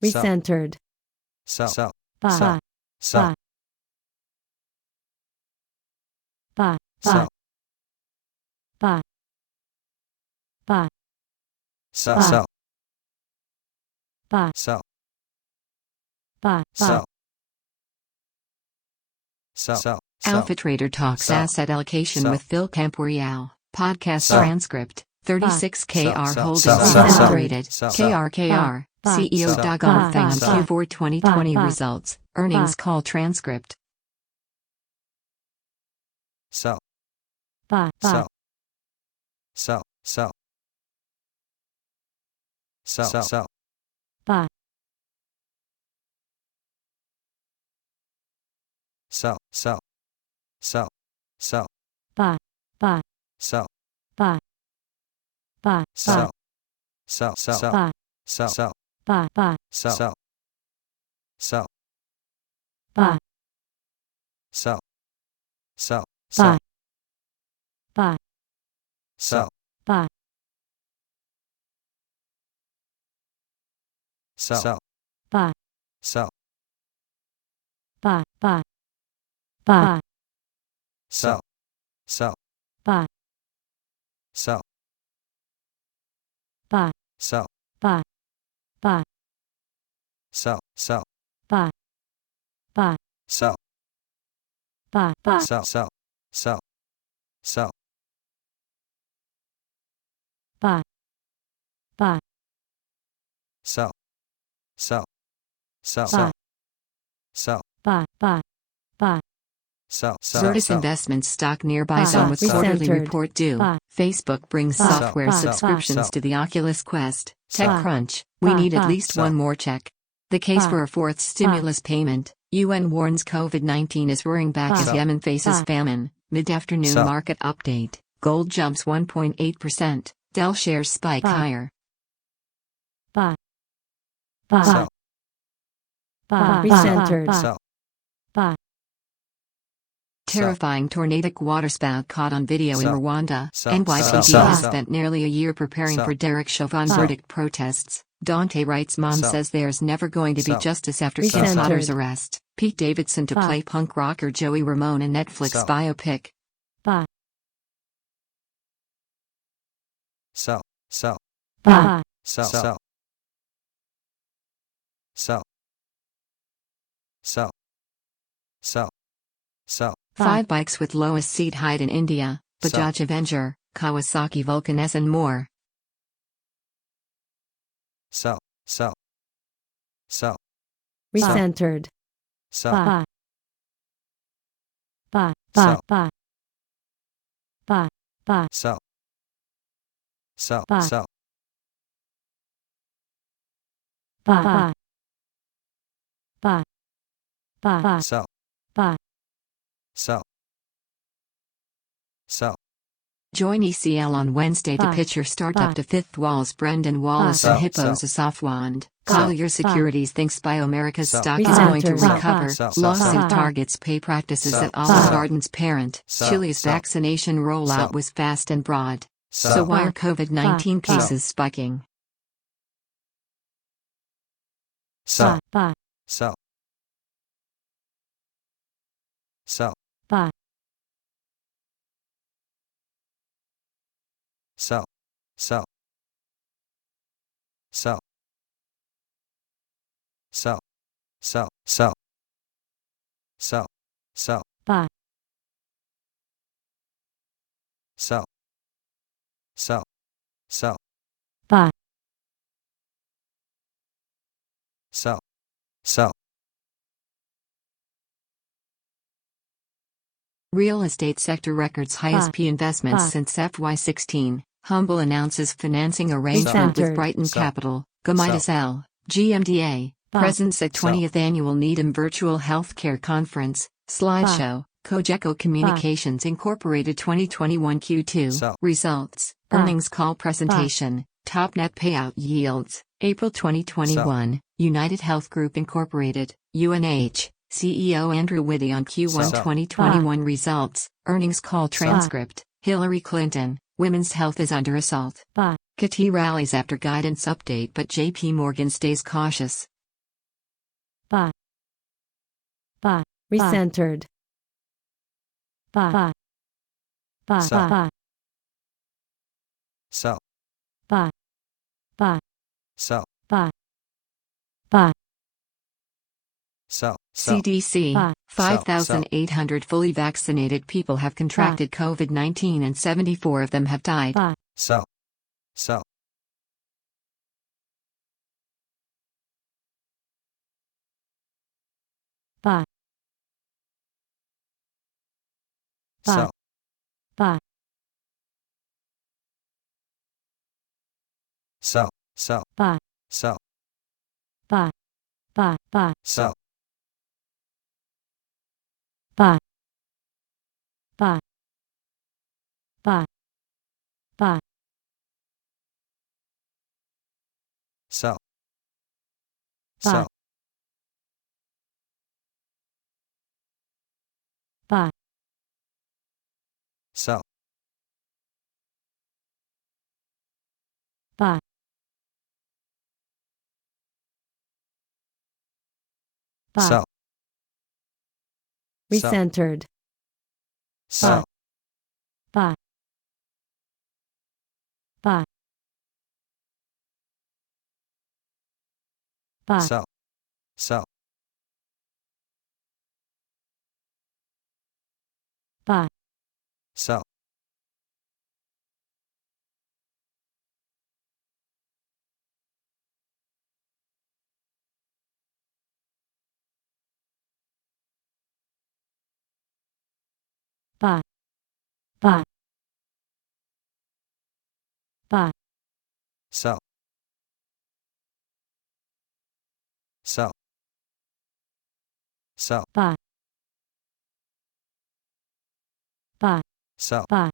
Recentered. Alpha Trader talks asset allocation with Phil Camporeal. Podcast transcript. 36KR Holdings Incorporated. KRKR. CEO Dagon Fang Q4 2020 results. Earnings call transcript. Sell. sell, buy, buy, sell, buy, buy, sell, sell, sell, buy, sell, sell, buy, buy, sell, sell, buy, sell, sell, buy, sell, buy, sell, buy, sell, buy, sell, buy, buy, buy, sell, sell, buy, sell, buy, sell, buy, buy, sell, sell, buy, buy, sell, buy, buy, sell, sell, sell, sell, buy, buy, sell, sell, sell, buy, sell, buy, buy, buy, sell, sell, Zertis sell, Investments stock nearby Buy. zone with quarterly Recentered. report due. Buy. Facebook brings Buy. software Buy. subscriptions Buy. to the Oculus Quest. Buy. TechCrunch, we Buy. need at Buy. least Buy. one more check. The case Buy. for a fourth stimulus payment. UN warns COVID-19 is roaring back Buy. as Yemen faces Buy. famine. Mid-afternoon Buy. market update. Gold jumps 1.8%. Dell shares spike Buy. higher. buy, buy, sell, buy, recentered, sell, buy, Terrifying tornadic waterspout caught on video in Sell. Rwanda. Sell. NYPD Sell. has Sell. spent nearly a year preparing Sell. for Derek Chauvin Sell. verdict protests. Dante Wright's mom Sell. says there's never going to be Sell. justice after Sell. King Potter's Recentered. arrest. Pete Davidson to Sell. play punk rocker Joey Ramone in Netflix Sell. biopic. buy, sell, sell, buy, sell, sell, sell, sell, sell, sell, 5 bikes with lowest seat height in India. Sell. Bajaj Avenger, Kawasaki Vulcan S and more. sell, sell, sell, recentered, sell, buy, buy, Sell. buy, buy, buy, sell, sell, Buy. sell, buy, buy, buy, sell, buy, sell, sell, Join ECL on Wednesday to Buy. pitch your startup Buy. to Fifth Wall's Brendan Wallace Buy. and Hippos Sell. Safwand. Buy. Collier Buy. Securities thinks Biomerica's Sell. stock is going to Recentered. Buy. recover. Sell. Lawsuit Buy. targets pay practices Sell. at Olive Sell. Garden's parent. Sell. Chile's Sell. vaccination rollout Sell. was fast and broad. Sell. So why Buy. are COVID-19 Buy. cases spiking? sell, buy, sell, sell, buy, sell, sell, sell, sell, sell, sell, sell, sell, buy, sell, sell, sell, buy, sell, sell, Real estate sector records highest Buy. P investments Buy. since FY16. Humble announces financing arrangement with Recentered. Brighton Sell. Capital. Gomitas L. GMDA. Buy. Presence at Sell. 20th Annual Needham Virtual Healthcare Conference. Slideshow. Cogeco Communications Incorporated 2021 Q2 Sell. results. Buy. Earnings call presentation. Top net payout yields. April 2021. United Health Group Incorporated. UNH. CEO Andrew Whitty on Q1 Sell. 2021 results. Earnings call transcript. Hillary Clinton. Women's health is under assault. buy, KT rallies after guidance update, but JP Morgan stays cautious. buy, recentered, buy, Sell. buy, sell, buy, sell, buy, buy, sell, sell, CDC. Buy. 5,800 fully vaccinated people have contracted COVID-19 and 74 of them have died. buy, sell, sell, buy, Buy. sell, buy, sell, sell, buy, sell, buy, buy, sell, buy, buy, buy, buy, sell, buy, sell, buy, sell, buy, buy, sell, sell, recentered, sell, buy, buy, buy, sell, sell, buy, sell, buy, buy, buy, sell, sell, sell, buy, buy, sell, buy,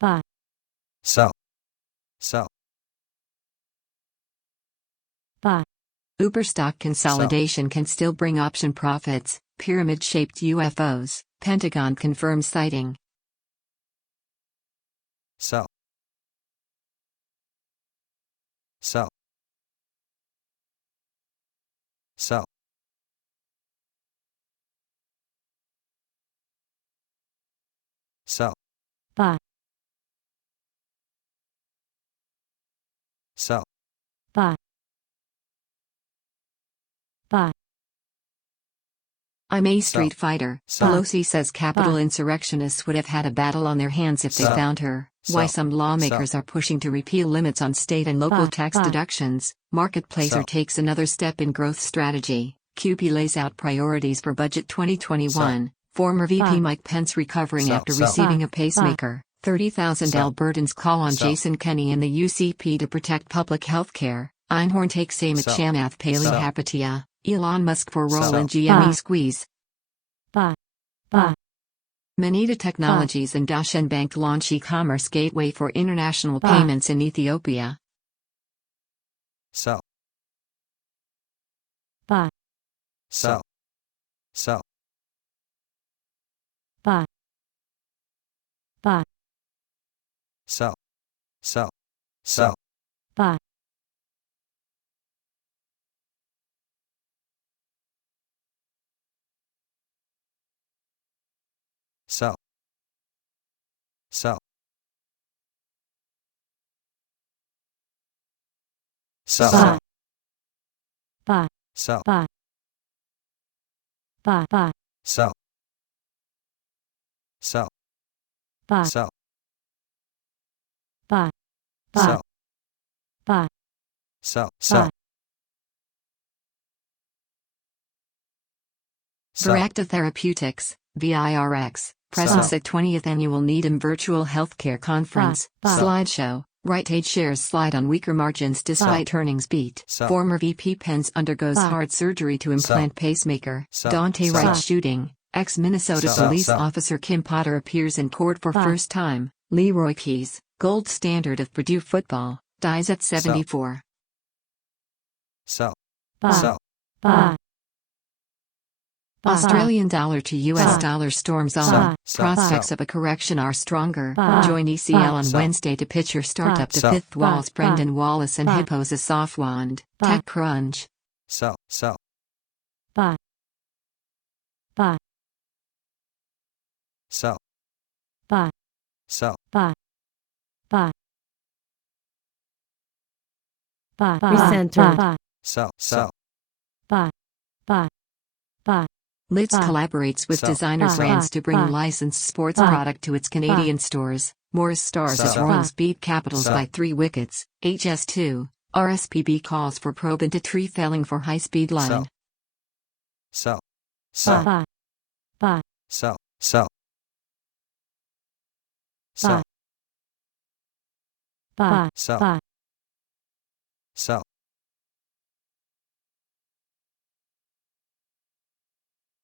buy, sell, sell, buy, Uber stock consolidation can still bring option profits. Pyramid-shaped UFOs, Pentagon confirms sighting. sell, sell, sell, sell, buy, sell, buy, buy, I'm a sell, street fighter. sell, Pelosi says Capitol Buy. insurrectionists would have had a battle on their hands if they Sell. found her. Why Sell. some lawmakers are pushing to repeal limits on state and local Buy. tax Buy. deductions. Marketplacer Sell. takes another step in growth strategy. QP lays out priorities for budget 2021. Former VP Buy. Mike Pence recovering Sell. after Sell. receiving Buy. a pacemaker. 30,000 Sell. Albertans call on Sell. Jason Kenney and the UCP to protect public health care. Einhorn takes aim at Sell. Chamath Paley Sell. Hapatia. Elon Musk for role Sell. in GME Buy. squeeze. buy, buy, Manita Technologies and Dashen Bank launch e-commerce gateway for international Buy. payments in Ethiopia. sell, buy, sell, sell, buy, buy, sell, sell, sell, buy, sell, sell, sell, buy, buy, sell, buy, buy, buy, sell, sell, buy, sell, buy, buy, sell, buy, sell, sell, sell, Viracta Therapeutics, VIRX, presents Sell. at 20th Annual Needham Virtual Healthcare Conference. Buy. Slideshow. Rite Aid shares slide on weaker margins despite earnings beat. Sell. Former VP Pence undergoes Buy. heart surgery to implant pacemaker. Sell. Dante Sell. Wright shooting. Ex-Minnesota Sell. police Sell. officer Kim Potter appears in court for Buy. first time. Leroy Keys, gold standard of Purdue football, dies at 74. sell, buy, sell, buy, buy, Australian dollar to US Buy. dollar storms Buy. on. Sell. Prospects Sell. of a correction are stronger. Buy. Join ECL Buy. on Sell. Wednesday to pitch your startup to Buy. Sell. Fifth Wall's Buy. Brendan Wallace and Buy. Hippos a soft wand. Buy. TechCrunch. sell, sell, buy, buy, sell, buy, sell, buy, buy, buy, recenter, buy, sell, sell, buy, buy, buy, Litz Buy. collaborates with Sell. designer Buy. brands to bring Buy. licensed sports Buy. product to its Canadian stores. Morris stars as Sell. Royals beat Capitals Sell. by 3 wickets. HS2. RSPB calls for probe into tree felling for high-speed line. Sell. sell, sell, buy, buy, sell, sell, sell, buy, sell, buy, sell,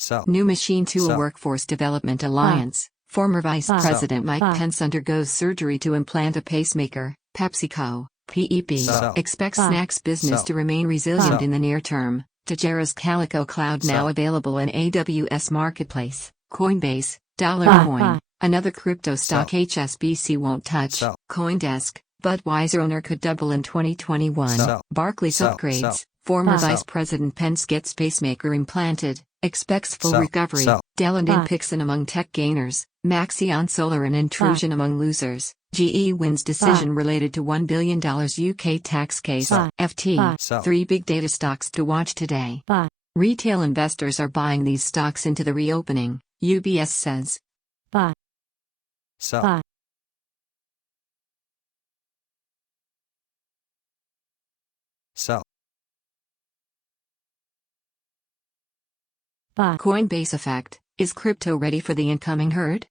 sell, New Machine Tool Sell. Workforce Development Alliance. Former Vice President Mike Pence undergoes surgery to implant a pacemaker. PepsiCo, PEP, Sell. expects snacks business Sell. to remain resilient Sell. in the near term. Tejera's Calico Cloud now Sell. available in AWS Marketplace. Coinbase, Buy. Coin, another crypto stock HSBC won't touch. Sell. CoinDesk, Budweiser owner could double in 2021. Sell. Barclays Sell. upgrades. Sell. Former Sell. Vice President Pence gets pacemaker implanted. Expects full Sell. recovery. Sell. Dell and Buy. Inpixon among tech gainers. Maxion Solar an intrusion among losers. GE wins decision related to $1 billion UK tax case. Buy. FT. Sell. 3 big data stocks to watch today. Buy. Retail investors are buying these stocks into the reopening, UBS says. Buy. Sell. Buy. Sell. Buy. Coinbase effect. Is crypto ready for the incoming herd?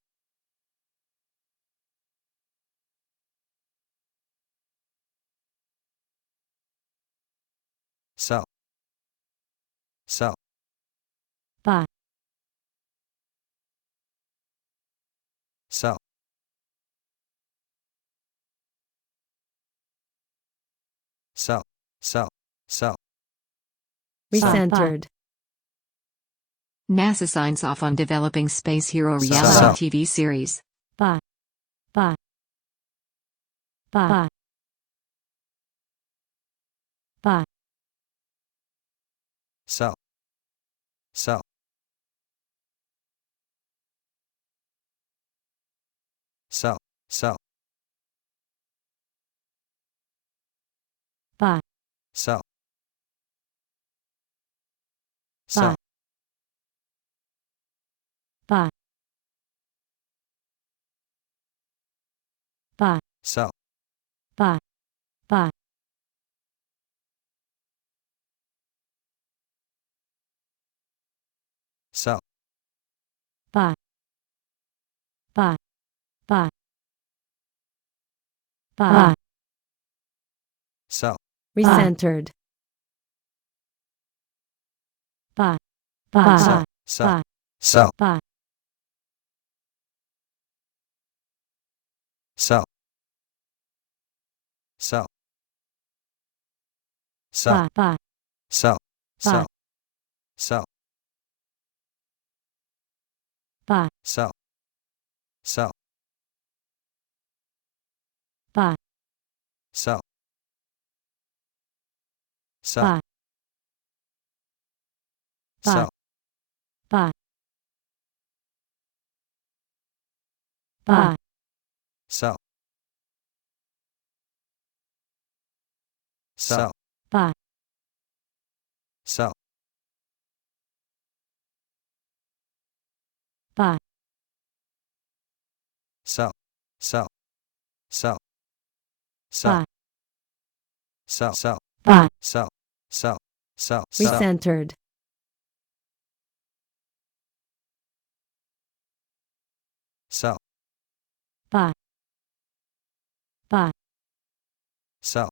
Sell. Sell. Buy. Sell. Sell. Sell. Sell. Recentered. NASA signs off on developing Space Hero Sell. reality TV series. Buy. Buy. Buy. Buy. Sell. Sell. Sell. Sell. Buy. Sell. Buy. Sell. Buy. Buy. Sell. Buy. Buy. Sell. Buy. Buy. Buy. Buy. Sell. Recentered. Buy. Buy. Sell. Sell. Buy. Sell. Buy. Sell. Sell. Sell. Buy. Sell. Sell. Sell. Buy. Sell. Sell. Buy. Sell. Sell. Buy. Sell. Buy. Buy. Sell. Sell. Buy. Sell. Buy. Sell. Sell. Sell. Buy. Sell. Sell. Sell. Buy. Sell. Sell. Sell. Sell. Recentered. Sell. Buy. Buy. Sell.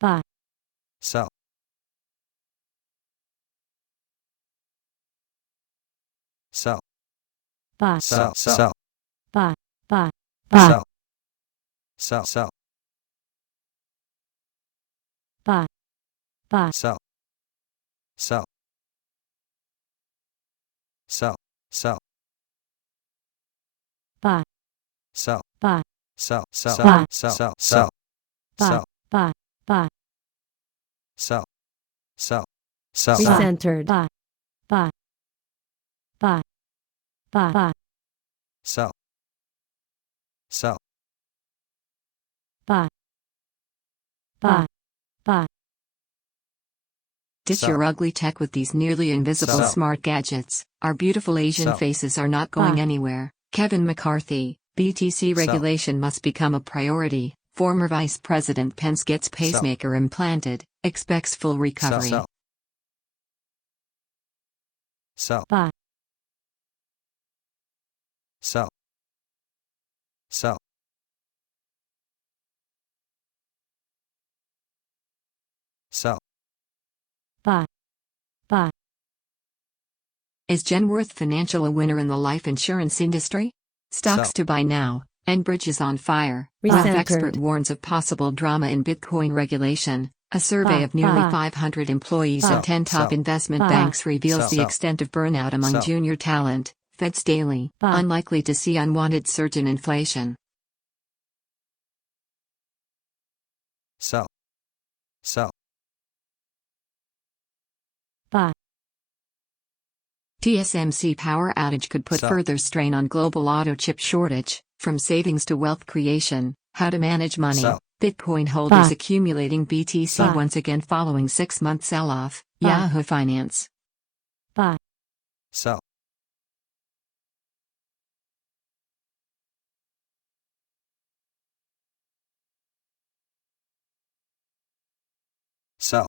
Buy. Sell. Sell. Buy. Sell. Sell. Buy. Buy. Buy. Sell. Sell. Sell. Buy. Buy. Sell. Sell. Sell. Sell. Buy. Sell. Buy. Sell. Sell. Buy. Sell. Sell. Sell. Buy. Sell. Buy. Buy. Sell. Sell. Sell. Recentered. Buy. Buy. Buy. Buy. Buy. Sell. Sell. Buy. Buy. Buy. Ditch your ugly tech with these nearly invisible Sell. smart gadgets. Our beautiful Asian Sell. faces are not going Buy. anywhere. Kevin McCarthy, BTC regulation must become a priority. Former Vice President Pence gets pacemaker implanted, expects full recovery. Sell. Sell. Buy. Sell. Sell. Sell. Buy. Buy. Is Genworth Financial a winner in the life insurance industry? Stocks Sell. to buy now. Enbridge is on fire. Recentered. Expert warns of possible drama in Bitcoin regulation. A survey of nearly 500 employees at 10 top investment banks reveals the extent of burnout among junior talent. Feds Daily. Unlikely to see unwanted surge in inflation. Sell. Sell. Buy. TSMC power outage could put Sell. further strain on global auto chip shortage. From savings to wealth creation, how to manage money. Sell. Bitcoin holders Buy. accumulating BTC Buy. once again following 6-month sell-off. Buy. Yahoo Finance. Buy. Sell. Sell.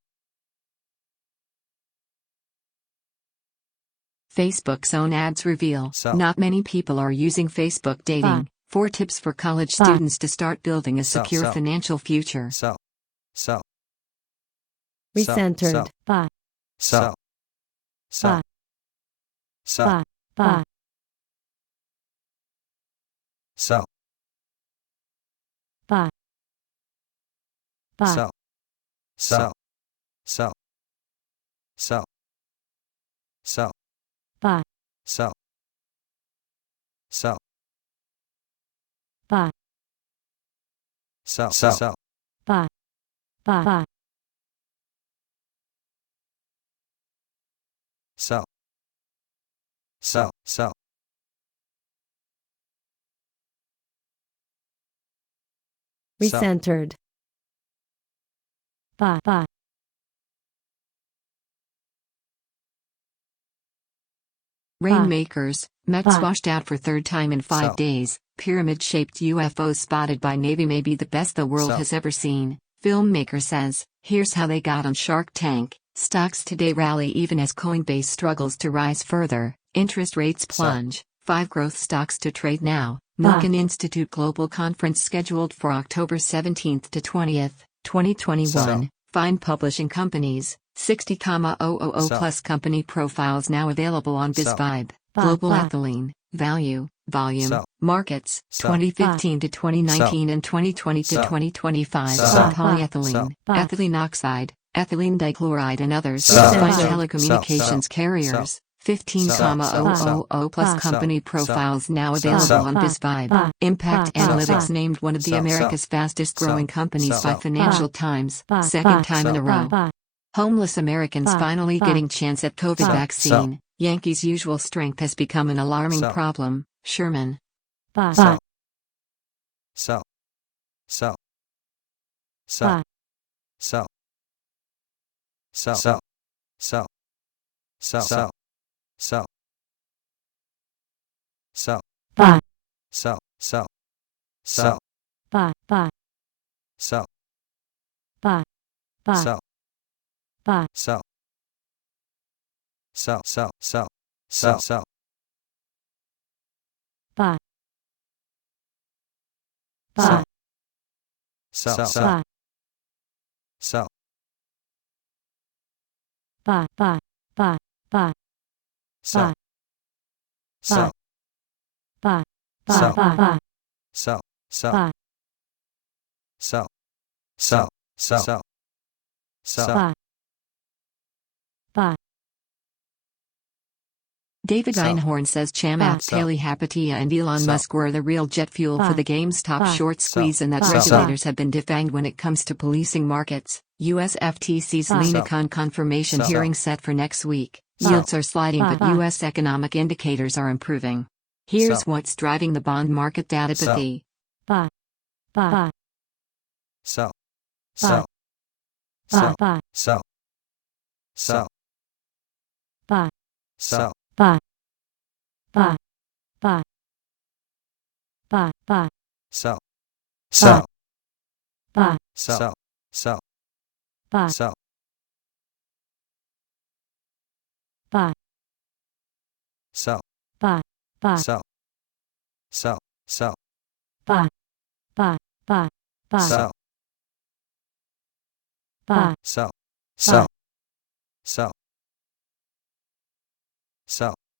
Facebook's own ads reveal Sell. not many people are using Facebook dating. 4 tips for college Buy. students to start building a Sell. secure Sell. financial future. Sell. Sell. Recentered. Sell. Buy. Sell. Sell. Buy. Sell. Buy. Buy. Sell. Buy. Buy. Sell. Sell. Sell. Sell. Sell. Buy. Sell. Sell. Buy. Sell. Sell. Buy. Buy. Sell. Sell. Sell. Recentered. Buy. Buy. Rainmakers, Mets Buy. washed out for third time in 5 Sell. days. Pyramid-shaped UFOs spotted by Navy may be the best the world Sell. has ever seen. Filmmaker says, here's how they got on Shark Tank. Stocks today rally even as Coinbase struggles to rise further. Interest rates plunge. 5 growth stocks to trade now. Milken Institute Global Conference scheduled for October 17th to 20th, 2021. Sell. Find publishing companies. 60,000 Sell. plus company profiles now available on Sell. BizVibe. Buy. Global Buy. ethylene, value, volume, Sell. markets, Sell. 2015 to 2019 and 2020 to Sell. 2025. Sell. Polyethylene, Sell. Buy. ethylene oxide, ethylene dichloride and others. Sell. Find Sell. telecommunications Sell. carriers. 15,000 Sell. plus Buy. company profiles now Sell. available on Buy. BizVibe. Buy. Impact Buy. Analytics Buy. named one of the Sell. America's fastest growing Sell. companies Sell. by Financial Buy. Times. Buy. Second Buy. time in a Sell. row. Buy. Homeless Americans Buy. finally Buy. getting chance at COVID Sell. vaccine. Yankees' usual strength has become an alarming Sell. problem. Sherman. Buy. Sell. Sell. Sell. Sell. Buy. Sell. Sell. Sell. Sell. Sell. Sell. Sell. Buy. Sell. Sell. Sell. Buy. Buy. Sell. Buy. Buy. Sell. Buy. Sell. Sell. Sell. Sell. Sell. Sell. Buy. Sell. Buy. Sell. Sell. Buy. Sell. Buy. Buy. Buy. Buy. Sell. Sell. Buy. Sell. Buy. Buy. Sell. Sell. Buy. Sell. Sell. Sell. Sell. Buy. Buy. David Sell. Einhorn says Chamath Sell. Palihapitiya and Elon Sell. Musk were the real jet fuel for the GameStop Buy. short squeeze and that Sell. regulators have been defanged when it comes to policing markets. US FTC's Sell. Lenacon confirmation Sell. hearing set for next week. Sell. Yields are sliding but Buy. US economic indicators are improving. Here's Sell. what's driving the bond market data. Sell. Buy. Buy. Sell. Buy. Sell. Buy. Sell. Buy. Sell. Sell. Buy. Sell. Buy. Buy. Buy. Buy. Buy. Sell. Sell. Buy. Sell. Sell. Buy. Sell. Buy. Sell. Buy. Buy. Sell. Sell. Sell. Buy. Buy. Buy. Buy. Sell. Buy. Sell. Sell. Sell. Sell.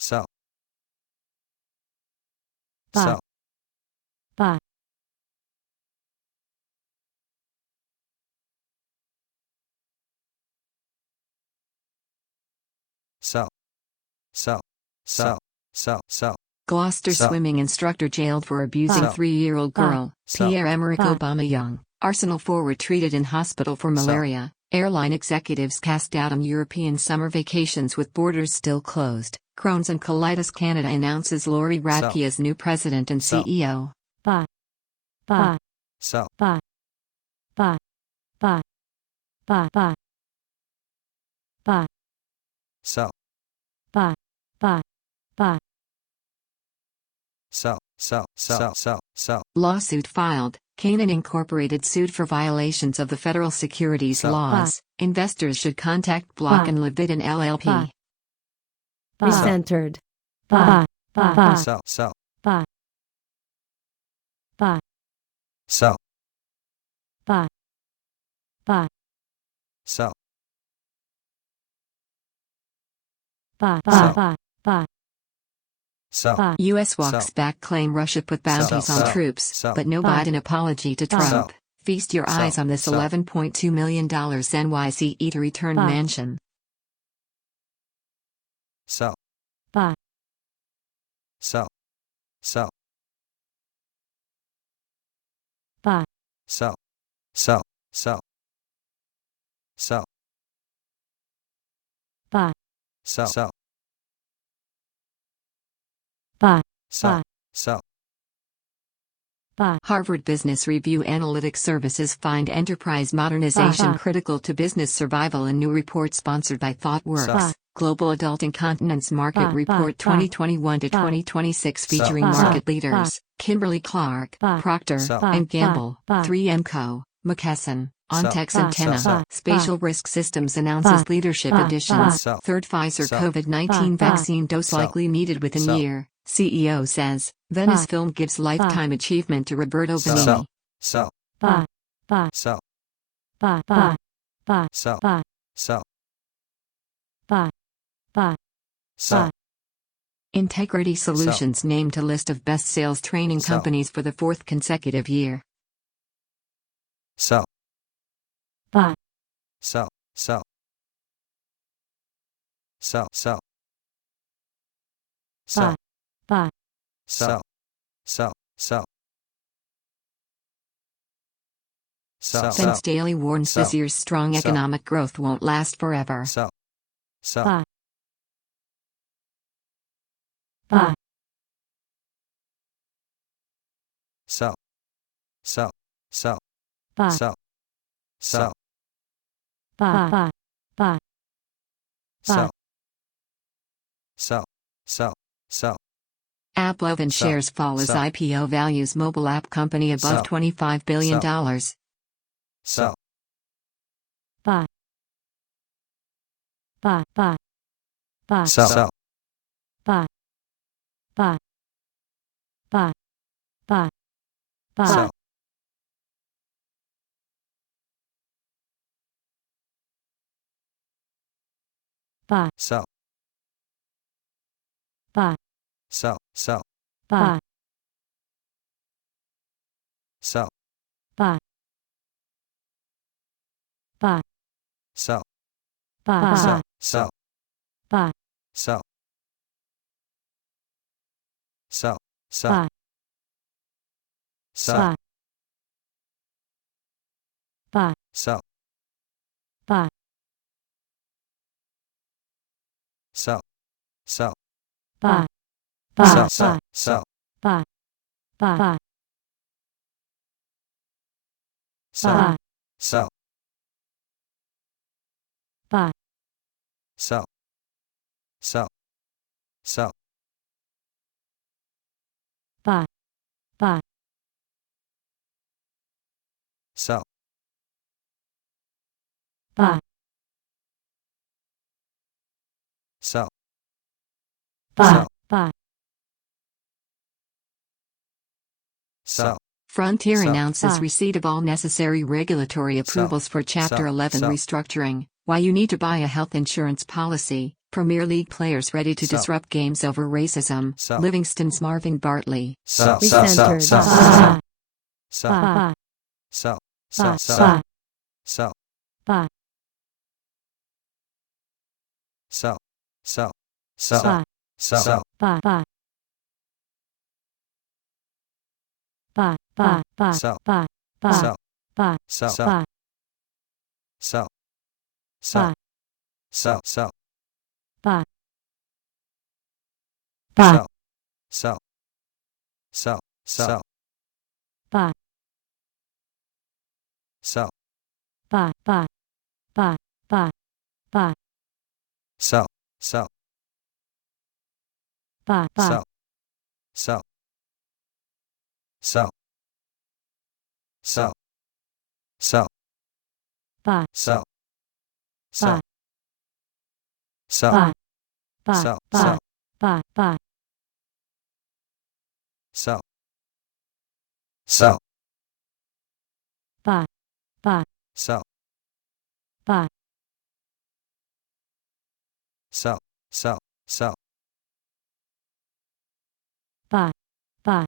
sell, buy, sell, buy, sell, sell, sell, sell, sell, Gloucester Sell. swimming instructor jailed for abusing Sell. 3-year-old girl. Sell. Pierre-Emerick Aubameyang. Arsenal forward treated in hospital for Sell. malaria. Airline executives cast doubt on European summer vacations with borders still closed. Crohn's and Colitis Canada announces Lori Radke as new president and Sell. CEO. buy, buy, sell, buy, buy, buy, buy, buy, buy, sell, buy, buy, buy, sell, sell, sell, sell, sell, Lawsuit filed. Canaan Incorporated sued for violations of the federal securities Sell. laws. Investors should contact Block Buy. and Levitin LLP. Buy. Recentered. Buy, buy, buy, sell, sell, buy, buy, sell, buy, buy, sell, buy, Sell. buy, buy, sell, buy, U.S. walks Sell. back claim Russia put bounties Sell. on Sell. troops, Sell. but no Buy. Biden apology to Buy. Trump. Sell. Feast your eyes Sell. on this Sell. $11.2 million NYC to return Buy. mansion. sell, buy, sell, sell, buy, sell, sell, sell, sell, buy, sell, sell, buy, sell, sell, buy, Harvard Business Review Analytics Services find enterprise modernization Buy. critical to business survival in new report sponsored by ThoughtWorks. Buy. Global Adult Incontinence Market Buy. Report Buy. 2021 to 2026 Sell. featuring Buy. market Buy. leaders, Kimberly-Clark, Buy. Procter Sell. and Gamble, Buy. 3M Co., McKesson, Sell. Ontex Buy. Antenna, Sell. Spatial Risk Systems announces Buy. leadership Buy. additions, Sell. third Pfizer Sell. COVID-19 Buy. vaccine dose Sell. likely needed within Sell. year, CEO says. Venice Buy. film gives lifetime achievement to Roberto Sell. Benigni. sell, buy, buy, sell, buy, buy, buy, sell, buy, sell, buy, buy, sell, Integrity Solutions named to list of best sales training Sell. companies for the fourth consecutive year. sell, buy, sell, sell, sell, sell, buy, sell, buy, sell, sell, sell, sell, Fence Daily warns this Sell. year's strong Sell. economic growth won't last forever. sell, sell, buy, buy, sell, sell, sell, buy, sell, sell, buy, buy, buy, sell, sell, sell, sell, AppLovin Sell. shares fall as Sell. IPO values mobile app company above Sell. $25 billion. sell, buy, buy, buy, buy, sell, buy, buy, buy, buy, buy, sell, buy, sell, buy, sell, sell, buy, sell, buy, buy, sell, buy, sell, sell, buy, sell, sell, sell, buy, sell, buy, sell, buy, sell, sell, buy, sell, buy, sell, sell, buy, buy, sell, sell, buy, sell, sell, sell, buy, buy, sell, buy, sell, buy, buy, sell, Frontier Sell. announces Buy. receipt of all necessary regulatory approvals for Chapter Sell. 11 Sell. restructuring. Why you need to buy a health insurance policy. Premier League players ready to Sell. disrupt games over racism. Sell. Livingston's Marvin Bartley. Sell. Recentered. Sell. Ba. Sell. Ba. Sell. Ba. Sell. Ba. Sell. Ba. Sell. Sell. Sell. Ba. Sell. Ba. Ba. Ba. Ba. Ba. Sell. Ba. Ba. Sell. Ba. Sell. Ba. Sell. Sell. Sell. Sell. Ba. Ba. Sell. Sell. Sell. Ba. Sell. Ba. Ba. Ba. Ba. Ba. Sell. Sell. Ba. Ba. Sell. Sell. Sell. Sell. Sell. Ba. Sell. Ba. Sell. Ba. Ba. Sell. Ba. Ba. Ba. Sell. Sell. Ba. Ba. Sell. Ba. Sell. Sell. Sell. Ba. Ba.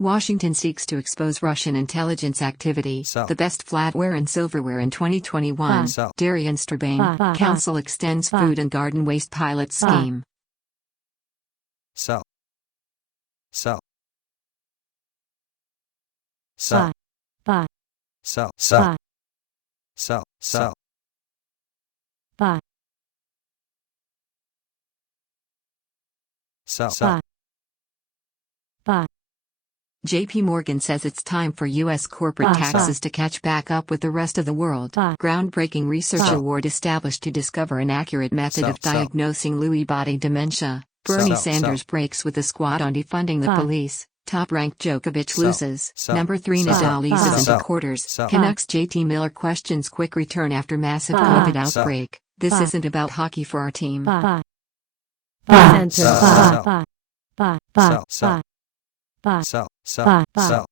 Washington seeks to expose Russian intelligence activity. Sell. The best flatware and silverware in 2021. Sell. Darian Strabane. Ba. Council extends Ba. food and garden waste pilot Ba. scheme. Sell. Sell. Sell. Ba. Sell. Ba. Sell. Sell. Sell. Ba. Sell. Ba. Ba. JP Morgan says it's time for U.S. corporate Ba. taxes to catch back up with the rest of the world. Ba. Groundbreaking research Ba. award established to discover an accurate method of Sell. diagnosing Lewy body dementia. Bernie Sell. Sanders breaks with the squad on defunding the Ba. police. Top-ranked Djokovic Sell. loses. Sell. Number 3 Sell. Nadal eases Sell. into Sell. quarters. Sell. Canucks JT Miller questions quick return after massive Ba. COVID Sell. outbreak. This Ba. isn't about hockey for our team. Ba. Ba. Ba. Center. Sell. Ba. Sell. Ba. Ba. Ba. Sell. Ba. Sell. Sell. Ba. Sell.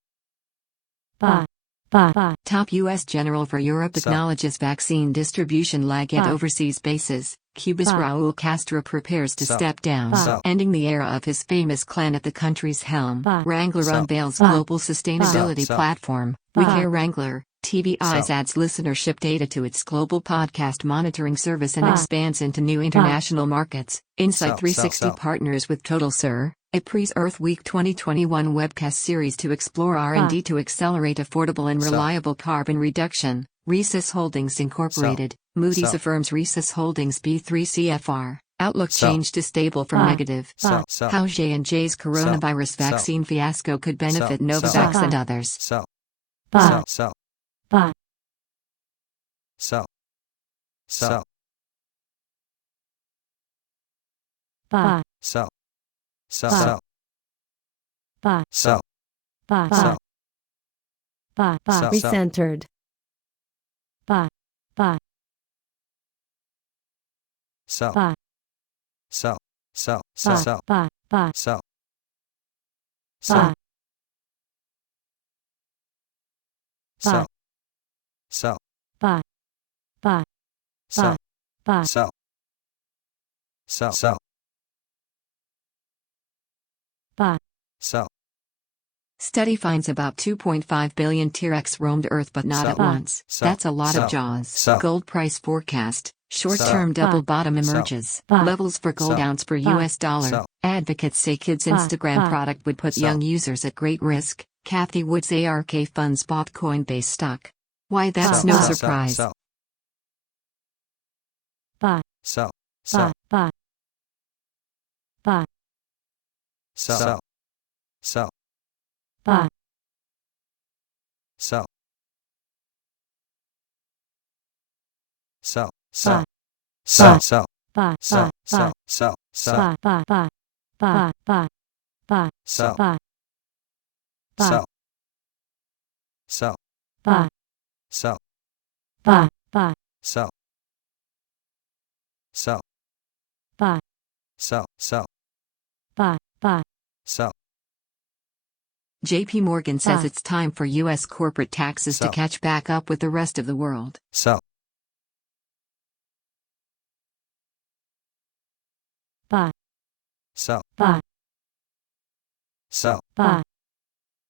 Ba. Ba. Ba. Top U.S. General for Europe Sell. acknowledges vaccine distribution lag at Ba. overseas bases. Cuba's Ba. Raul Castro prepares to Sell. step down, Ba. ending the era of his famous clan at the country's helm. Ba. Wrangler Sell. unveils Ba. global sustainability Sell. platform. Ba. We Care Wrangler. TVI's Sell. adds listenership data to its global podcast monitoring service and Ba. expands into new international markets. Insight Sell. 360 Sell. partners with Total Sir, a pre-Earth Week 2021 webcast series to explore R&D to accelerate affordable and Sell. reliable carbon reduction. Resus Holdings Incorporated. Moody's Sell. affirms Resus Holdings B3 CFR. Outlook Sell. changed to stable from Ba. negative. Sell. Sell. How J&J's coronavirus Sell. vaccine fiasco could benefit Sell. Novavax Sell. and others. Sell. Ba. Sell. Ba. Sell. Sell. Ba. Sell. Sell. Ba. Sell. Ba. Sell. Ba. Sell. Ba. Ba. Sell. Recentered. Ba. Ba. Sell. Ba. Sell. Sell. Ba. Sell. Ba. Ba. Sell. Ba. Sell. Sell. Ba. Ba. Sell. Ba. Sell. Sell. Sell. Ba. Sell. Study finds about 2.5 billion T-Rex roamed Earth but not Sell. at once. Sell. That's a lot Sell. of jaws. Sell. Gold price forecast. Short-term Sell. double bottom Sell. emerges. Sell. Levels for gold Sell. ounce per Sell. US dollar. Sell. Advocates say kids' Sell. Instagram Sell. product would put Sell. young users at great risk. Kathy Wood's ARK funds bought Coinbase stock. Why that's Sell. no Sell. surprise. Sell. Ba. Sell. Ba. Sell. Ba. Ba. Sell. Sell. Ba. Sell. Sell. Ba. Sell. Sell. Ba. Sell. Ba. Sell. Sell. Sell. Ba. Ba. Ba. Ba. Ba. Ba. Sell. Ba. Ba. Sell. Sell. Ba. Sell. Ba. Ba. Sell. Sell. Ba. Sell. Sell. Ba. Ba. Sell. JP Morgan says Ba. it's time for U.S. corporate taxes to Sell. catch back up with the rest of the world. Sell. buy, sell, buy, sell, buy,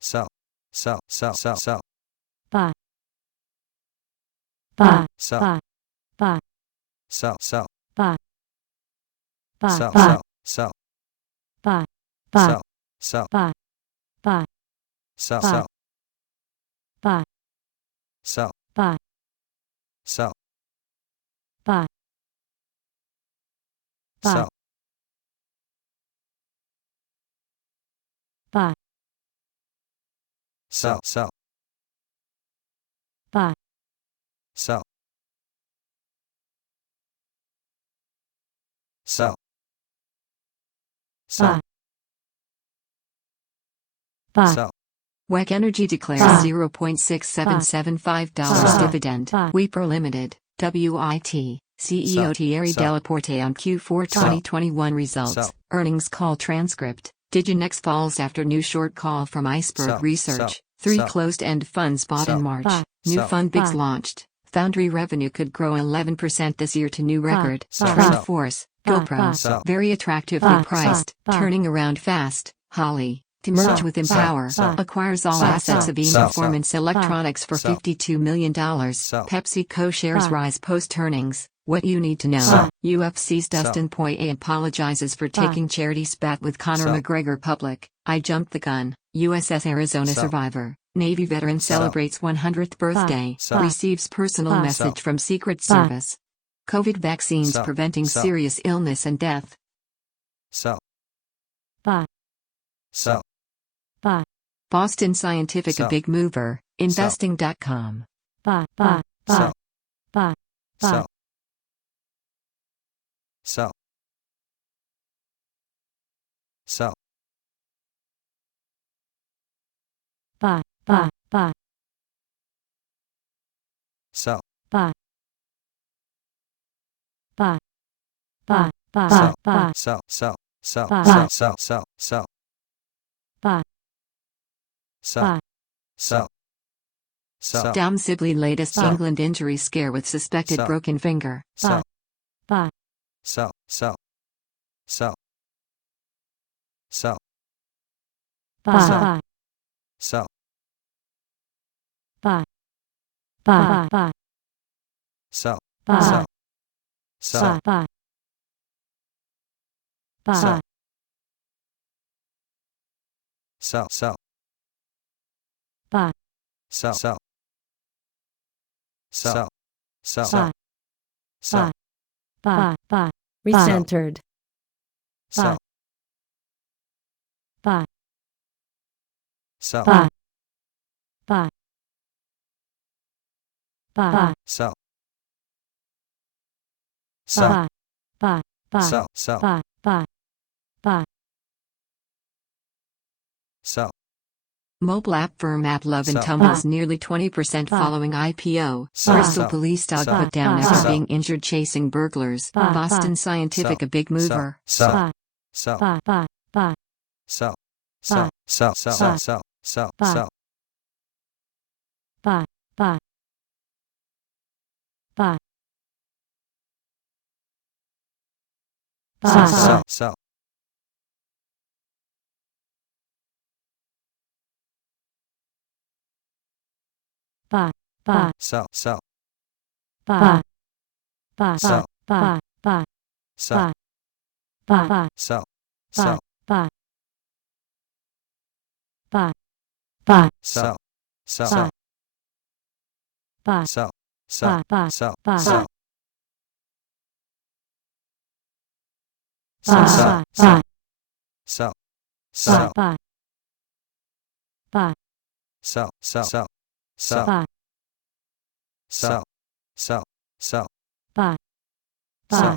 sell, sell, sell, sell, sell, buy, buy, sell, buy, buy, sell, sell, buy, buy, sell, buy, sell, buy, buy, sell, sell, buy, buy, sell, buy, sell, buy, sell, buy, sell, buy, buy, sell, buy, sell, sell, buy, sell, sell, buy, sell, buy, sell, WEC Energy declares Buy. $0.6775 Buy. dividend. Buy. Weeper Limited, WIT, CEO Sell. Thierry Sell. Delaporte on Q4 Sell. 2021 results. Sell. Earnings call transcript. Diginex falls after new short call from Iceberg Sell. Research. Sell. 3 Sell. closed-end funds bought Sell. in March. Buy. New Sell. fund bigs Buy. launched. Foundry revenue could grow 11% this year to new record. Sell. Trend Sell. Force, Buy. GoPro, Sell. very attractively Buy. priced, Buy. turning around fast. Holly, to merge Sell. with Sell. Empower, Sell. acquires all Sell. assets Sell. of EM Sell. Performance Electronics for Sell. $52 million. Sell. PepsiCo shares Buy. rise post-earnings. What you need to know. Sell. UFC's Sell. Dustin Poirier apologizes for Buy. taking charity spat with Conor Sell. McGregor public. I jumped the gun. USS Arizona Sell. survivor. Navy veteran Sell. celebrates 100th birthday. Sell. Receives personal Buy. message Sell. from Secret Buy. Service. COVID vaccines Sell. preventing Sell. serious illness and death. sell, buy, sell, buy, Boston Scientific a Sell. big mover. Investing.com. buy, buy, buy, sell, buy, buy, sell, sell, sell, buy, buy, buy, sell, buy, buy, buy, buy, sell, buy, sell, sell, sell, Buy. sell, sell, sell, sell, buy, sell, buy, sell, sell, Dom Sibley latest Buy. England injury scare with suspected Sell. broken finger. sell, buy, sell, sell, sell, sell, buy, Sell. buy, sell, buy, buy, buy, sell, buy, sell, sell, buy, buy, Sell. sell, sell, buy, sell, sell, sell, sell, buy, sell, buy, buy, recentered, sell, buy, sell, buy, buy, buy, sell, sell, buy, buy, buy, sell, sell, buy, buy, buy, sell, Mobile app firm AppLove and Sell. tumbles nearly 20% Buy. following IPO. Sell. Bristol Sell. police dog Sell. put down Buy. after Sell. being injured chasing burglars. Buy. Boston Scientific Sell. a big mover. sell, buy, sell, buy, buy, buy, sell, Buy. sell, sell, Buy. sell, sell, Buy. sell, buy, buy, buy, buy, sell, sell, buy, buy, sell, sell, buy, buy, Sell. buy, buy, sell, buy, buy, sell, buy, sell, buy, buy, buy, sell, sell, Buy. buy, sell, sell, buy, sell, buy, sell, buy, sell, buy, sell, buy, sell, buy, buy, sell, sell, sell, sell, buy, sell, sell, sell, buy, sell, buy,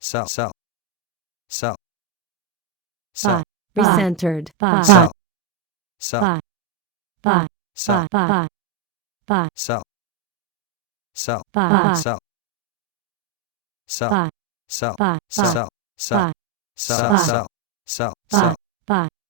sell, sell, sell, buy, sell, recentered, buy, sell, sell, buy, buy, sell, buy, buy, sell, sell, buy, sell, sell, buy, sell, buy, sell, sell, buy, sell, buy, sell, sell, buy, sell, buy,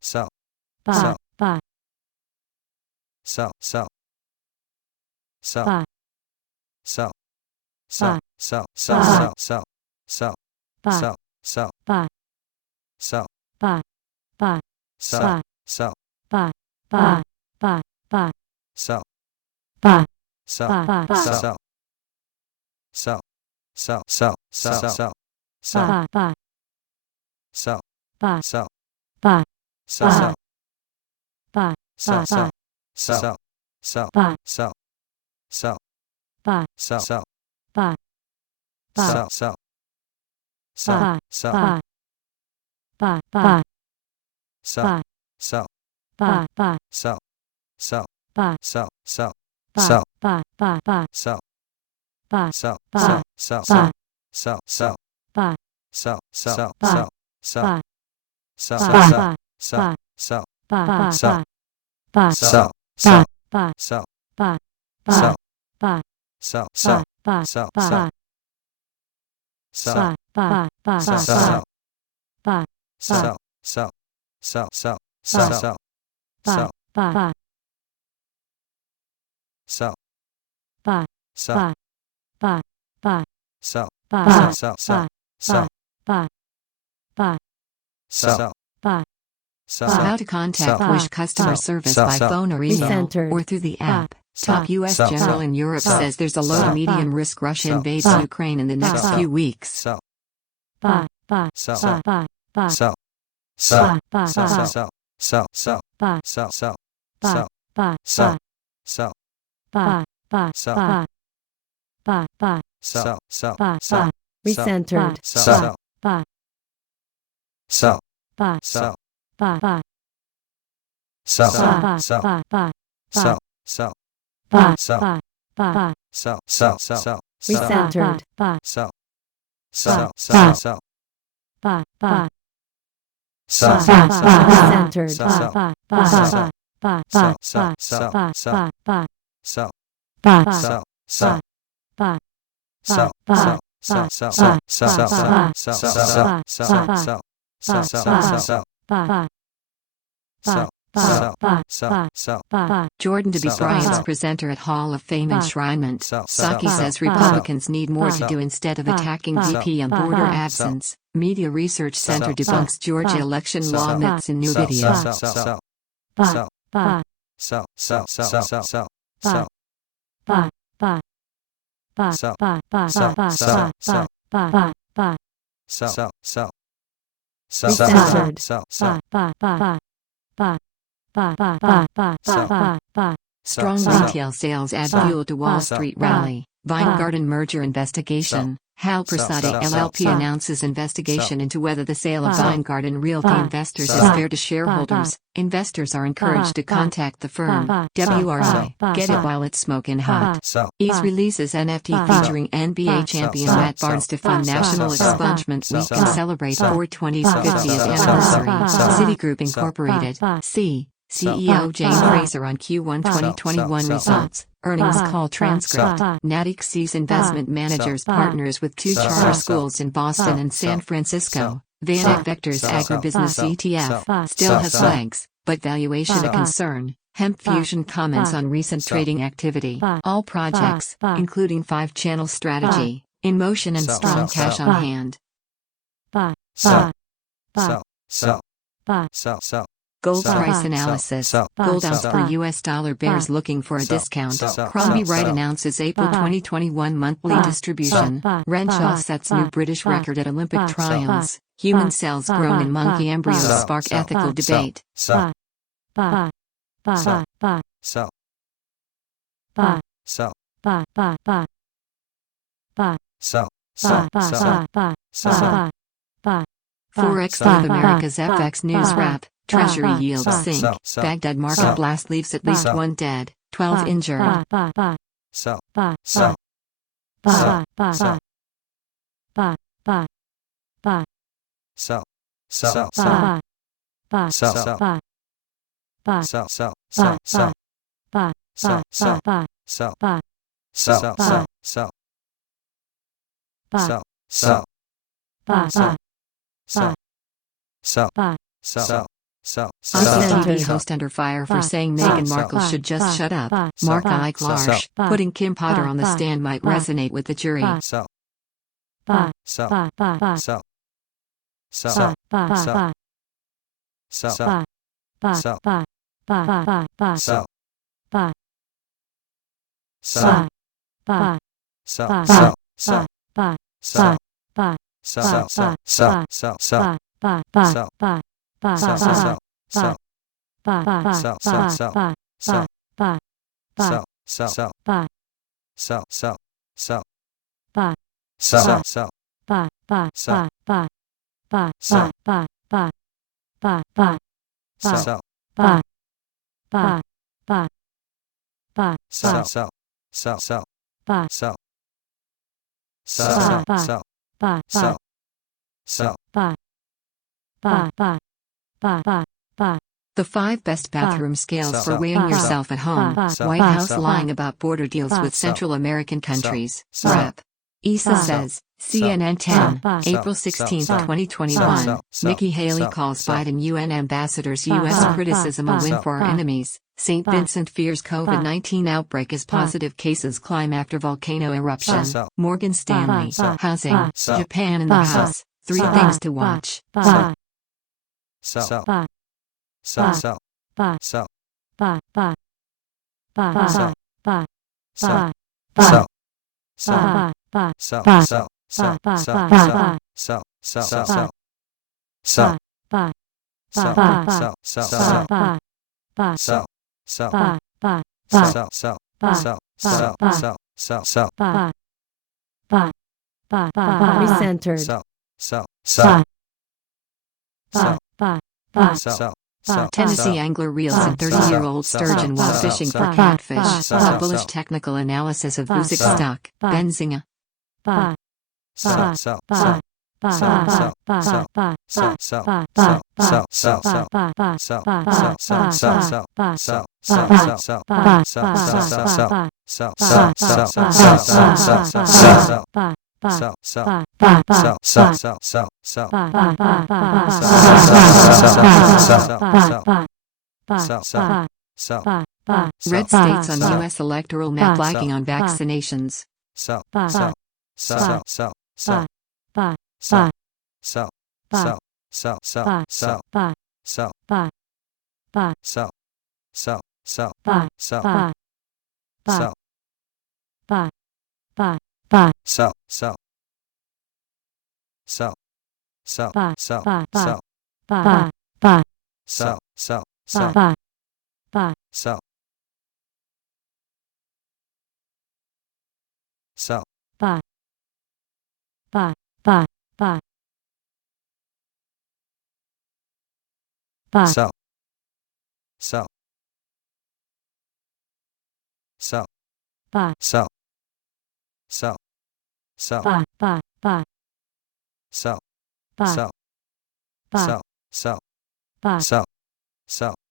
sell, Buy. sell, sell, sell, Buy. sell, Buy. sell, sell, Buy. sell, sell, Buy. sell, sell, Buy. sell, Buy. Buy. sell, sell, Buy. Buy. Buy. Buy. sell, Buy. sell, Buy. sell, sell, sell, sell, sell, sell, sell, Buy. Buy. sell, Buy. sell, Buy. sell, Buy. sell, Buy. sell, sell, Buy. sell, sell, Buy. sell, sell, Buy. sell, sell, sell, Buy. sell, Buy. Buy. Buy. sell, sell, Buy. Buy. sell, sell, Buy. sell, sell, Buy. sell, Buy. Buy. Buy. sell, Buy. sell, Buy. sell, Buy. sell, sell, Buy. sell, sell, Buy. sell, Buy. sell, Buy. sell, Buy. sell, Buy. sell, Buy. sell, Buy. sell, Buy. sell, Buy. sell, Buy. sell, Buy. sell, Buy. sell, Buy. sell, Buy. Buy. sell, Buy. Buy. sell, sell, sell, sell, sell, sell, sell, Buy. sell, Buy. sell, Buy. Buy. sell, Buy. sell, sell, sell, Buy. Buy. sell, Buy. sell, How to contact Buy. Wish customer Buy. service Buy. by phone or email, Recentered. or through the Buy. app. Top Buy. U.S. Buy. General in Europe Buy. says there's a low to Buy. medium risk Russia Buy. invades Buy. Ukraine in the next Buy. few weeks. sell, Buy. Buy. sell, Buy. Buy. Buy. sell, Buy. sell, Buy. sell, Buy. sell, sell, sell, Buy. sell, sell, Buy. sell, Buy. sell, sell, Buy. Buy. sell, Buy. Buy. Buy. sell, sell, Buy. sell, Recentered. sell, Buy. sell, Buy. sell, Buy. Buy. sell, Buy. sell, Buy. Buy. sell, sell, Buy. sell, Buy. Buy. sell, sell, sell, Recentered. Buy. sell, sell, Buy. sell, Buy. Buy. sell, Recentered. Sell. Buy. Sell. Buy. sell, Buy. sell, sell, Buy. sell, Buy. sell, Buy. sell, sell, Buy. sell, Buy. sell, Buy. sell, Buy. sell, sell, Buy. sell, Buy. sell, sell, Buy. sell, Buy. sell, Buy. sell, Buy. Buy. sell, sell, Buy. Jordan to be Sell. Bryant's Buy. presenter at Hall of Fame Buy. enshrinement. Sell. Psaki Sell. says Buy. Republicans need more to Buy. do instead of Buy. attacking Buy. VP on Buy. border Buy. absence. Media Research Center Sell. debunks Georgia Buy. election Sell. law Buy. myths in new Sell. video. Sell. Sell. Buy. Sell. Buy. Sell. Sell. Sell. Sell. Sell. Buy. Buy. Buy. Buy. Sell. Buy. Buy. Sell. Buy. Sell. Sell. Buy. Buy. Buy. Sell. Sell. Sell. Sell. Recentered. Sell. Buy. Sell. Buy. Buy. Buy. Buy. Buy. Buy. Buy. Sell. Buy. Buy. Strong Sell. retail sales add Sell. fuel to Wall Sell. Street Sell. rally. Vine Garden merger investigation. Hal Prasad Sell. LLP Sell. announces investigation into whether the sale of Sell. Vine Garden Realty Sell. investors Sell. is fair to shareholders. Investors are encouraged to contact the firm. Sell. WRI. Sell. Get it while it's smoking hot. Sell. Ease releases NFT Sell. featuring NBA champion Sell. Matt Barnes to fund Sell. National Sell. Expungement Sell. Week and Sell. celebrate Sell. 420's Sell. 50th Sell. anniversary. Sell. Citigroup Sell. Incorporated. Sell. C. Sell. CEO Jane Sell. Fraser on Q1 2021 Sell. results. Earnings Sell. call transcript. Sell. Natixis Investment Managers Sell. partners with two Sell. charter Sell. schools in Boston Sell. and San Francisco. Sell. Vanek Vector's Sell. agribusiness Sell. ETF Sell. still Sell. has Sell. legs, but valuation a Sell. concern. Hemp Fusion comments Sell. on recent Sell. trading activity. Sell. All projects, Sell. including 5-channel strategy, in motion and Sell. strong Sell. cash Sell. on hand. Buy. Sell. Buy. Sell. Sell. Buy. Sell. Sell. Gold Sell. price Sell. analysis. Sell. Gold Sell. ounce Sell. per US dollar bears Sell. looking for a Sell. discount. Sell. Crombie Sell. Wright Sell. announces April Sell. 2021 monthly Sell. distribution. Sell. Renshaw Sell. sets Sell. new British Sell. record at Olympic Sell. trials. Sell. Human Sell. cells Sell. grown in Sell. monkey embryos Sell. spark Sell. ethical Sell. debate. Sell. Buy. Buy. Sell. Buy. Sell. Buy. Sell. Buy. Buy. Buy. Buy. Sell. Buy. Sell. Sell. Buy. Buy. Sell. Buy. Buy. Forex Sell. North America's Buy. FX News Buy. Wrap. Treasury Buy. yields Sell. sink. Sell. Sell. Baghdad market Sell. blast leaves at least Sell. 1 dead, 12 Buy. injured. Buy. Buy. Buy. Sell. Buy. Sell. Buy. Sell. Buy. Sell. Buy. Buy. Buy. Sell. Sell. Buy. Buy. Sell. Buy. Buy. Sell. Sell. Buy. Sell. Buy. Sell. Sell. Buy. Sell. Buy. Sell. Buy. Sell. Buy. Sell. Sell. Buy. Sell. Buy. Sell. Buy. Sell. Aussie TV Centered. host under fire for saying Meghan Markle should just shut up. Mark Larsh, putting Kim Potter on the stand might resonate with the jury. The 5 best bathroom scales for weighing yourself at home. White House lying about border deals with Central American countries. Rep. Issa says, CNN 10, April 16, 2021. Nikki Haley calls Biden UN ambassador's U.S. criticism a win for our enemies. St. Vincent fears COVID-19 outbreak as positive cases climb after volcano eruption. Morgan Stanley, housing, Japan in the house. 3 things to watch. Recentered. Tennessee angler reels a 30-year-old sturgeon while fishing for catfish. A bullish technical analysis of Vuzix stock. Benzinga. Red states on U.S. electoral map lagging on vaccinations.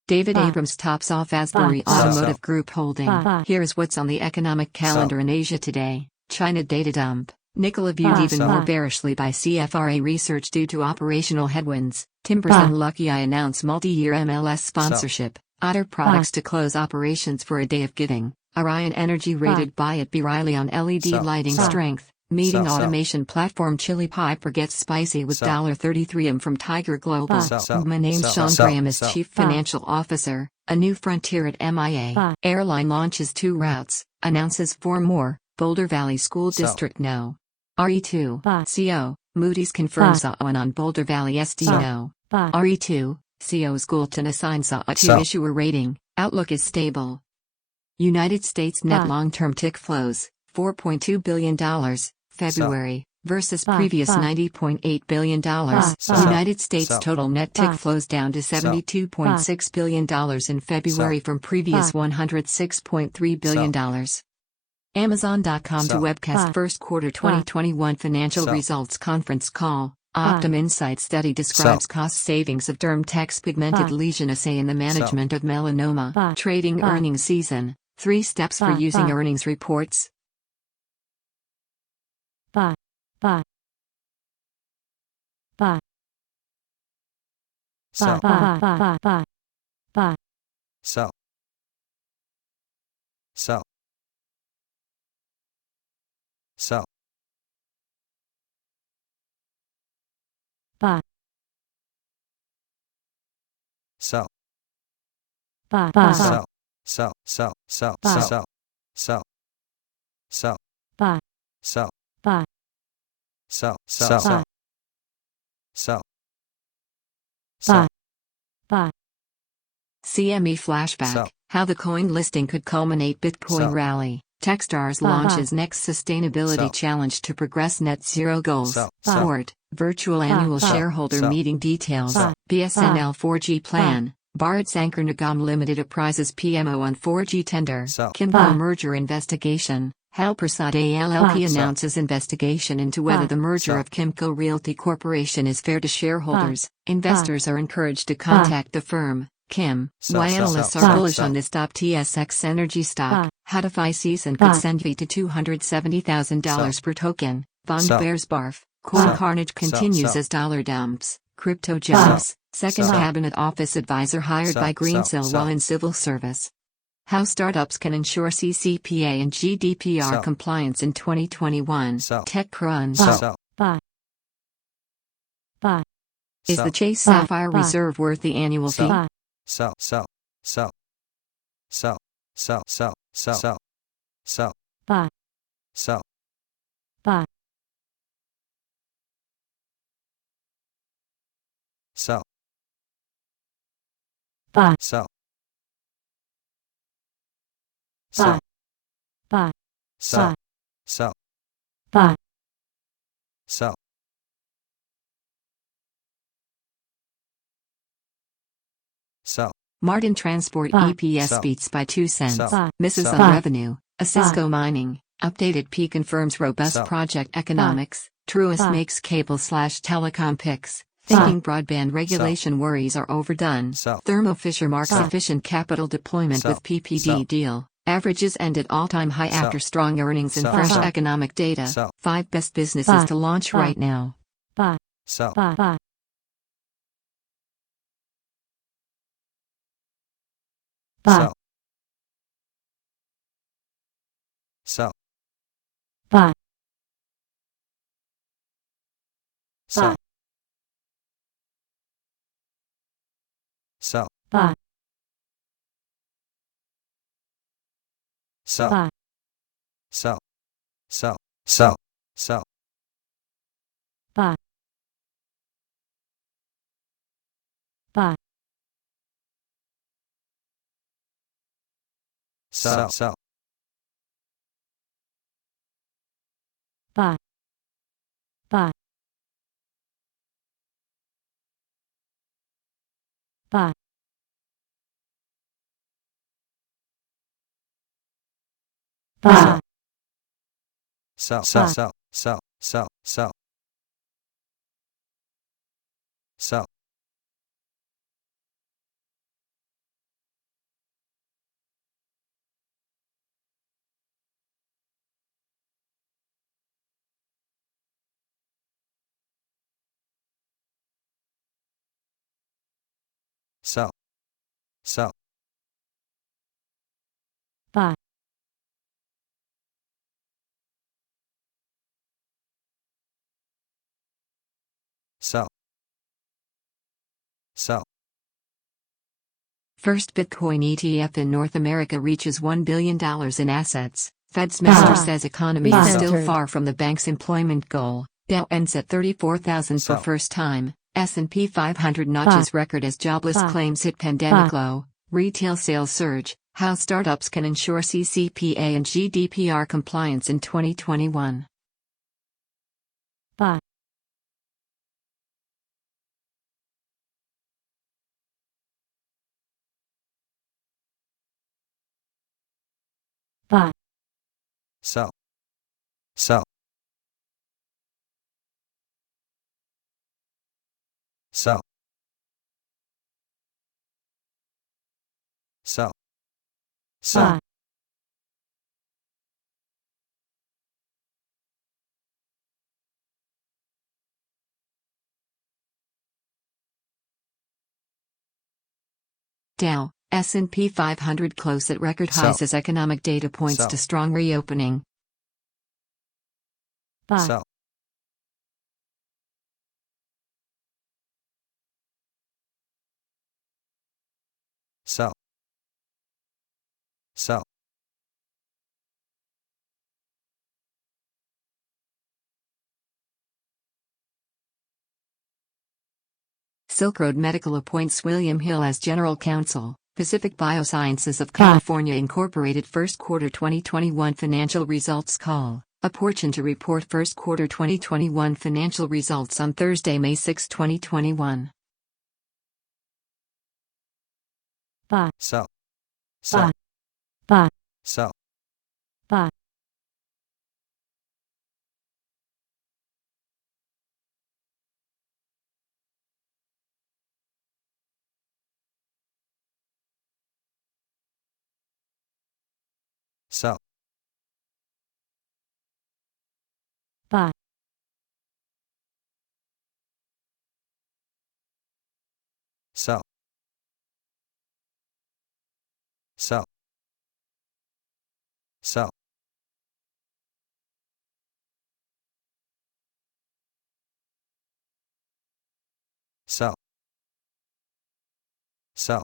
David Abrams tops off Asbury Automotive Group Holding. Here's what's on the economic calendar in Asia today. China data dump. Nikola viewed even more bearishly by CFRA research due to operational headwinds. Timbers and Lucky Eye announce multi-year MLS sponsorship. Otter Products to close operations for a day of giving. Orion Energy rated buy at B. Riley on LED lighting strength. Meeting automation platform Chili Piper gets spicy with $33 from Tiger Global. My name's Sean Graham as Chief Financial Officer. A new frontier at MIA. Airline launches 2 routes. Announces 4 more. Boulder Valley School District no. RE2. CO. Moody's confirms SAW1 on Boulder Valley SD no. RE2. CO's Goulton assigns SAW 2 issuer rating. Outlook is stable. United States net long-term TIC flows. $4.2 billion. February, versus previous $90.8 billion. United States total net TIC flows down to $72.6 billion in February from previous $106.3 billion. Amazon.com to webcast first quarter 2021 financial results conference call. Optum Insight study describes cost savings of derm-tex pigmented lesion assay in the management of melanoma. Trading earnings season. 3 steps for using earnings reports. sell, buy, buy, buy, buy, sell, sell, sell, buy, sell, buy, buy, sell, sell, sell, sell, Buy. sell, sell, sell, buy, sell, buy, sell, sell, buy, sell, sell, buy, sell, buy, CME Flashback, Sell. How the Coin Listing Could Culminate Bitcoin Sell. Rally. Techstars Buy. launches next sustainability Sell. challenge to progress net zero goals. Sell. Buy. Sport, virtual Buy. annual Buy. shareholder Sell. meeting details. Buy. BSNL 4G plan. Bharat Sankar Nigam Limited apprises PMO on 4G tender. Sell. Kimco Buy. merger investigation. Hal Prasad ALLP Buy. announces investigation into whether Buy. the merger Sell. of Kimco Realty Corporation is fair to shareholders. Investors are encouraged to contact the firm. Kim, Sell. why Sell. analysts Sell. are bullish Sell. on this top TSX energy stock. Buy. How to FI season Buy. could send fee to $270,000 per token. Von Sell. Bears barf. Coin Sell. carnage Sell. continues Sell. as dollar dumps. Crypto jobs. Second Sell. cabinet office advisor hired Sell. by Sell. Greensill Sell. while in civil service. How startups can ensure CCPA and GDPR Sell. compliance in 2021. Sell. Tech crunch. Buy. Sell. buy, buy, Is Sell. the Chase Buy. Sapphire Buy. Reserve worth the annual Sell. fee? buy, Sell. Sell. Sell. Sell. Sell. Sell. Sell. Sell. Sell. buy, Sell. buy, Sell. buy, Sell. buy, Sell. buy, Sell. buy, Sell. buy, Sell. Sell. Martin Transport Buy. EPS Sell. beats by 2 cents. Sell. buy, Misses Sell. on Buy. revenue. A Cisco Mining. Updated P confirms robust Sell. project economics. Truist Buy. makes cable/telecom picks. Buy. Thinking broadband regulation worries are overdone. Sell. Thermo Fisher marks Buy. efficient capital deployment Sell. with PPD Sell. deal. Averages end at all-time high Sell. after strong earnings and Sell. fresh Sell. economic data. Sell. 5 best businesses Buy. to launch Buy. right now. buy, Sell. buy, buy, buy, Sell. Sell. buy, Sell. Sell. buy, Sell. buy, Sell. Sell. Sell. Sell. buy, buy, Sell. Sell. buy, buy, buy, buy, Sell. Sell. Sell. Sell. Sell. Sell. Sell. Sell. Sell. buy, Sell. Sell. First Bitcoin ETF in North America reaches $1 billion in assets. Fed's master Buy. says economy Buy. is still Centered. far from the bank's employment goal. Dow ends at 34,000 for Sell. first time. S&P 500 notches record as jobless Buy. claims hit pandemic Buy. low. Retail sales surge. How startups can ensure CCPA and GDPR compliance in 2021. buy, buy, Sell. Sell. Sell. Sell. Sell. buy, Dow, S&P 500 close at record highs as economic data points to strong reopening. Sell. Sell. Sell. Silk Road Medical appoints William Hill as General Counsel. Pacific Biosciences of California Incorporated First Quarter 2021 Financial Results Call. Apportion to report first quarter 2021 financial results on Thursday, May 6, 2021. Buy. Sell. Sell. Buy. Sell. Buy. Sell. Buy. Sell. Sell. Sell. Sell. Sell.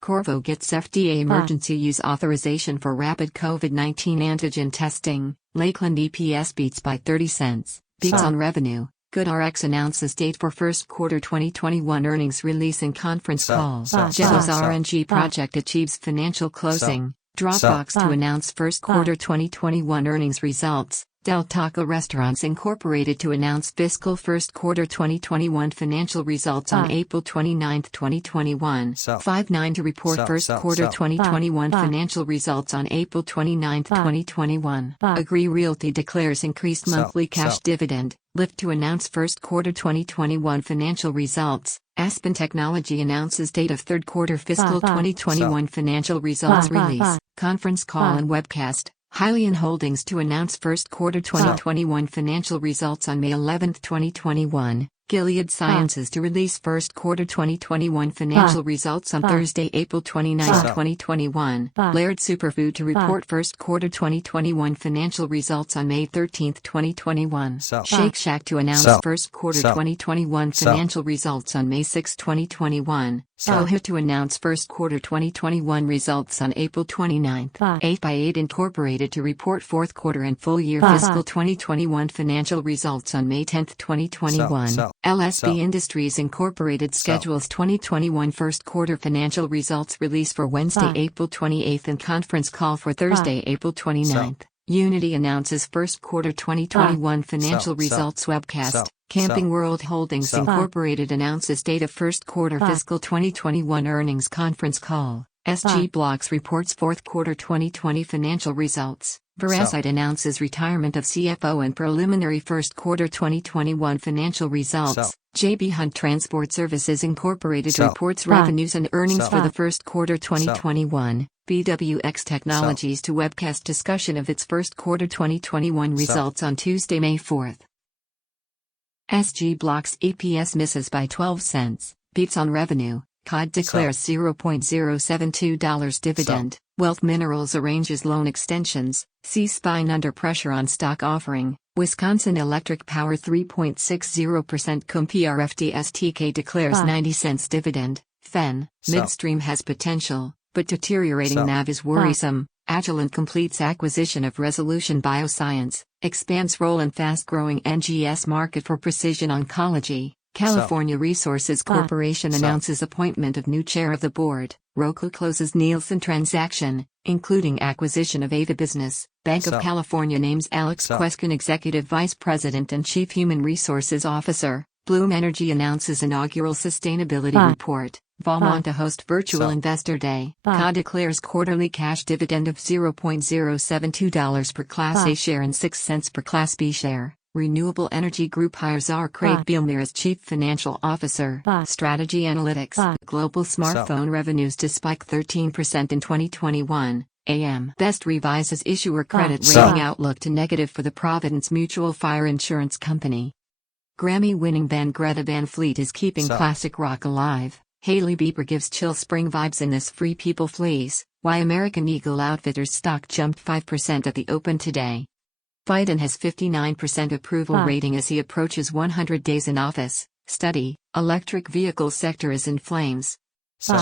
Corvo gets FDA emergency use authorization for rapid COVID-19 antigen testing. Lakeland EPS beats by 30 cents. Beats on revenue. GoodRx announces date for first quarter 2021 earnings release and conference call. JIGSAW's RNG project achieves financial closing. Dropbox to announce first quarter 2021 earnings results. Del Taco Restaurants Incorporated to announce fiscal first quarter 2021 financial results on April 29, 2021. Five9 to report first quarter 2021 financial results on April 29, 2021. Agree Realty declares increased monthly cash dividend. Lyft to announce first quarter 2021 financial results. Aspen Technology announces date of third quarter fiscal 2021 financial results release. Conference call and webcast. Hylian Holdings to announce first quarter 2021 financial results on May 11, 2021. Gilead Sciences to release first quarter 2021 financial results on Thursday, April 29, 2021. Laird Superfood to report first quarter 2021 financial results on May 13, 2021. Shake Shack to announce first quarter 2021 financial results on May 6, 2021. Sohit to announce first quarter 2021 results on April 29. 8x8 Incorporated to report fourth quarter and full year fiscal 2021 financial results on May 10, 2021. LSB Industries Incorporated schedules 2021 first quarter financial results release for Wednesday, April 28 and conference call for Thursday, April 29. Unity announces first quarter 2021 financial results webcast. Camping World Holdings Incorporated announces date of first quarter fiscal 2021 earnings conference call. SG Blocks reports fourth quarter 2020 financial results. Veracide announces retirement of CFO and preliminary first quarter 2021 financial results. JB Hunt Transport Services Incorporated reports revenues and earnings for the first quarter 2021. BWX Technologies to webcast discussion of its first quarter 2021 results on Tuesday, May 4. SG Blocks EPS misses by 12 cents, beats on revenue. COD declares $0.072 dividend. Wealth Minerals arranges loan extensions. C-Spine under pressure on stock offering. Wisconsin Electric Power 3.60% cum PRFD STK declares 90 cents dividend. FEN, midstream has potential, but deteriorating NAV is worrisome. Agilent completes acquisition of Resolution Bioscience, expands role in fast-growing NGS market for precision oncology. California Resources Corporation announces appointment of new chair of the board. Roku closes Nielsen transaction, including acquisition of Ava Business. Bank of California names Alex Queskin Executive Vice President and Chief Human Resources Officer. Bloom Energy announces inaugural sustainability report. Valmont to host virtual investor day. CA declares quarterly cash dividend of $0.072 per Class A share and 6 cents per Class B share. Renewable Energy Group hires R. Craig Bielmir as Chief Financial Officer. Strategy Analytics. Global smartphone revenues to spike 13% in 2021. AM Best revises issuer credit rating outlook to negative for the Providence Mutual Fire Insurance Company. Grammy-winning band Greta Van Fleet is keeping classic rock alive. Hailey Bieber gives chill spring vibes in this Free People Fleece, why American Eagle Outfitters stock jumped 5% at the open today. Biden has 59% approval rating as he approaches 100 days in office. Study, electric vehicle sector is in flames.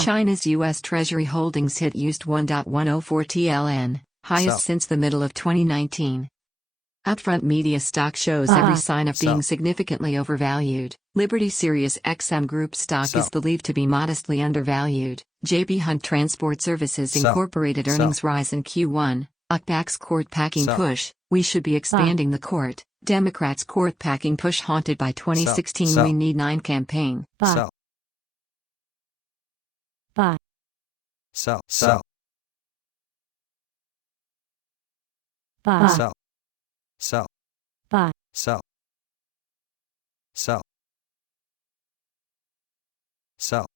China's U.S. Treasury holdings hit used 1.104 TLN, highest since the middle of 2019. Upfront Media stock shows every sign of being significantly overvalued. Liberty Sirius XM Group stock is believed to be modestly undervalued. J.B. Hunt Transport Services Incorporated earnings rise in Q1. UCPAC's court packing push. We should be expanding the court. Democrats' court packing push haunted by 2016 We Need 9 campaign. Sell. Sell. Sell. Sell. Sell. Sell. Sell. Sell.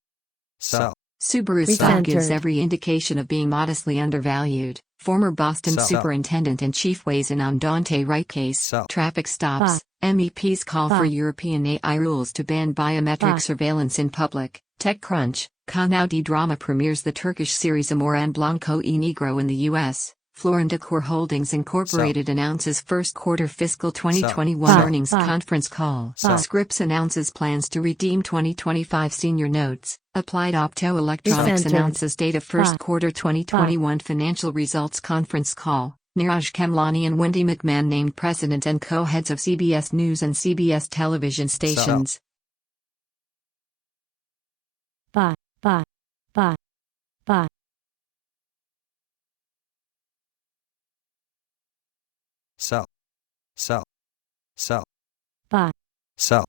Sell. Subaru stock gives every indication of being modestly undervalued. Former Boston Superintendent in Chief weighs in on Dante Wright case. Traffic stops. MEPs call for European AI rules to ban biometric surveillance in public. TechCrunch. Kanaudi drama premieres the Turkish series Amoran Blanco e Negro in the U.S. Floor & Decor Holdings Incorporated announces first quarter fiscal 2021 earnings conference call. Scripps announces plans to redeem 2025 senior notes. Applied Optoelectronics announces date of first quarter 2021 financial results conference call. Niraj Khemlani and Wendy McMahon named president and co-heads of CBS News and CBS television stations. Sell. Sell. Sell. Sell.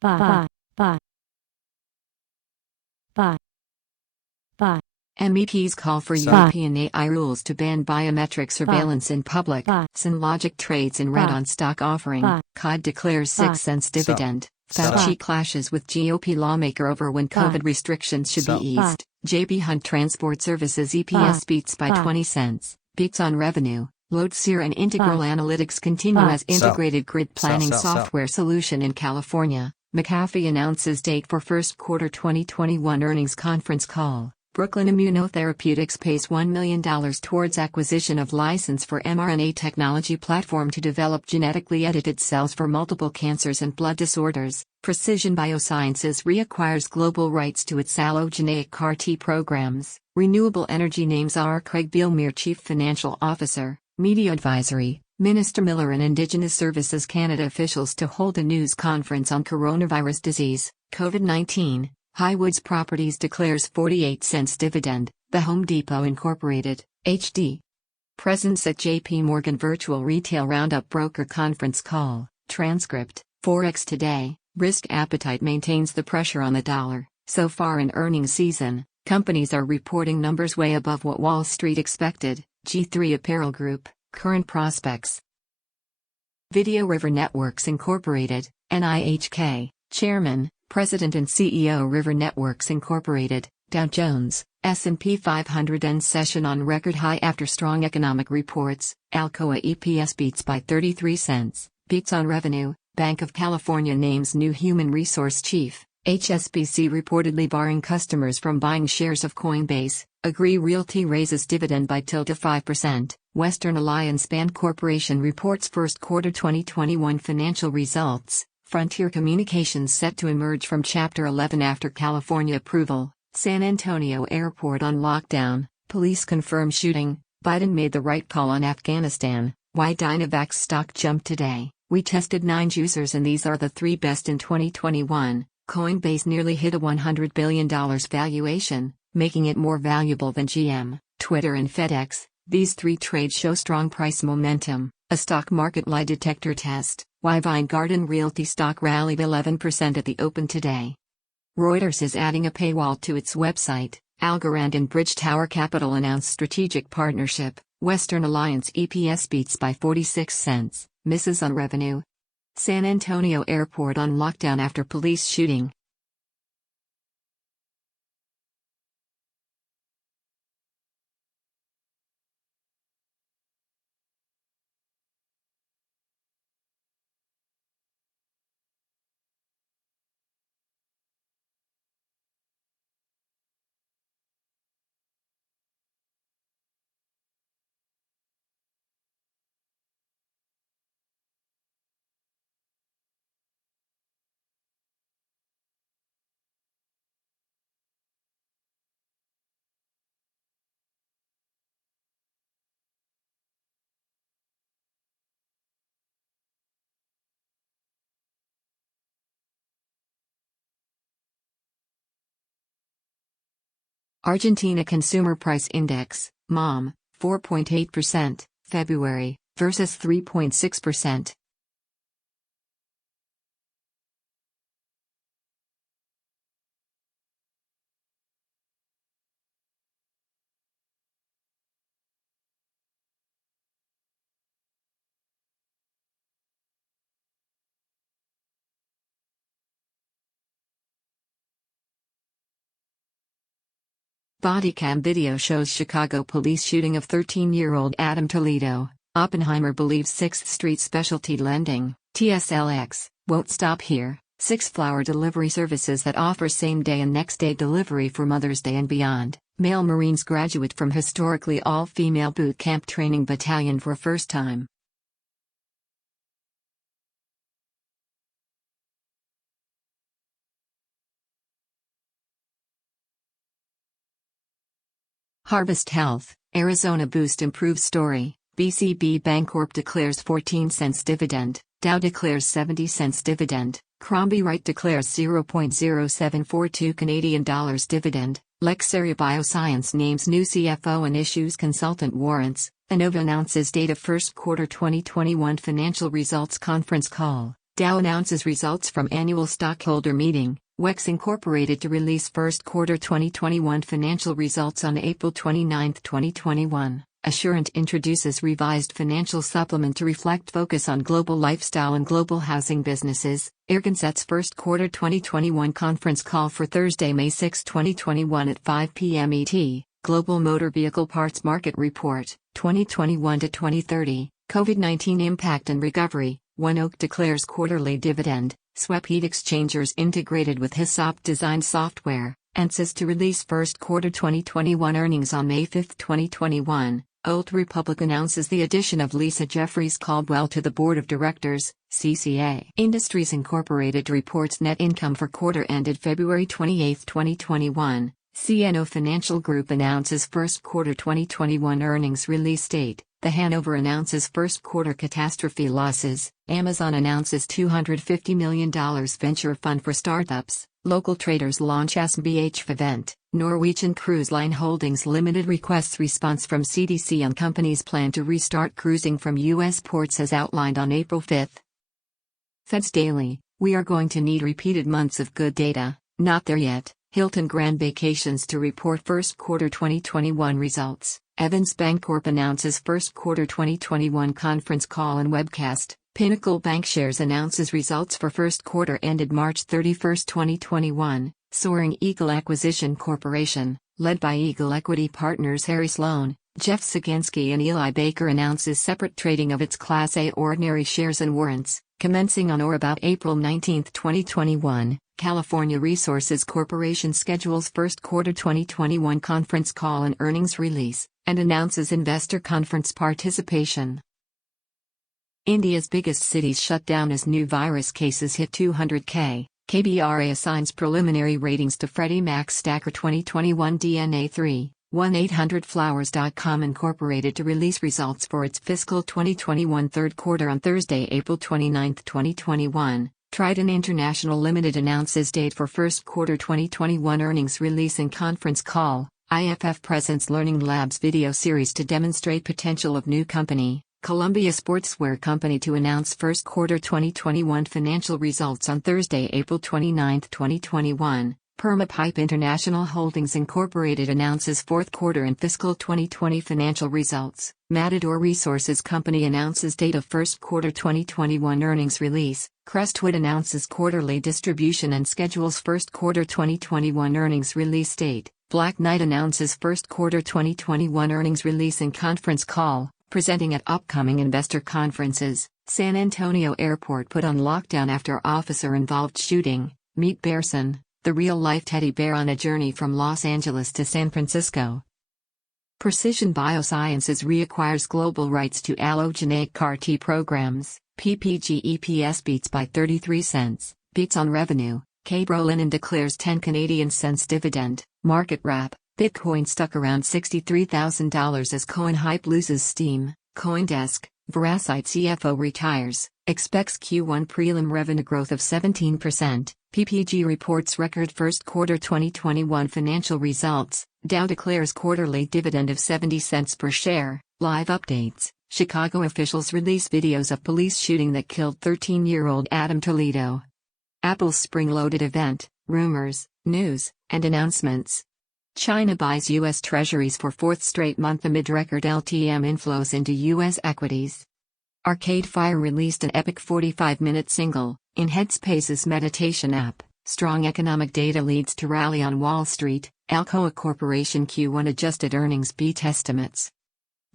MEPs call for European AI rules to ban biometric surveillance in public. Synlogic trades in red on stock offering. COD declares 6 cents dividend. Fauci clashes with GOP lawmaker over when COVID restrictions should be eased. JB Hunt Transport Services EPS beats by 20 cents. Beats on revenue. LoadSeer and Integral Analytics continue as integrated grid planning software solution in California. McAfee announces date for first quarter 2021 earnings conference call. Brooklyn Immunotherapeutics pays $1 million towards acquisition of license for mRNA technology platform to develop genetically edited cells for multiple cancers and blood disorders. Precision Biosciences reacquires global rights to its allogeneic CAR-T programs. Renewable Energy names R. Craig Bielmere Chief Financial Officer. Media Advisory, Minister Miller and Indigenous Services Canada officials to hold a news conference on coronavirus disease, COVID-19. Highwoods Properties declares 48 cents dividend. The Home Depot Incorporated, HD. Presence at JP Morgan Virtual Retail Roundup Broker Conference Call. Transcript. Forex today. Risk appetite maintains the pressure on the dollar. So far in earnings season, companies are reporting numbers way above what Wall Street expected. G3 Apparel Group, current prospects. Video River Networks Incorporated, NIHK, Chairman, President and CEO River Networks Incorporated, Dow Jones, S&P 500 end session on record high after strong economic reports. Alcoa EPS beats by 33 cents, beats on revenue. Bank of California names new human resource chief. HSBC reportedly barring customers from buying shares of Coinbase. Agree Realty raises dividend by to 5%. Western Alliance Bancorporation reports first quarter 2021 financial results. Frontier Communications set to emerge from Chapter 11 after California approval. San Antonio Airport on lockdown. Police confirm shooting. Biden made the right call on Afghanistan. Why Dynavax stock jumped today? We tested 9 users and these are the 3 best in 2021. Coinbase nearly hit a $100 billion valuation, making it more valuable than GM, Twitter and FedEx. These 3 trades show strong price momentum. A stock market lie detector test. Why Vine Garden Realty stock rallied 11% at the open today. Reuters is adding a paywall to its website. Algorand and Bridge Tower Capital announced strategic partnership. Western Alliance EPS beats by 46 cents, misses on revenue. San Antonio Airport on lockdown after police shooting. Argentina Consumer Price Index, MOM, 4.8%, February, versus 3.6%. Bodycam video shows Chicago police shooting of 13-year-old Adam Toledo. Oppenheimer believes 6th Street Specialty Lending, TSLX, won't stop here. 6 flower delivery services that offer same-day and next-day delivery for Mother's Day and beyond. Male Marines graduate from historically all-female boot camp training battalion for first time. Harvest Health, Arizona Boost improves story. BCB Bancorp declares 14 cents dividend. Dow declares 70 cents dividend. Crombie Wright declares 0.0742 Canadian dollars dividend. Lexaria Bioscience names new CFO and issues consultant warrants. Innova announces date of first quarter 2021 financial results conference call. Dow announces results from annual stockholder meeting. WEX Incorporated to release first quarter 2021 financial results on April 29, 2021. Assurant introduces revised financial supplement to reflect focus on global lifestyle and global housing businesses. Ergon sets first quarter 2021 conference call for Thursday, May 6, 2021 at 5 p.m. ET. Global Motor Vehicle Parts Market Report, 2021 to 2030, COVID-19 Impact and Recovery. ONEOK declares quarterly dividend. Swap heat exchangers integrated with HISOP design software. ANSYS to release first quarter 2021 earnings on May 5, 2021. Old Republic announces the addition of Lisa Jeffries Caldwell to the board of directors. CCA Industries Incorporated reports net income for quarter ended February 28, 2021. CNO Financial Group announces first quarter 2021 earnings release date. The Hanover announces first quarter catastrophe losses. Amazon announces $250 million venture fund for startups. Local traders launch SBH event. Norwegian Cruise Line Holdings Limited requests response from CDC on company's plan to restart cruising from U.S. ports as outlined on April 5. Feds Daily, we are going to need repeated months of good data, not there yet. Hilton Grand Vacations to report first quarter 2021 results. Evans Bancorp announces first quarter 2021 conference call and webcast. Pinnacle Bankshares announces results for first quarter ended March 31, 2021. Soaring Eagle Acquisition Corporation, led by Eagle Equity Partners Harry Sloan, Jeff Saginski and Eli Baker announces separate trading of its Class A ordinary shares and warrants, commencing on or about April 19, 2021. California Resources Corporation schedules first quarter 2021 conference call and earnings release, and announces investor conference participation. India's biggest cities shut down as new virus cases hit 200K. KBRA assigns preliminary ratings to Freddie Mac's Stacker 2021 DNA 3. 1-800-Flowers.com Incorporated to release results for its fiscal 2021 third quarter on Thursday, April 29, 2021. Trident International Limited announces date for first quarter 2021 earnings release and conference call. IFF presents Learning Labs video series to demonstrate potential of new company. Columbia Sportswear Company to announce first quarter 2021 financial results on Thursday, April 29, 2021. Permapipe International Holdings Incorporated announces fourth quarter and fiscal 2020 financial results. Matador Resources Company announces date of first quarter 2021 earnings release. Crestwood announces quarterly distribution and schedules first quarter 2021 earnings release date. Black Knight announces first quarter 2021 earnings release and conference call, presenting at upcoming investor conferences. San Antonio Airport put on lockdown after officer-involved shooting. Meet Bearson, the real-life teddy bear on a journey from Los Angeles to San Francisco. Precision Biosciences reacquires global rights to allogeneic CAR-T programs. PPG EPS beats by 33 cents, beats on revenue. K-Bro Linen declares 10 Canadian cents dividend. Market wrap, Bitcoin stuck around $63,000 as coin hype loses steam. CoinDesk, Veracite CFO retires, expects Q1 prelim revenue growth of 17%. PPG reports record first quarter 2021 financial results. Dow declares quarterly dividend of 70 cents per share. Live updates. Chicago officials release videos of police shooting that killed 13-year-old Adam Toledo. Apple's spring-loaded event, rumors, news, and announcements. China buys U.S. Treasuries for fourth straight month amid record LTM inflows into U.S. equities. Arcade Fire released an epic 45-minute single, in Headspace's meditation app. Strong economic data leads to rally on Wall Street. Alcoa Corporation Q1 adjusted earnings beat estimates.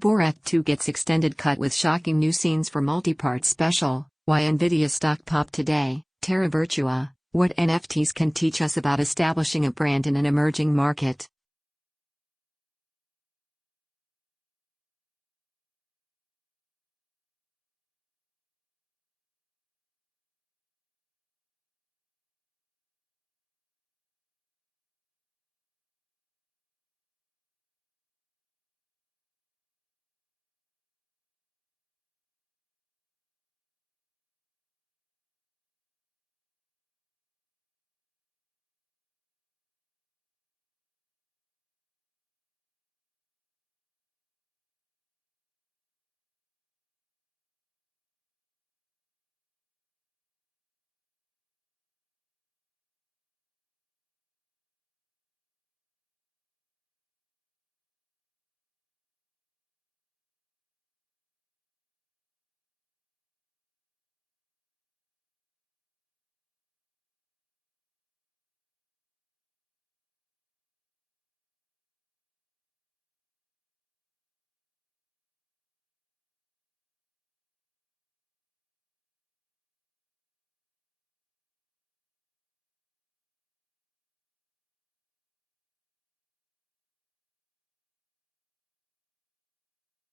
Borat 2 gets extended cut with shocking new scenes for multi-part special. Why Nvidia stock popped today. Terra Virtua, what NFTs can teach us about establishing a brand in an emerging market.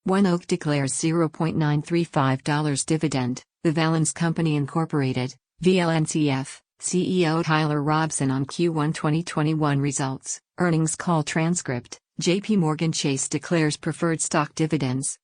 ONEOK declares $0.935 dividend. The Valens Company Incorporated, VLNCF, CEO Tyler Robson on Q1 2021 results, earnings call transcript. JP Morgan Chase declares preferred stock dividends.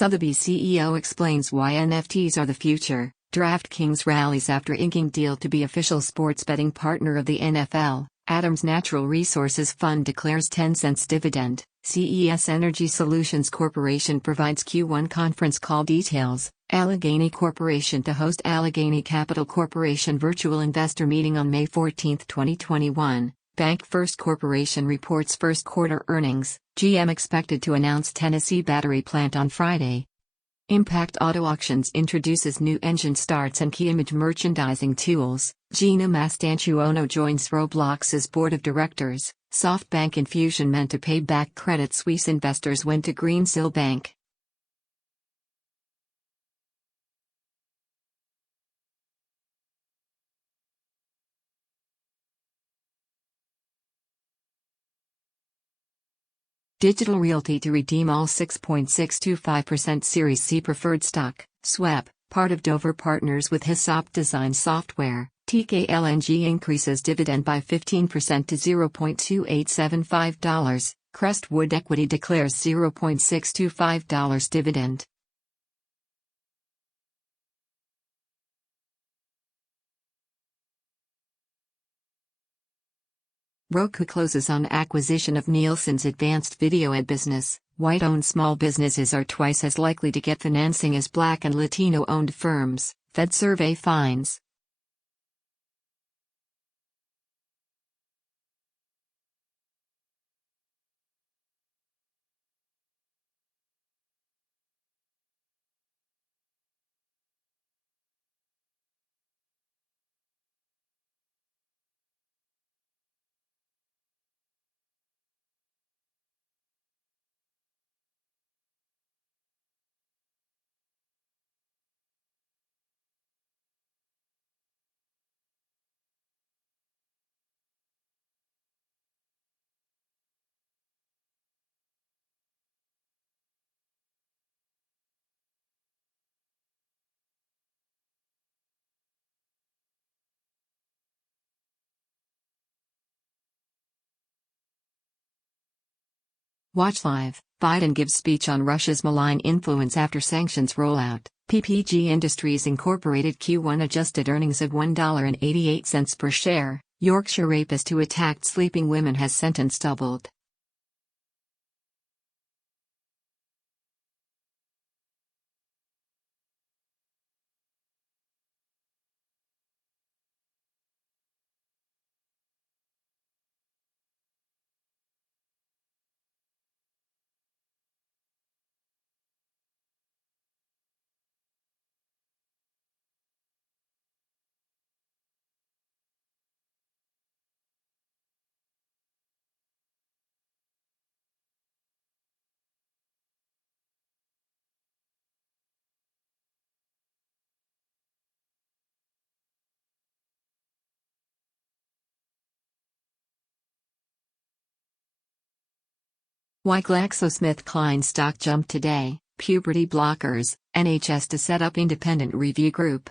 Sotheby's CEO explains why NFTs are the future. DraftKings rallies after inking deal to be official sports betting partner of the NFL. Adams Natural Resources Fund declares 10 cents dividend. CES Energy Solutions Corporation provides Q1 conference call details. Allegheny Corporation to host Allegheny Capital Corporation virtual investor meeting on May 14, 2021. Bank First Corporation reports first quarter earnings. GM expected to announce Tennessee battery plant on Friday. Impact Auto Auctions introduces new engine starts and key image merchandising tools. Gina Mastantuono joins Roblox's board of directors. SoftBank infusion meant to pay back Credit Suisse investors went to Greensill Bank. Digital Realty to redeem all 6.625% Series C preferred stock. SWEP, part of Dover partners with Hyssop Design Software. TKLNG increases dividend by 15% to $0.2875. Crestwood Equity declares $0.625 dividend. Roku closes on acquisition of Nielsen's advanced video ad business. White-owned small businesses are twice as likely to get financing as Black and Latino-owned firms, Fed survey finds. Watch live. Biden gives speech on Russia's malign influence after sanctions rollout. PPG Industries Incorporated Q1 adjusted earnings of $1.88 per share. Yorkshire rapist who attacked sleeping women has sentence doubled. Why GlaxoSmithKline stock jumped today? Puberty blockers, NHS to set up independent review group.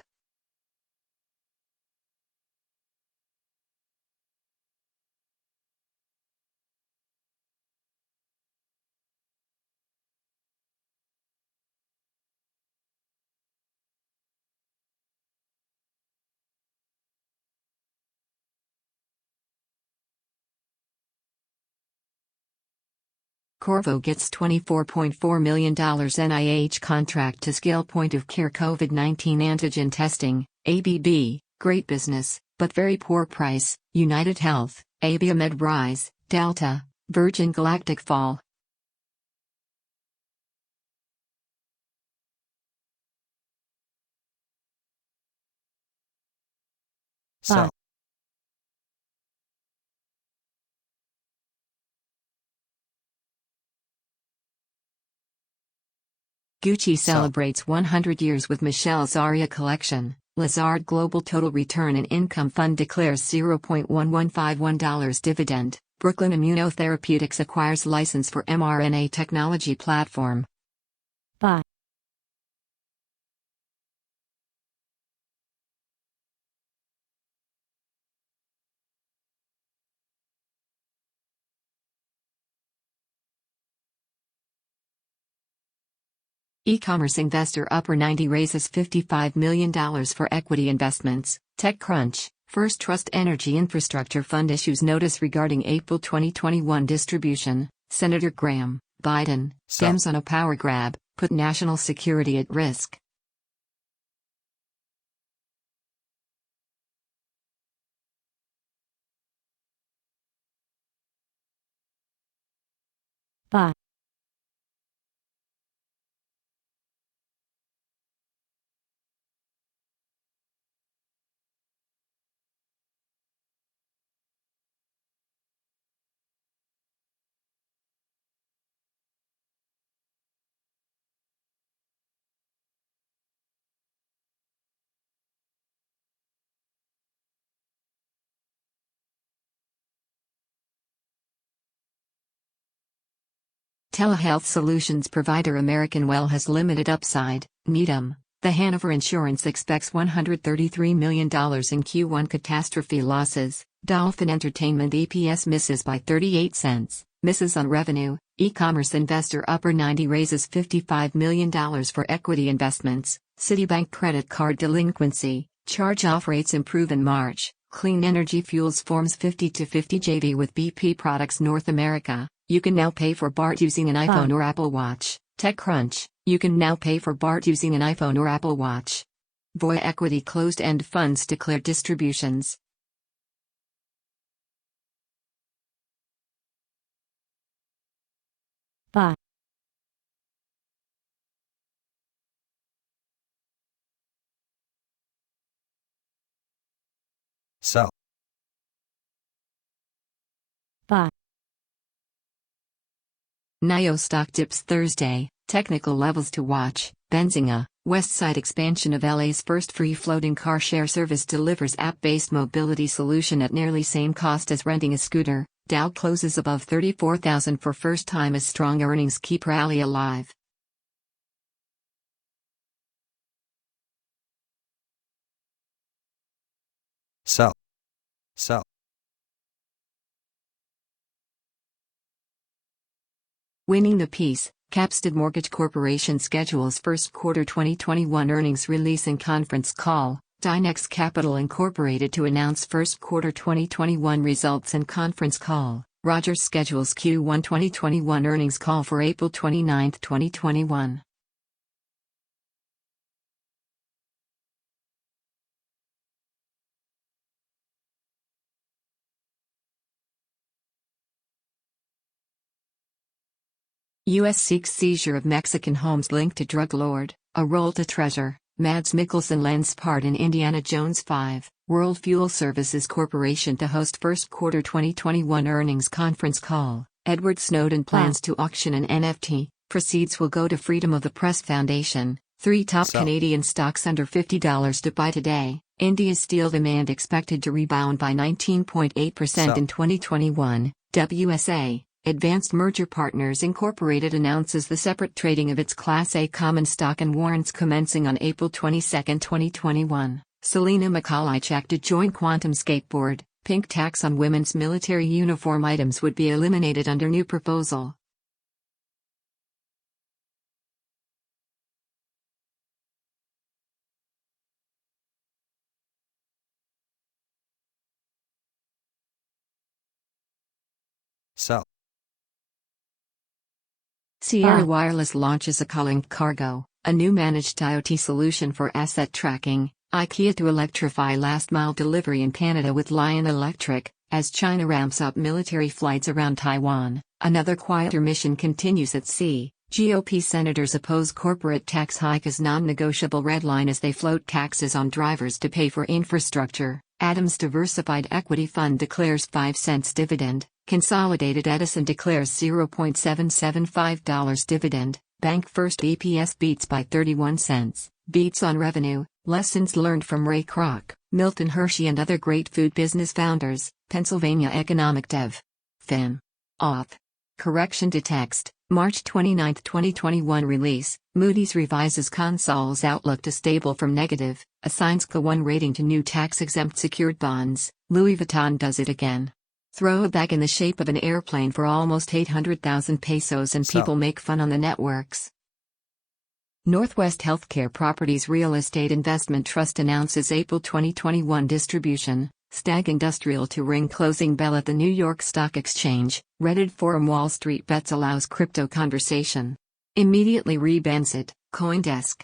Corvo gets $24.4 million NIH contract to scale point-of-care COVID-19 antigen testing. ABB, great business, but very poor price. United Health, Abiomed rise. Delta, Virgin Galactic fall. Sell. Gucci Sell. celebrates 100 years with Michelle Zaria collection. Lazard Global Total Return and Income Fund declares $0.1151 dividend. Brooklyn Immunotherapeutics acquires license for mRNA technology platform. Buy. E-commerce investor Upper 90 raises $55 million for equity investments. TechCrunch, First Trust Energy Infrastructure Fund issues notice regarding April 2021 distribution. Senator Graham, Biden, Sell. Dems on a power grab, put national security at risk. Buy. Telehealth solutions provider American Well has limited upside. Needham, the Hanover Insurance expects $133 million in Q1 catastrophe losses. Dolphin Entertainment EPS misses by 38 cents, misses on revenue. E-commerce investor Upper 90 raises $55 million for equity investments. Citibank credit card delinquency, charge-off rates improve in March. Clean Energy Fuels forms 50-50 JV with BP Products North America. You can now pay for BART using an iPhone or Apple Watch. TechCrunch, you can now pay for BART using an iPhone or Apple Watch. Voya Equity closed-end funds declare distributions. Buy. Sell. Buy. NIO stock dips Thursday, technical levels to watch. Benzinga, West Side expansion of LA's first free-floating car share service delivers app-based mobility solution at nearly same cost as renting a scooter. Dow closes above 34,000 for first time as strong earnings keep rally alive. Sell. Sell. Winning the Peace, Capstone Mortgage Corporation schedules first quarter 2021 earnings release and conference call. Dynex Capital Incorporated to announce first quarter 2021 results and conference call. Rogers schedules Q1 2021 earnings call for April 29, 2021. U.S. seeks seizure of Mexican homes linked to drug lord, a roll to treasure. Mads Mikkelsen lends part in Indiana Jones 5, World Fuel Services Corporation to host first quarter 2021 earnings conference call. Edward Snowden plans to auction an NFT, proceeds will go to Freedom of the Press Foundation. 3 top Canadian stocks under $50 to buy today. India's steel demand expected to rebound by 19.8% in 2021. WSA. Advanced Merger Partners Incorporated announces the separate trading of its Class A common stock and warrants commencing on April 22, 2021. Selena McCulloch to join Quantum Skateboard. Pink tax on women's military uniform items would be eliminated under new proposal. Sell. Sierra Wireless launches a Calling Cargo, a new managed IoT solution for asset tracking. IKEA to electrify last-mile delivery in Canada with Lion Electric. As China ramps up military flights around Taiwan, another quieter mission continues at sea. GOP senators oppose corporate tax hike as non-negotiable red line as they float taxes on drivers to pay for infrastructure. Adams Diversified Equity Fund declares 5 cents dividend. Consolidated Edison declares $0.775 dividend. Bank First EPS beats by 31 cents. Beats on revenue. Lessons learned from Ray Kroc, Milton Hershey and other great food business founders. Pennsylvania Economic Dev. Fin. Auth. Correction to text. March 29, 2021 release. Moody's revises Consol's outlook to stable from negative. Assigns K1 rating to new tax-exempt secured bonds. Louis Vuitton does it again. Throw a bag in the shape of an airplane for almost 800,000 pesos and people make fun on the networks. Northwest Healthcare Properties Real Estate Investment Trust announces April 2021 distribution. Stag Industrial to ring closing bell at the New York Stock Exchange. Reddit forum Wall Street Bets allows crypto conversation. Immediately rebans it. CoinDesk.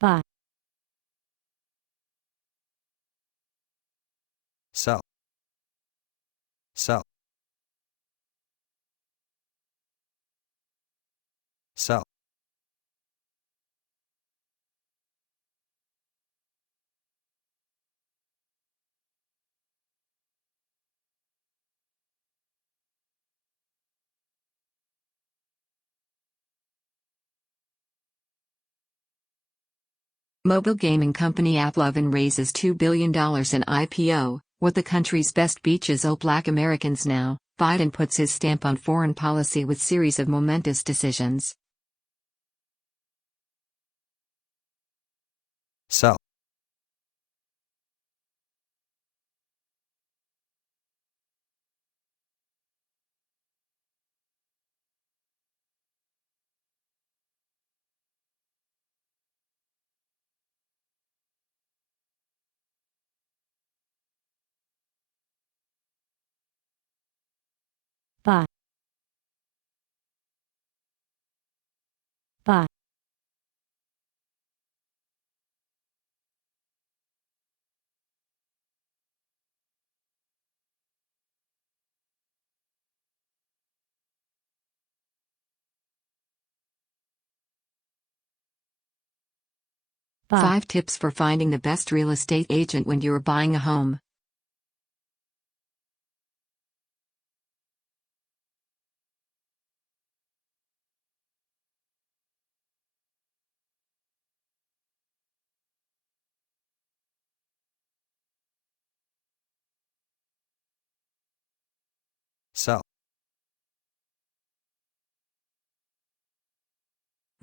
Buy. Sell. Sell. Sell. Mobile gaming company AppLovin raises $2 billion in IPO. What the country's best beaches owe Black Americans now. Biden puts his stamp on foreign policy with series of momentous decisions. Sell. Buy. Buy. Buy. 5 tips for finding the best real estate agent when you're buying a home. Sell.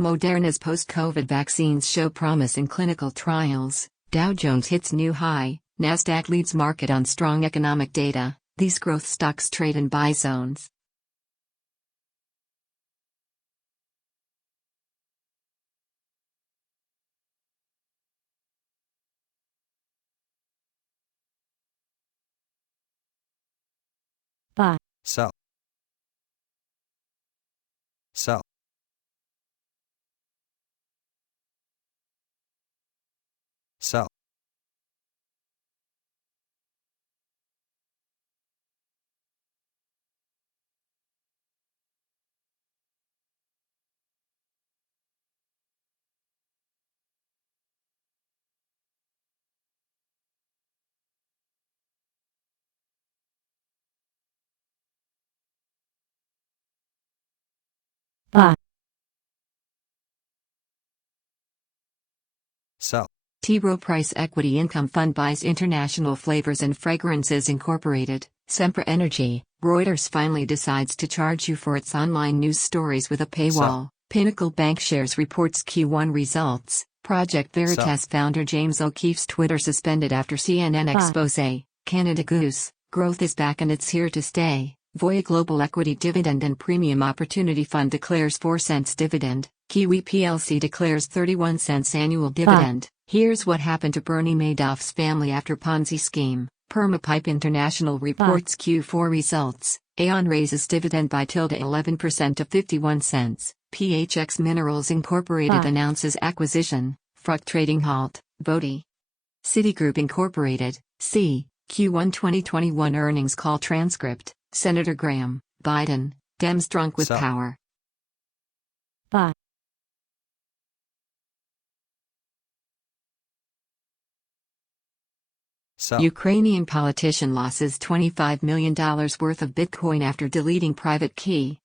Moderna's post-COVID vaccines show promise in clinical trials. Dow Jones hits new high. Nasdaq leads market on strong economic data. These growth stocks trade in buy zones. buy, sell, sell, sell, buy, sell, T. Rowe Price Equity Income Fund buys International Flavors and Fragrances Incorporated. Sempra Energy. Reuters finally decides to charge you for its online news stories with a paywall. Pinnacle Bankshares reports Q1 results. Project Veritas founder James O'Keefe's Twitter suspended after CNN expose. Canada Goose. Growth is back and it's here to stay. Voya Global Equity Dividend and Premium Opportunity Fund declares 4 cents dividend. Kiwi plc declares 31 cents annual dividend. Here's what happened to Bernie Madoff's family after Ponzi scheme. Permapipe International reports Q4 results. Aon raises dividend by 11% to 51 cents. PHX Minerals Incorporated announces acquisition. Fruct trading halt. Bodie. Citigroup Incorporated. C. Q1 2021 earnings call transcript. Senator Graham. Biden. Dems drunk with power. buy, sell, Ukrainian politician loses $25 million worth of Bitcoin after deleting private key.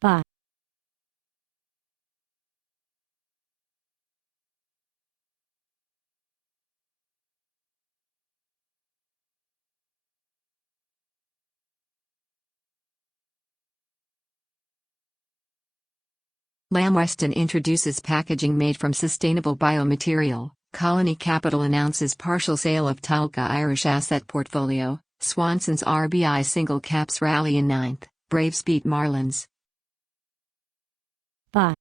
buy, Lamb Weston introduces packaging made from sustainable biomaterial. Colony Capital announces partial sale of Talca Irish asset portfolio. Swanson's RBI single caps rally in ninth. Braves beat Marlins. buy,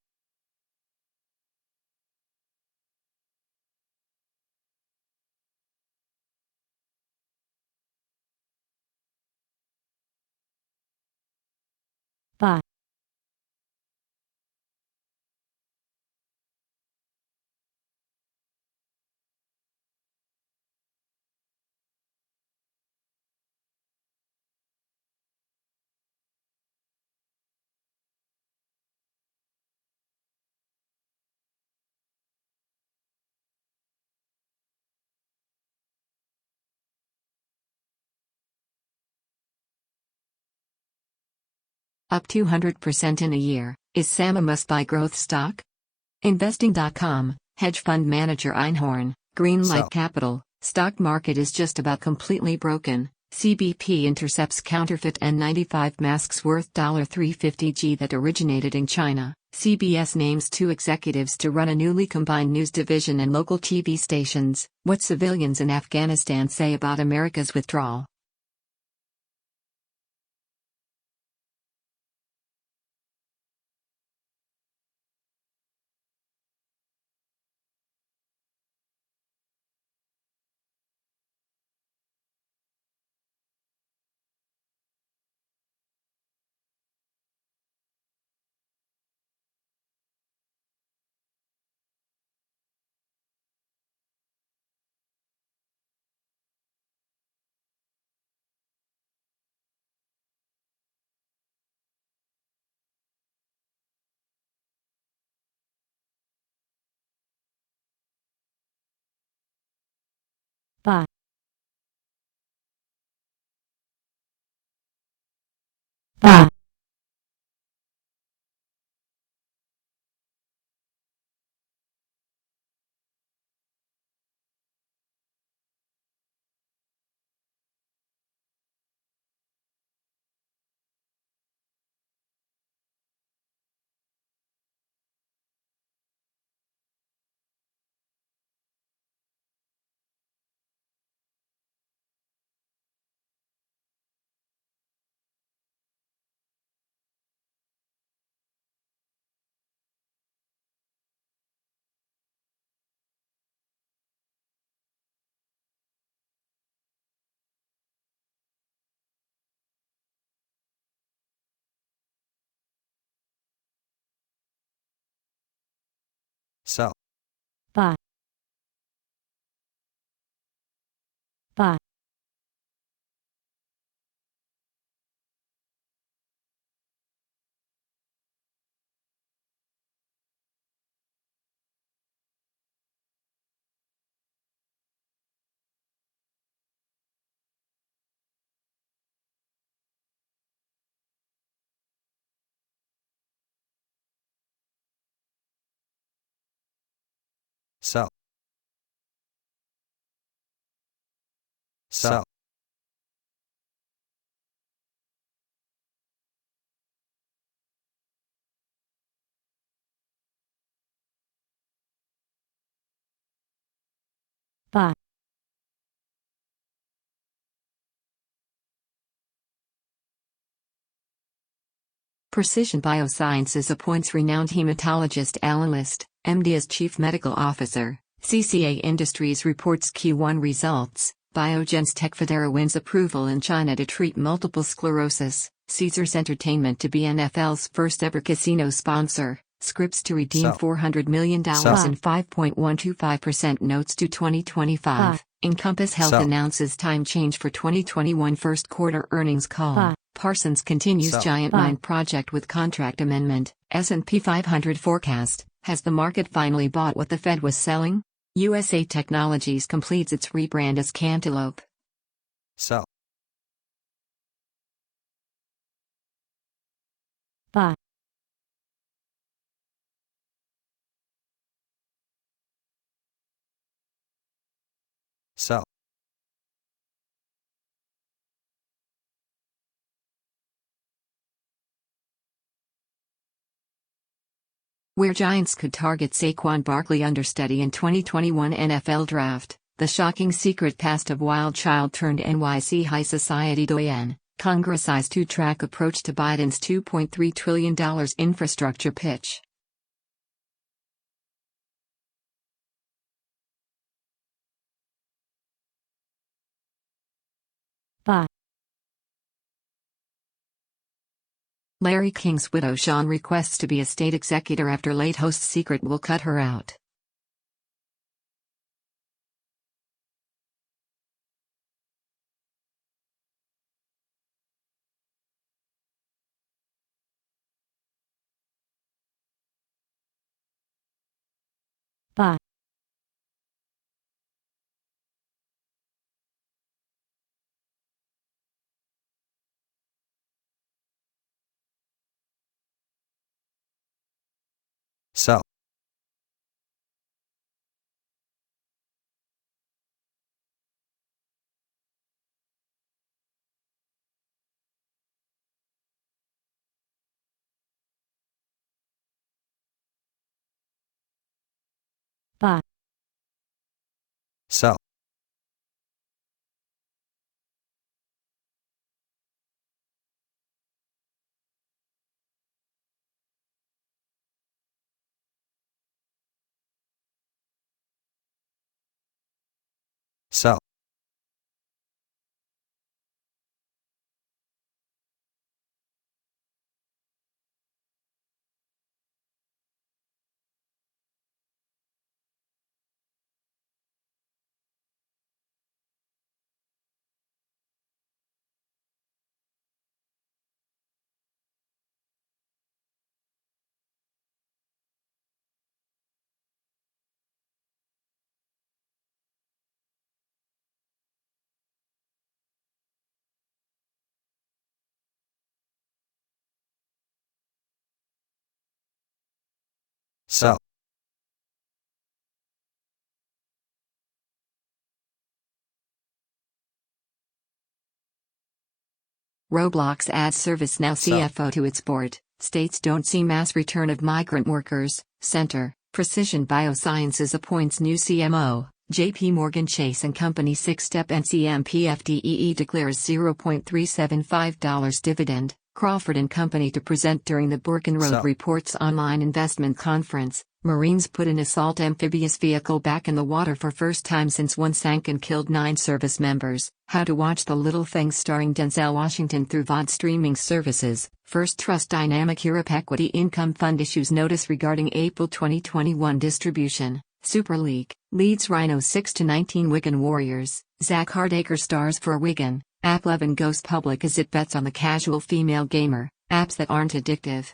buy, Up 200% in a year. Is Sam a must-buy growth stock? Investing.com. Hedge fund manager Einhorn. Greenlight Capital. Stock market is just about completely broken. CBP intercepts counterfeit N95 masks worth $350 that originated in China. CBS names 2 executives to run a newly combined news division and local TV stations. What civilians in Afghanistan say about America's withdrawal. buy, buy. Buy. Buy. Sell. Sell. Buy. Precision Biosciences appoints renowned hematologist Alan List, MD as Chief Medical Officer. CCA Industries reports Q1 results. Biogen's Tecfidera wins approval in China to treat multiple sclerosis. Caesars Entertainment to be NFL's first ever casino sponsor. Scripts to redeem $400 million in 5.125% notes due 2025. Encompass Health announces time change for 2021 first quarter earnings call. Parsons continues giant mine project with contract amendment. S&P 500 forecast. Has the market finally bought what the Fed was selling? USA Technologies completes its rebrand as Cantaloupe. Sell. Buy. Sell. Where Giants could target Saquon Barkley understudy in 2021 NFL Draft, the shocking secret past of wild child turned NYC High Society doyen, Congress eyes two-track approach to Biden's $2.3 trillion infrastructure pitch. Buy. Larry King's widow Shawn requests to be a state executor after late host's secret will cut her out. Buy. Sell. Buy. Sell. Sell. Sell. Roblox adds ServiceNow CFO to its board. States don't see mass return of migrant workers. Center. Precision Biosciences appoints new CMO. JP Morgan Chase & Company 6-step NCMPFDEE declares $0.375 dividend. Crawford & Company to present during the Borken Road Reports online investment conference. Marines put an assault amphibious vehicle back in the water for first time since one sank and killed 9 service members. How to watch The Little Things starring Denzel Washington through VOD streaming services. First Trust Dynamic Europe Equity Income Fund issues notice regarding April 2021 distribution. Super League, Leeds Rhinos 6-19 Wigan Warriors, Zach Hardacre stars for Wigan, App 11 goes public as it bets on the casual female gamer, apps that aren't addictive.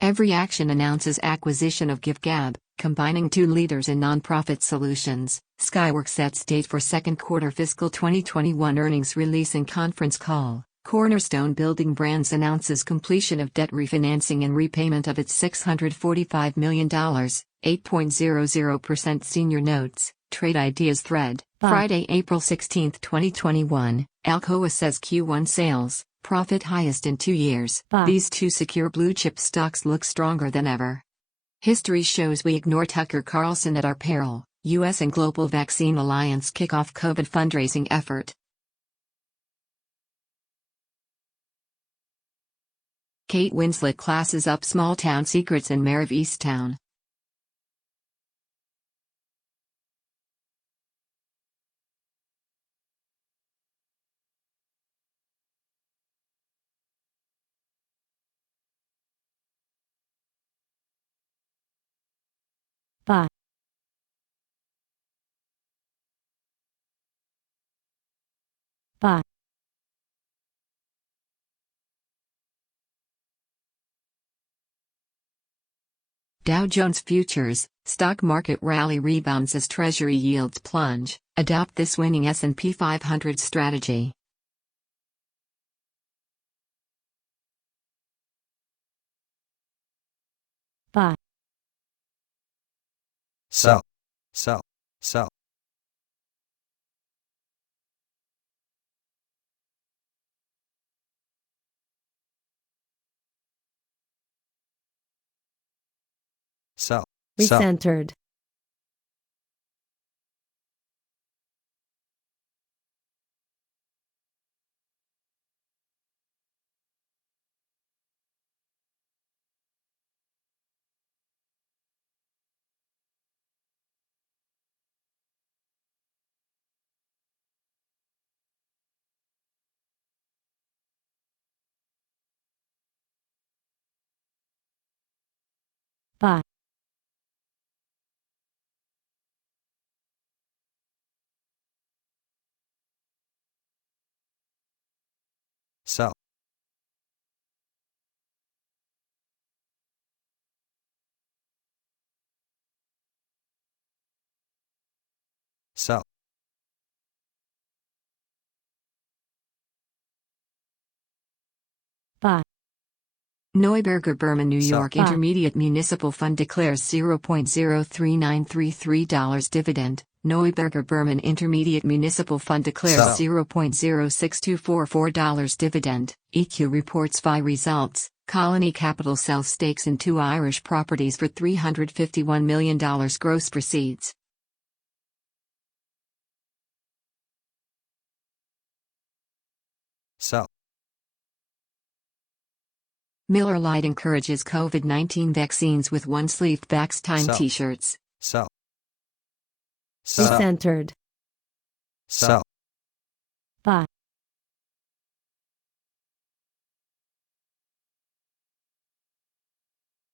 Every Action announces acquisition of GiveGab, combining two leaders in nonprofit solutions. Skyworks sets date for second quarter fiscal 2021 earnings release and conference call. Cornerstone Building Brands announces completion of debt refinancing and repayment of its $645 million, 8.00% senior notes. Trade Ideas thread, Friday, April 16, 2021. Alcoa says Q1 sales, profit highest in 2 years. These two secure blue chip stocks look stronger than ever. History shows we ignore Tucker Carlson at our peril. U.S. and Global Vaccine Alliance kick off COVID fundraising effort. Kate Winslet classes up Small Town Secrets and Mayor of Easttown. Bye. Bye. Dow Jones Futures, stock market rally rebounds as Treasury yields plunge. Adopt this winning S&P 500 strategy. Bye. Sell. Sell. Sell. Sell. Sell. Recentered. Bye. Sell. Sell. Bye. Neuberger Berman New Sell. York Bye. Intermediate Municipal Fund declares $0.03933 dividend. Neuberger Berman Intermediate Municipal Fund declares Sell. $0.06244 dividend. EQ reports FI results. Colony Capital sells stakes in 2 Irish properties for $351 million gross proceeds. Sell. Miller Lite encourages COVID-19 vaccines with one-sleeved backs time Sell. t-shirts. Sell. Sell. Recentered. Sell. Bye.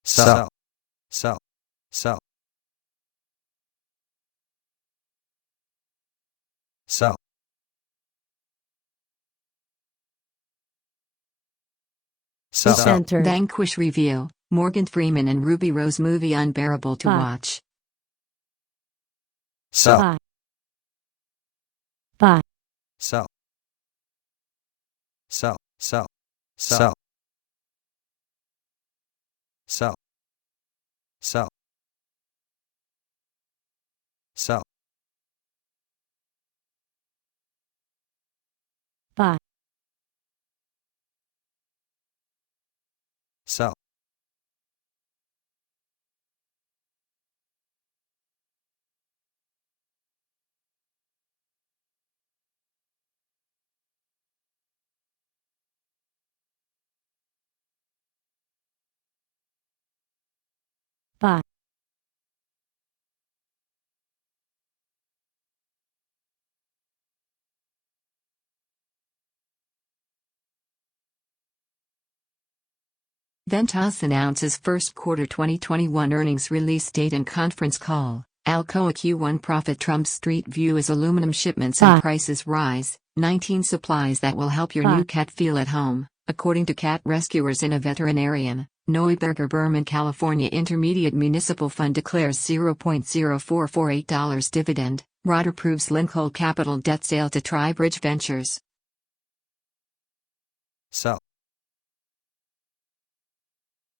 Sell. Sell. Sell. Sell. Sell. Recentered. Vanquish review. Morgan Freeman and Ruby Rose movie unbearable to Bye. watch. Sell. Bye. Bye. Sell. Sell. Sell. Sell. Sell. Sell. Sell. Bye. Sell. Bye. Ventas announces first quarter 2021 earnings release date and conference call. Alcoa Q1 profit trumps Street View as aluminum shipments and prices rise. 19 supplies that will help your new cat feel at home, according to cat rescuers in a veterinarian. Neuberger Berman California Intermediate Municipal Fund declares $0.0448 dividend. Rotter proves Lincoln Capital debt sale to Tribridge Ventures. Sell.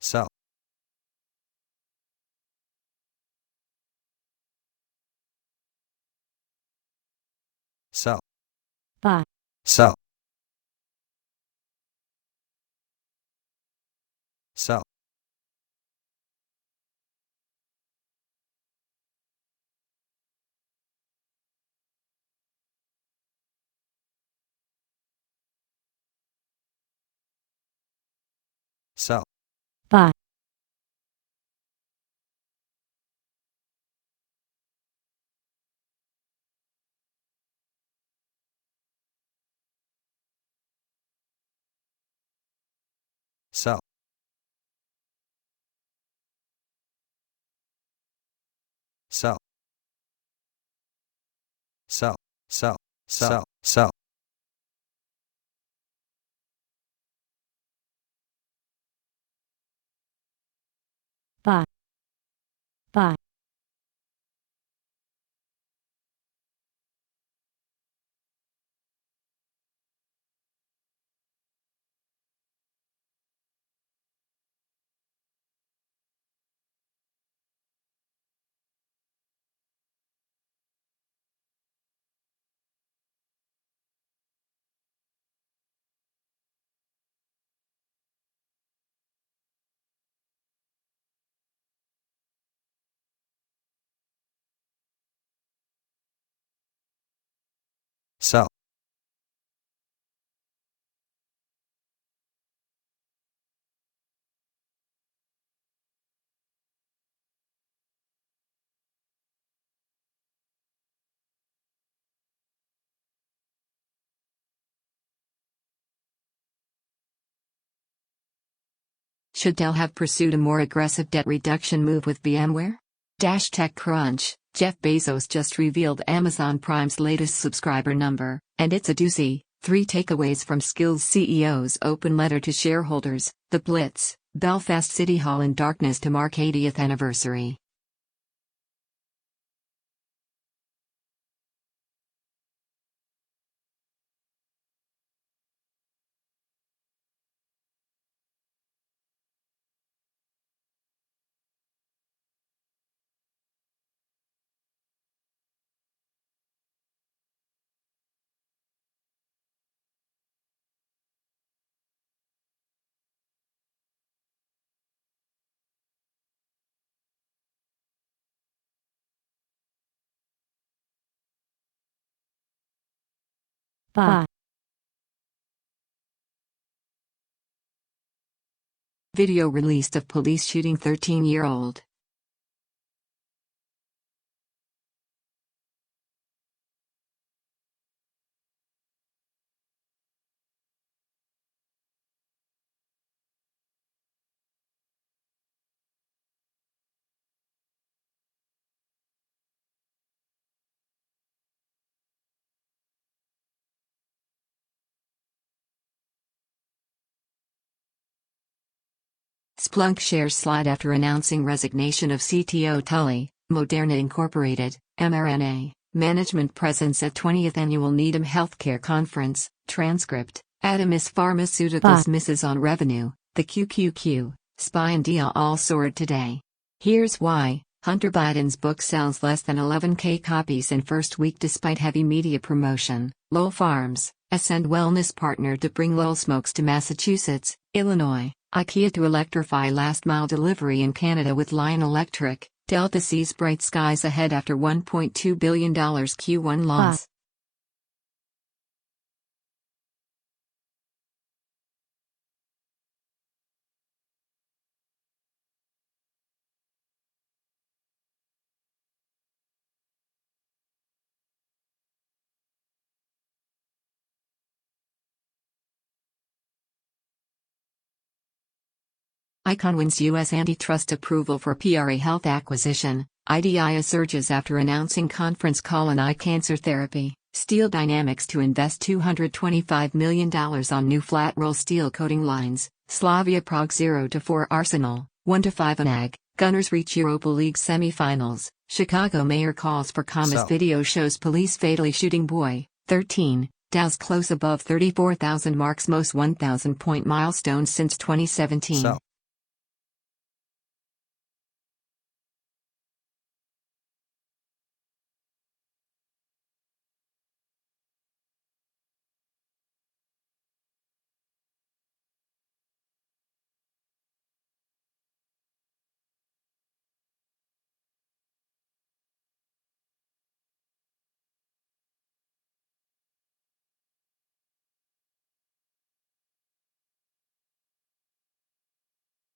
Sell. Sell. Buy. Sell. Sell. Sell. Buy. Sell. Sell. Sell. Sell. Sell. Sell. Buy. Buy. Sell. Should Dell have pursued a more aggressive debt reduction move with VMware? TechCrunch, Jeff Bezos just revealed Amazon Prime's latest subscriber number, and it's a doozy. 3 takeaways from Skillz CEO's open letter to shareholders. The Blitz, Belfast City Hall in darkness to mark 80th anniversary. Buy. Video released of police shooting 13-year-old. Splunk shares slide after announcing resignation of CTO Tully. Moderna Incorporated, mRNA, management presence at 20th Annual Needham Healthcare Conference. Transcript, Adamis Pharmaceuticals misses on revenue. The QQQ, SPY and DIA all soared today. Here's why. Hunter Biden's book sells less than 11K copies in first week despite heavy media promotion. Lowell Farms, Ascend Wellness partnered to bring Lowell Smokes to Massachusetts, Illinois. IKEA to electrify last-mile delivery in Canada with Lion Electric. Delta sees bright skies ahead after $1.2 billion Q1 loss. Icon wins U.S. antitrust approval for PRA Health acquisition. IDIA surges after announcing conference call on eye cancer therapy. Steel Dynamics to invest $225 million on new flat-roll steel coating lines. Slavia Prague 0-4 Arsenal, 1-5 ANAG. Gunners reach Europa League semi-finals. Chicago mayor calls for calmest Sell. video shows police fatally shooting boy. 13. Dow's close above 34,000 marks most 1,000-point milestone since 2017. Sell.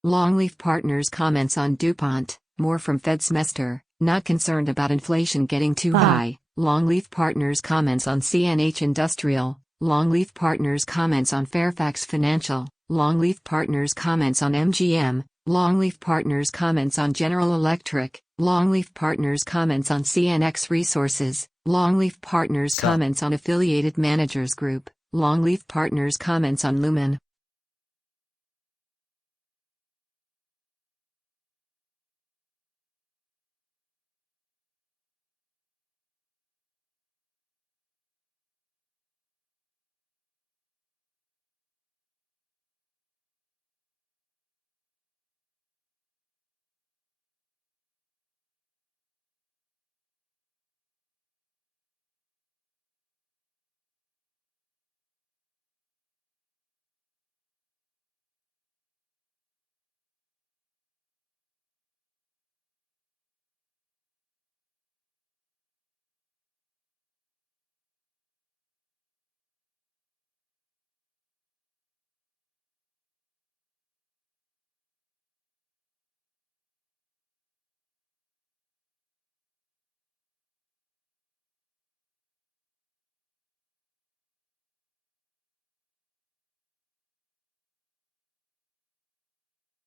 Longleaf Partners comments on DuPont, more from Fed semester, not concerned about inflation getting too high. Longleaf Partners comments on CNH Industrial. Longleaf Partners comments on Fairfax Financial. Longleaf Partners comments on MGM. Longleaf Partners comments on General Electric. Longleaf Partners comments on CNX Resources. Longleaf Partners Sell. comments on Affiliated Managers Group. Longleaf Partners comments on Lumen.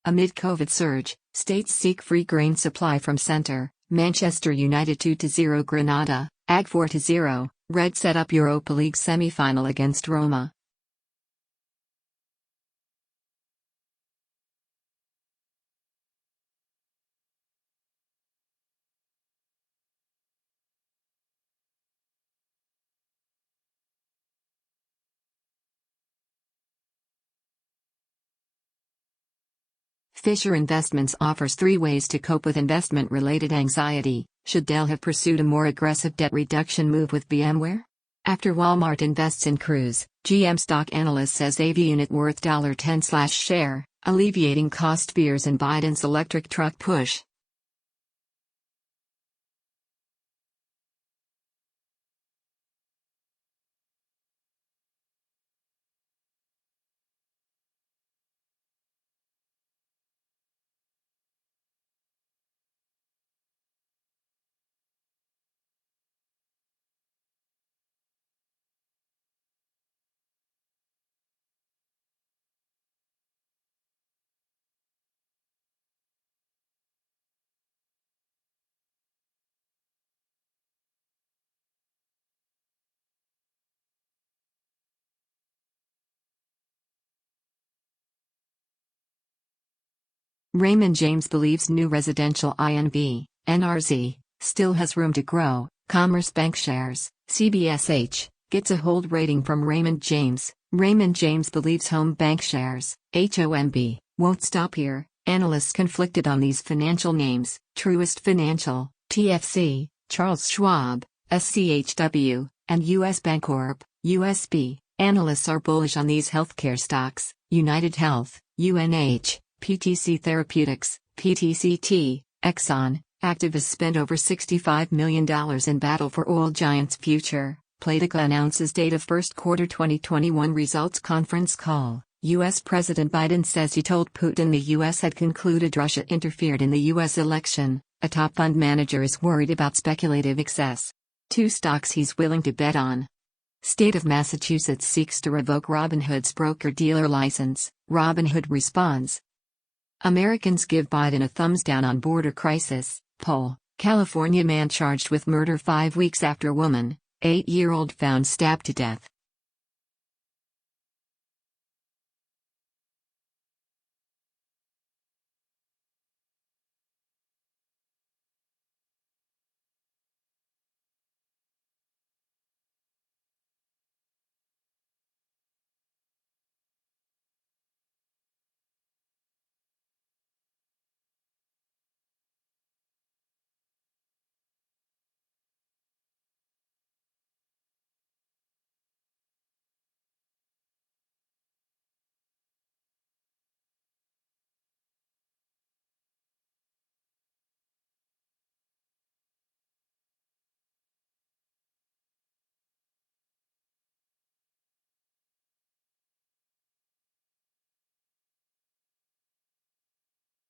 Amid COVID surge, states seek free grain supply from center. Manchester United 2-0 Granada, AG 4-0, Red set up Europa League semi-final against Roma. Fisher Investments offers 3 ways to cope with investment-related anxiety. Should Dell have pursued a more aggressive debt reduction move with VMware? After Walmart invests in Cruise, GM stock analyst says AV unit worth $10/share, alleviating cost fears in Biden's electric truck push. Raymond James believes new residential INV, NRZ, still has room to grow. Commerce Bank shares, CBSH, gets a hold rating from Raymond James. Raymond James believes home bank shares, HOMB, won't stop here. Analysts conflicted on these financial names. Truist Financial, TFC, Charles Schwab, SCHW, and US Bancorp, USB. Analysts are bullish on these healthcare stocks. United Health, UNH, PTC Therapeutics, PTCT, Exxon. Activists spent over $65 million in battle for oil giants' future. Playtika announces date of first quarter 2021 results conference call. U.S. President Biden says he told Putin the U.S. had concluded Russia interfered in the U.S. election. A top fund manager is worried about speculative excess. 2 stocks he's willing to bet on. State of Massachusetts seeks to revoke Robinhood's broker-dealer license. Robinhood responds. Americans give Biden a thumbs down on border crisis. Poll. California man charged with murder 5 weeks after woman, 8-year-old found stabbed to death.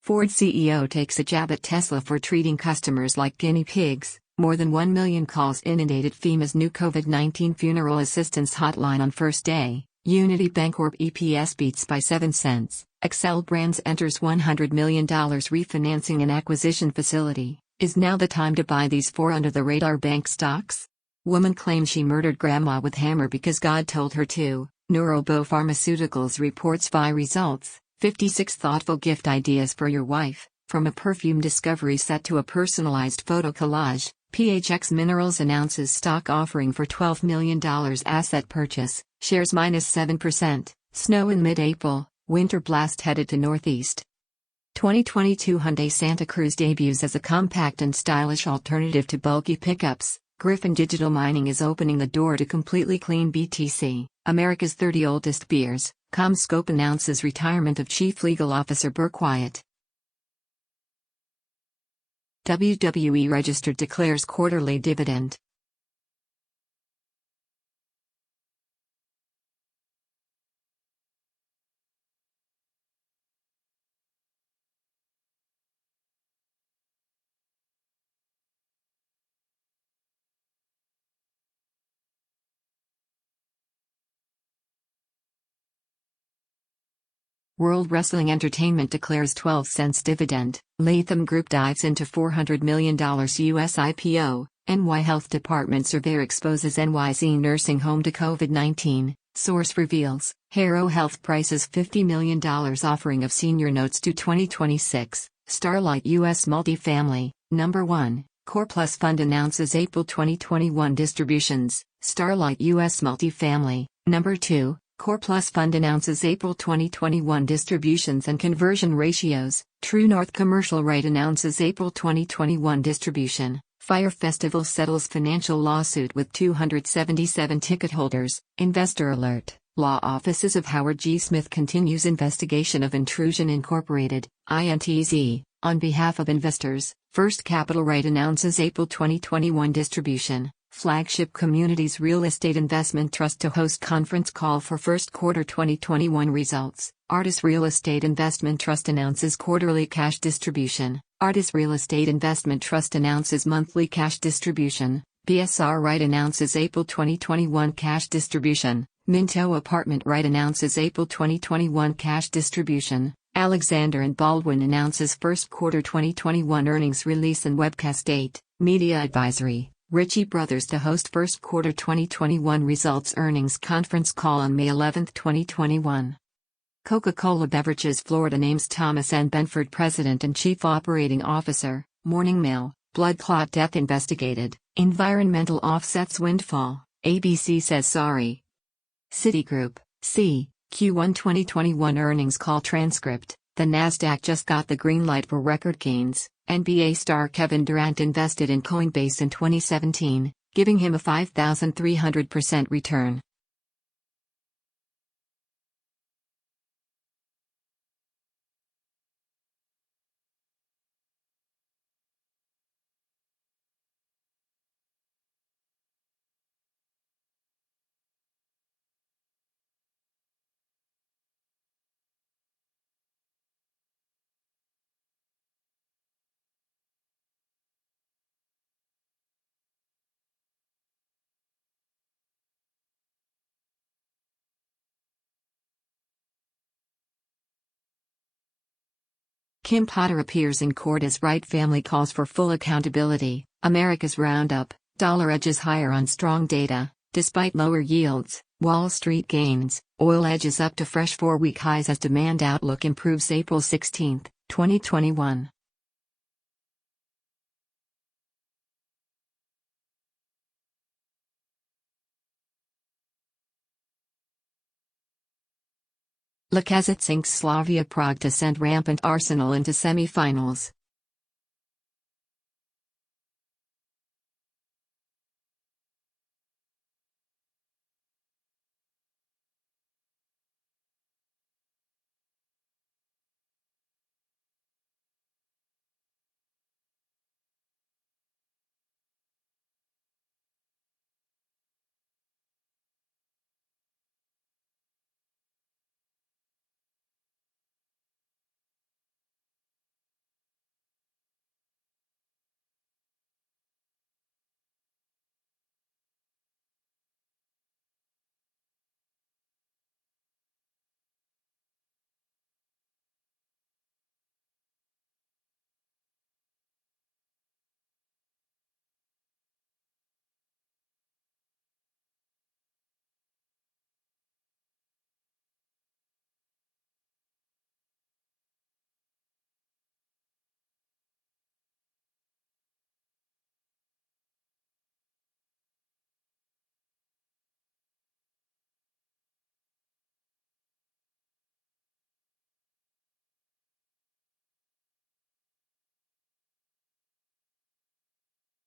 Ford CEO takes a jab at Tesla for treating customers like guinea pigs. More than 1 million calls inundated FEMA's new COVID-19 funeral assistance hotline on first day. Unity Bancorp EPS beats by 7 cents. Excel Brands enters $100 million refinancing and acquisition facility. Is now the time to buy these 4 under-the-radar bank stocks? Woman claims she murdered grandma with hammer because God told her to. Neurobo Pharmaceuticals reports by results. 56 thoughtful gift ideas for your wife, from a perfume discovery set to a personalized photo collage. PHX Minerals announces stock offering for $12 million asset purchase, shares -7%, snow in mid-April, winter blast headed to northeast. 2022 Hyundai Santa Cruz debuts as a compact and stylish alternative to bulky pickups. Griffin Digital Mining is opening the door to completely clean BTC, America's 30 oldest beers. CommScope announces retirement of Chief Legal Officer Burke Wyatt. WWE Registered declares quarterly dividend. World Wrestling Entertainment declares 12 cents dividend. Latham Group dives into $400 million U.S. IPO. NY Health Department surveyor exposes NYC nursing home to COVID-19. Source reveals, Harrow Health prices $50 million offering of senior notes due 2026. Starlight U.S. Multifamily, number 1. Core Plus Fund announces April 2021 distributions. Starlight U.S. Multifamily, number 2. Core Plus Fund announces April 2021 distributions and conversion ratios. True North Commercial REIT announces April 2021 distribution. Fire Festival settles financial lawsuit with 277 ticket holders. Investor alert. Law offices of Howard G. Smith continues investigation of Intrusion Incorporated, INTZ, on behalf of investors. First Capital REIT announces April 2021 distribution. Flagship Communities Real Estate Investment Trust to host conference call for first quarter 2021 results. Artis Real Estate Investment Trust announces quarterly cash distribution. Artis Real Estate Investment Trust announces monthly cash distribution. BSR REIT announces April 2021 cash distribution. Minto Apartment REIT announces April 2021 cash distribution. Alexander & Baldwin announces first quarter 2021 earnings release and webcast date. Media advisory. Ritchie Brothers to host first quarter 2021 results earnings conference call on May 11, 2021. Coca-Cola Beverages Florida names Thomas N. Benford President and Chief Operating Officer. Morning Mail, blood clot death investigated. Environmental offsets windfall. ABC says sorry. Citigroup, Q1 2021 earnings call transcript. The Nasdaq just got the green light for record gains. NBA star Kevin Durant invested in Coinbase in 2017, giving him a 5,300% return. Kim Potter appears in court as Wright family calls for full accountability. America's Roundup, dollar edges higher on strong data, despite lower yields. Wall Street gains, oil edges up to fresh 4-week highs as demand outlook improves. April 16, 2021. Lacazette sinks Slavia Prague to send rampant Arsenal into semi-finals.